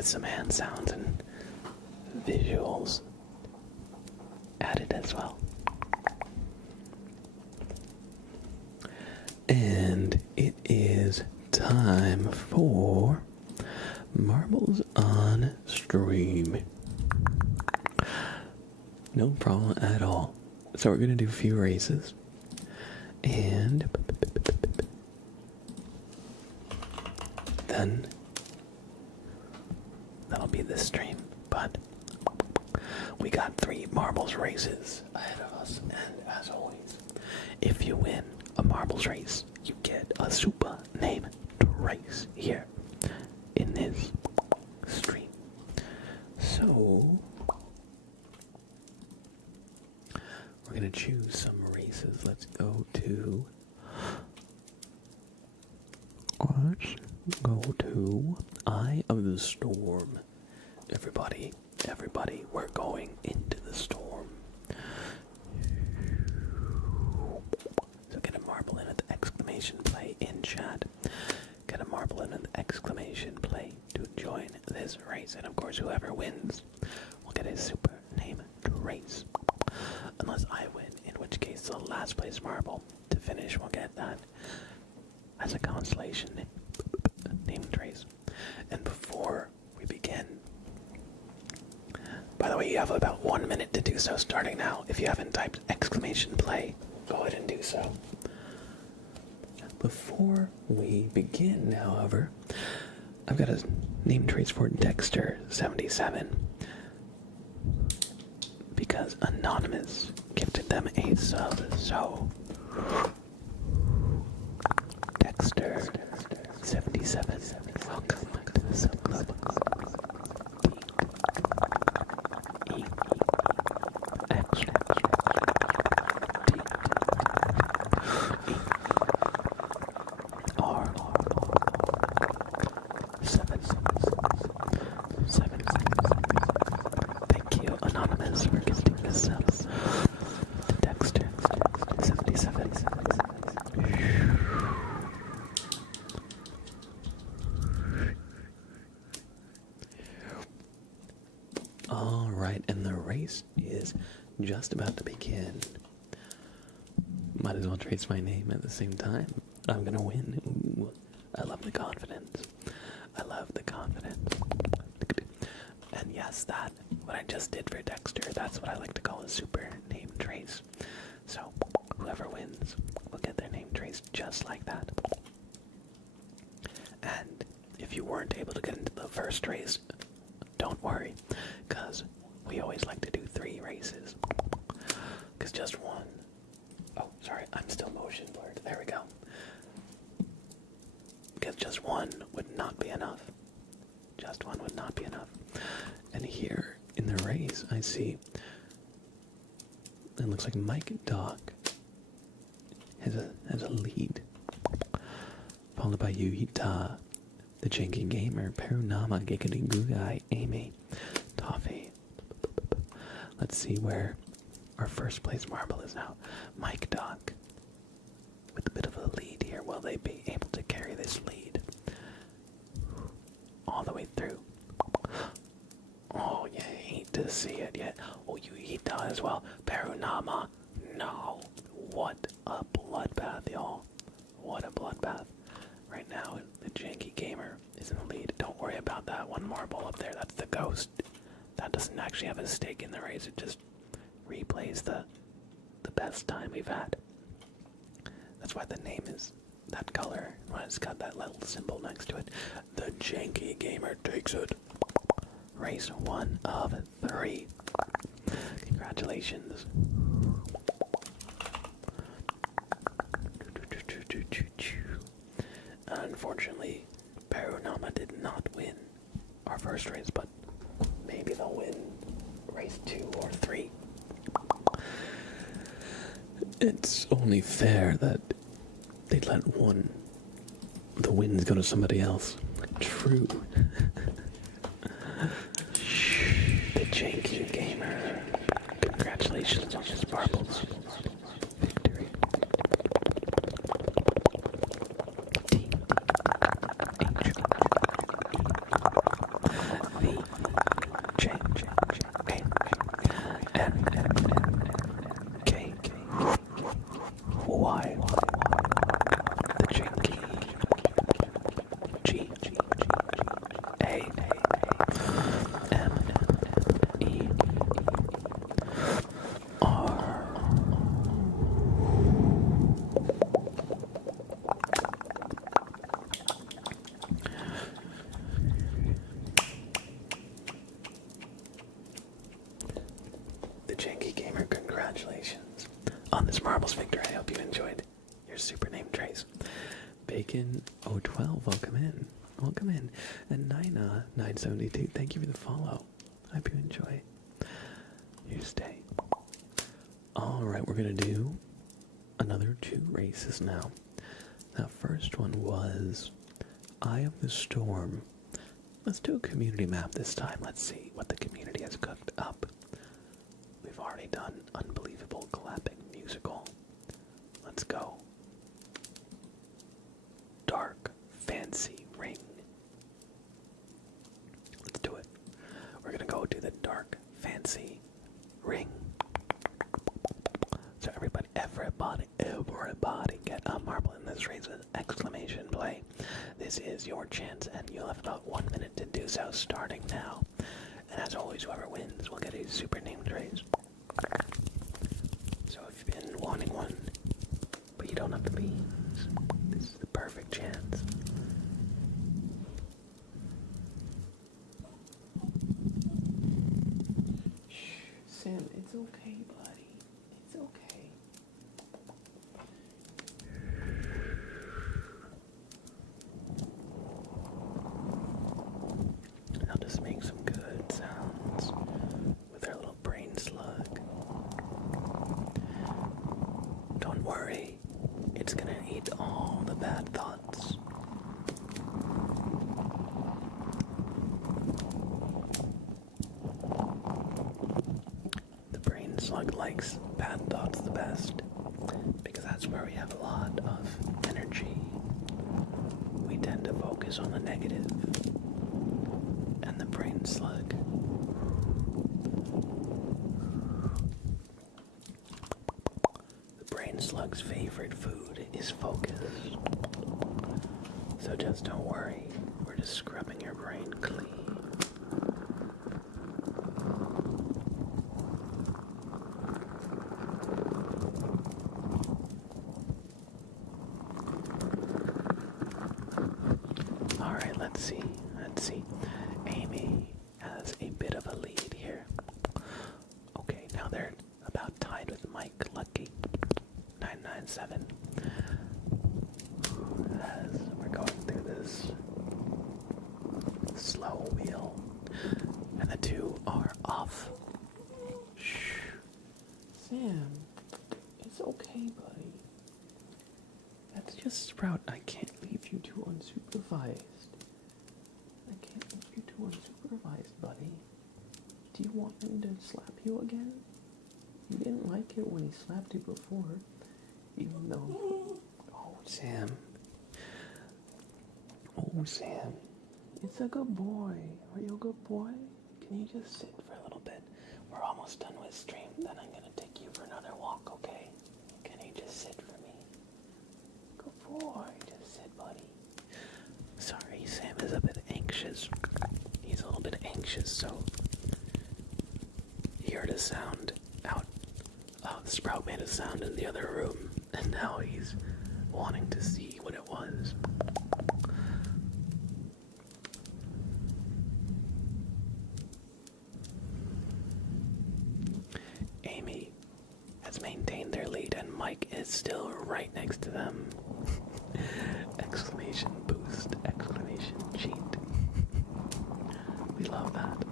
with some hand sounds and visuals added as well. And it is time for Marbles on Stream. No problem at all. So we're gonna do a few races, and then that'll be this stream. But we got 3 marbles races ahead of us, and as always, if you win a marbles race, you get a super name race here in this stream. So we're gonna choose some races. Let's go to Eye of the Storm. Everybody, we're going into the storm. So get a marble in at the exclamation play in chat. Get a marble in at the exclamation play to join this race. And of course, whoever wins will get a super name race. Unless I win, in which case the last place marble to finish will get that as a constellation name trace. And before we begin, by the way, you have about 1 minute to do so starting now. If you haven't typed exclamation play, go ahead and do so. Before we begin, however, I've got a name trace for Dexter77 because Anonymous gifted them a sub. So Dexter77, welcome to the sub club. Thank you, Anonymous, for gifting this sub to Dexter77. Alright, and the race is just about to begin. Might as well trace my name at the same time. I'm gonna win. Ooh, I love the confidence. I love the confidence. And yes, that, what I just did for Dexter, that's what I like to call a super name trace. So, whoever wins will get their name traced just like that. And if you weren't able to get into the first race, don't worry, because we always like to do 3 races. Because just one... Oh, sorry, I'm still motion blurred. There we go. Because just one would not be enough. Just one would not be enough. And here in the race, I see it looks like Mike Doc has a lead, followed by Yuita, the Janky Gamer, Perunama, Giggity Gugai, Amy, Toffee. Let's see where our first place marble is now. Mike Doc with a bit of a lead here. Will they be able to carry this lead all the way through? Oh, you hate to see it yet. Oh, Yuita as well. Perunama. No. What a bloodbath, y'all. What a bloodbath. Right now, the Janky Gamer is in the lead. Don't worry about that one marble up there. That's the ghost. That doesn't actually have a stake in the race. It just replays the best time we've had. That's why the name is that color. When it's got that little symbol next to it. The Janky Gamer takes it. Race 1 of 3. Congratulations. Unfortunately, Perunama did not win our first race, but maybe they'll win race 2 or 3. It's only fair that they let the wins go to somebody else. True. The Janky Gamer. Congratulations on his marbles victory. K, Y, the Chinky, G, A, M, E, R. The Janky Gamer, congratulations on this marbles victory. I hope you enjoyed your super name trace. Bacon 012, welcome in. Welcome in. And Nina 972, thank you for the follow. I hope you enjoy your stay. Alright, we're gonna do another 2 races now. That first one was Eye of the Storm. Let's do a community map this time. Let's see what the community has cooked up. We've already done Unbelievable Clapping Musical. Let's go. Dark Fancy Ring. Let's do it. We're gonna go to the Dark Fancy Ring. So everybody get a marble in this race with exclamation play. This is your chance, and you'll have about 1 minute to do so, starting now. And as always, whoever wins will get a super named raise. So if you've been wanting one, but you don't have the means, this is the perfect chance. Shh, Sam, it's okay, buddy. It's okay. I'll just make some good sounds with our little brain slug. Don't worry, it's gonna eat all the bad thoughts. The brain slug likes bad thoughts the best because that's where we have a lot of energy. We tend to focus on the negative, and the brain slug slug's favorite food is focus. So just don't worry, we're just scrubbing your brain clean. Alright, let's see. Amy has a bit of a lead here. Okay, now they're about tied with Mike Lucky. 997. As we're going through this slow wheel, and the two are off. Shh. Sam, it's okay, buddy. That's just Sprout. I can't leave you two unsupervised. Buddy. Do you want him to slap you again? You didn't like it when he slapped you before. Even though... Oh, Sam. It's a good boy. Are you a good boy? Can you just sit for a little bit? We're almost done with stream. Then I'm going to take you for another walk, okay? Can you just sit for me? Good boy. Just sit, buddy. Sorry, Sam is a bit anxious. He's a little bit anxious, so... He heard a sound out. Oh, the Sprout made a sound in the other room, and now he's wanting to see what it was. Amy has maintained their lead, and Mike is still right next to them. Exclamation boost, exclamation cheat. We love that.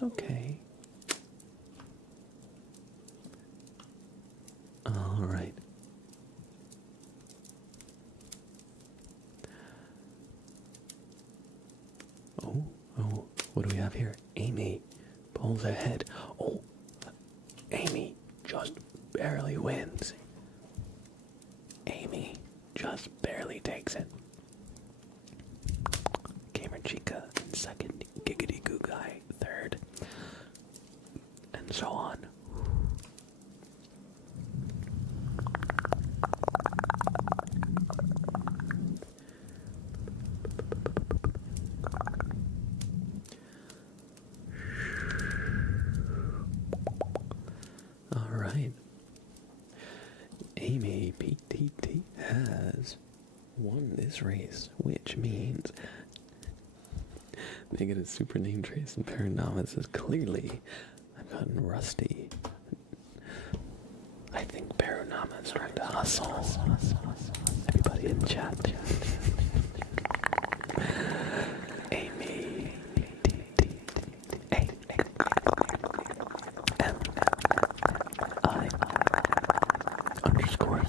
It's okay. All right. Oh, what do we have here? Amy pulls ahead. Oh, Amy just barely wins. Amy just barely takes it. Gamer Chica in second, Giggity Goo Guy third, and so on. All right. Amy PTT has won this race, which means they get a super name trace, and Paranama says, clearly I've gotten rusty. I think Paranama is trying to hustle. Everybody in chat. Amy. A-M-I underscore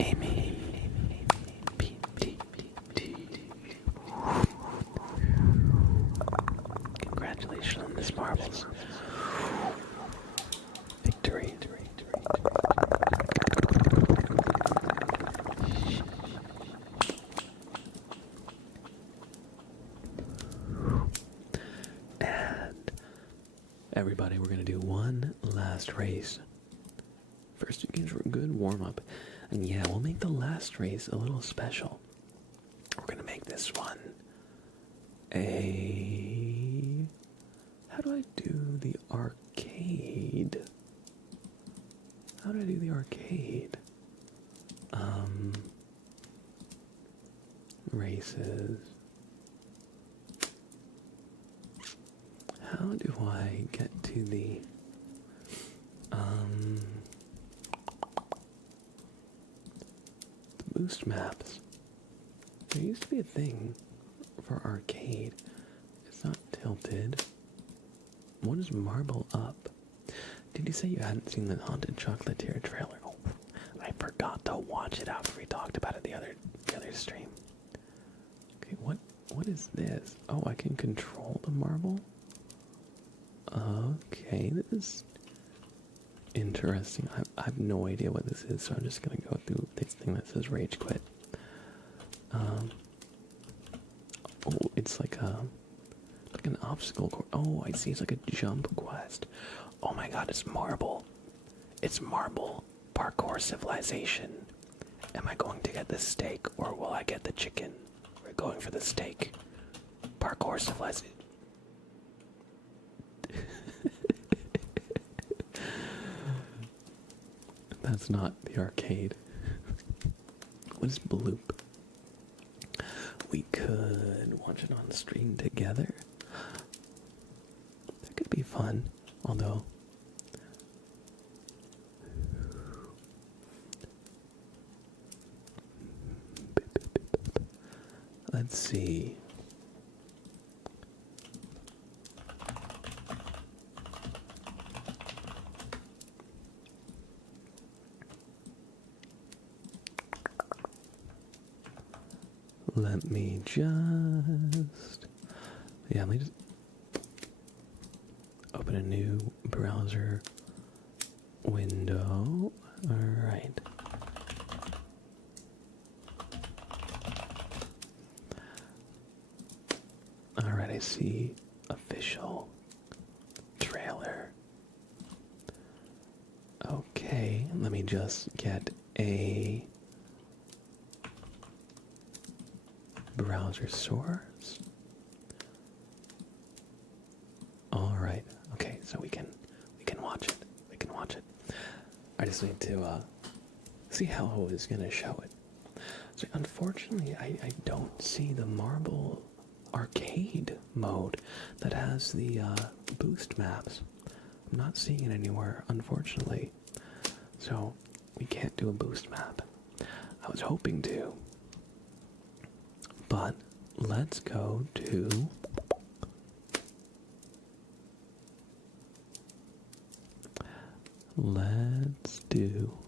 Amy P-T-T. Congratulations on this marbles. Victory. And everybody, we're gonna do one last race. First two games were a good warm-up. And yeah, we'll make the last race a little special. We're gonna make this one a... How do I do the arcade? How do I do the arcade? Races. How do I get to the... boost maps. There used to be a thing for arcade. It's not tilted. What is marble up? Did you say you hadn't seen the Haunted Chocolatier trailer? Oh, I forgot to watch it after we talked about it the other stream. Okay, what is this? Oh, I can control the marble? Okay, this is interesting. I have no idea what this is, so I'm just gonna go through this thing that says Rage Quit. Oh, it's like an obstacle course. Oh, I see. It's like a jump quest. Oh my god, it's marble. It's marble parkour civilization. Am I going to get the steak or will I get the chicken? We're going for the steak. Parkour civilization. That's not the arcade. What is Bloop? We could watch it on stream together. That could be fun, although... Let's see. Let me just... Yeah, let me just open a new browser window. Alright. Alright, I see official trailer. Okay, let me just get a browser source. Alright, okay, so we can watch it. We can watch it. I just need to see how I was gonna show it. So unfortunately I don't see the marble arcade mode that has the boost maps. I'm not seeing it anywhere, unfortunately. So we can't do a boost map. I was hoping to, but let's go to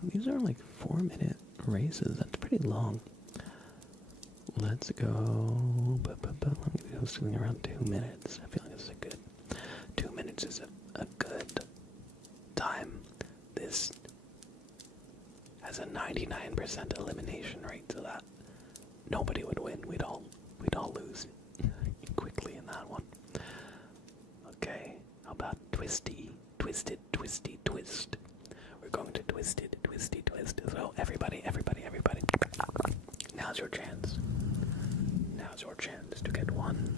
these are like 4-minute races. That's pretty long. Let's go. I'm gonna go something around 2 minutes. I feel like this is a good 2 minutes is a good time. This has a 99% elimination rate, so that nobody would win. We'd all lose quickly in that one. Okay, how about twisty, twisted, twisty, twist? We're going to twisted, twisty, twist. So everybody, now's your chance. Now's your chance to get one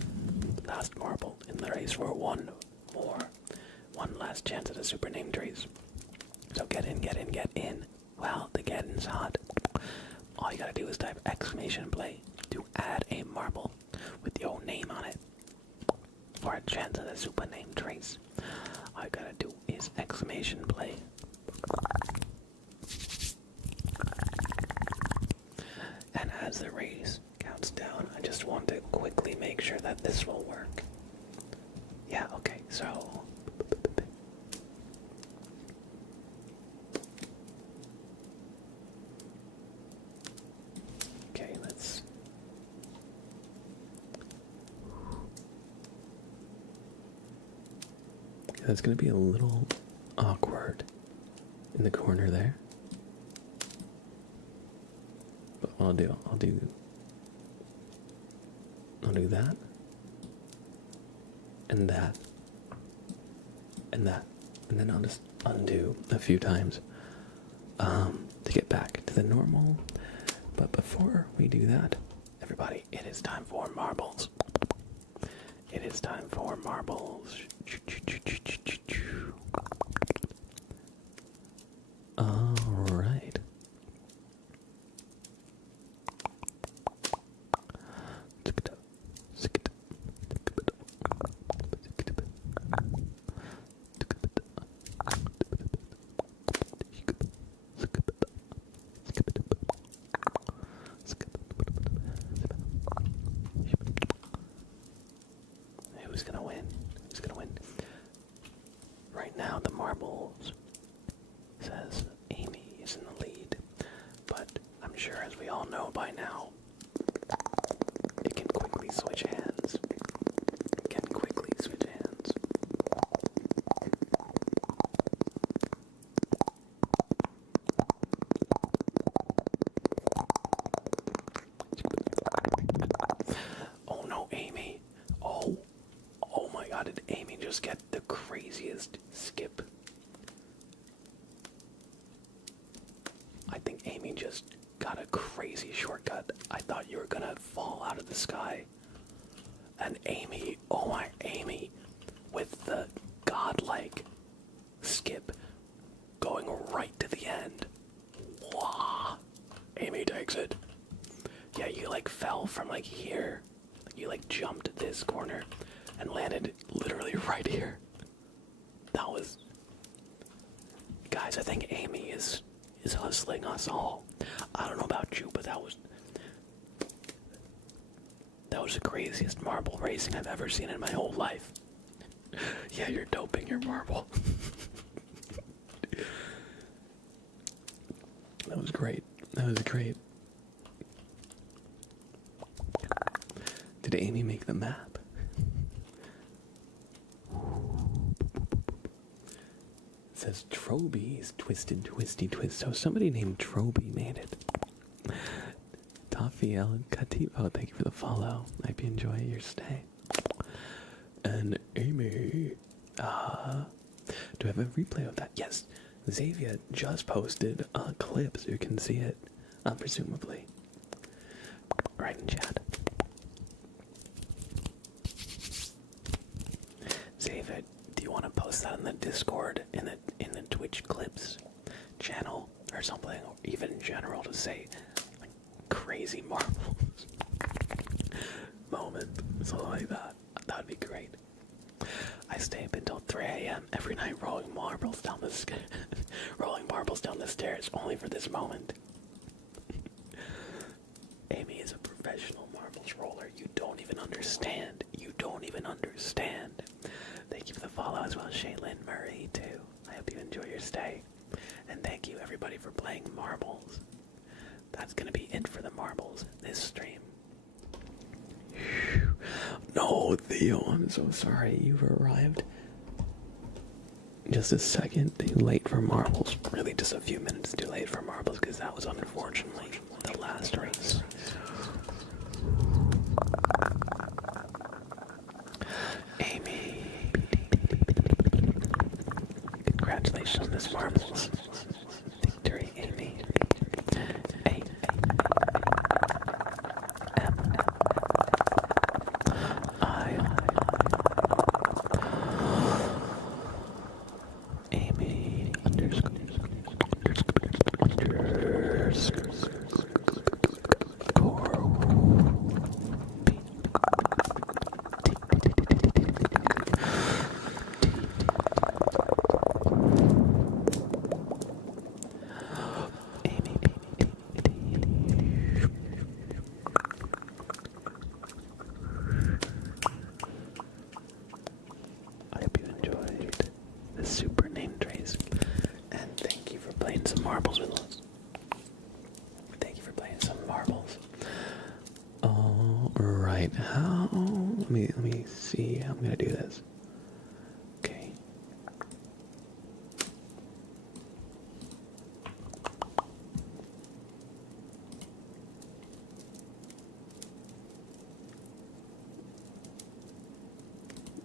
last marble in the race for one last chance at a super named race. So get in, get in, get in. Well, the getting's hot. All you gotta do is type exclamation play to add a marble with your name on it for a chance at a super named race. All you gotta do is exclamation play. And as the race counts down, I just want to quickly make sure that this will work. Yeah, okay, so that's going to be a little awkward in the corner there. But what I'll do that. And that. And that. And then I'll just undo a few times to get back to the normal. But before we do that, everybody, it is time for marbles. It is time for marbles. All right. Who's gonna win? Who's gonna win? Right now, the marbles says Amy is in the lead, but I'm sure, as we all know by now, it can quickly switch hands. It can quickly switch hands. Oh no, Amy. Oh my god, did Amy just get the craziest skip? I think Amy just got a crazy shortcut. I thought you were gonna fall out of the sky. And Amy, oh my, Amy, with the godlike skip going right to the end. Wow. Amy takes it. Yeah, you like fell from like here. You like jumped this corner and landed literally right here. That was... Guys, I think Amy is hustling us all. I don't know about you, but that was the craziest marble racing I've ever seen in my whole life. Yeah, you're doping your marble. That was great. That was great. Did Amy make the map? It says Troby's Twisted Twisty Twist. So somebody named Troby made it. Toffee El Kativo, thank you for the follow. I hope you enjoy your stay. And Amy, do I have a replay of that? Yes. Xavier just posted a clip so you can see it, presumably. Right in chat. Xavier, do you want to post that in the Discord, in the Twitch clips channel or something, or even in general, to say like crazy marbles moment, something like that? That'd be great. I stay up until 3 a.m. every night rolling marbles down the stairs only for this moment. Amy is a professional marbles roller. You don't even understand. You don't even understand. Thank you for the follow as well, Shaylin Murray, too. I hope you enjoy your stay. And thank you, everybody, for playing marbles. That's going to be it for the marbles this stream. No, Theo, I'm so sorry. You've arrived just a second too late for marbles. Really, just a few minutes too late for marbles, because that was unfortunately the last race. Amy, congratulations on this marbles victory, Amy. Amy underscore I hope you enjoyed the super name trace, and thank you for playing some marbles with us. Thank you for playing some marbles. All right, let me see how I'm gonna do this. Okay.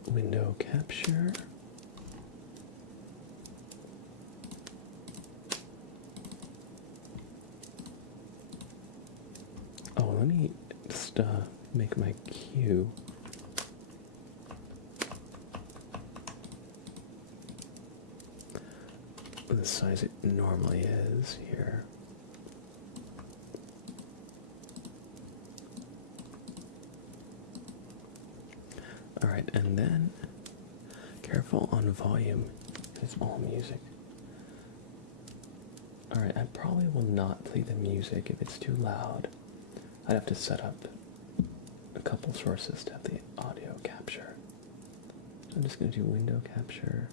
Window capture. Oh, let me just make my cue. The size it normally is here. Alright, and then careful on volume. It's all music. Alright, I probably will not play the music if it's too loud. I'd have to set up a couple sources to have the audio capture. So I'm just going to do window capture.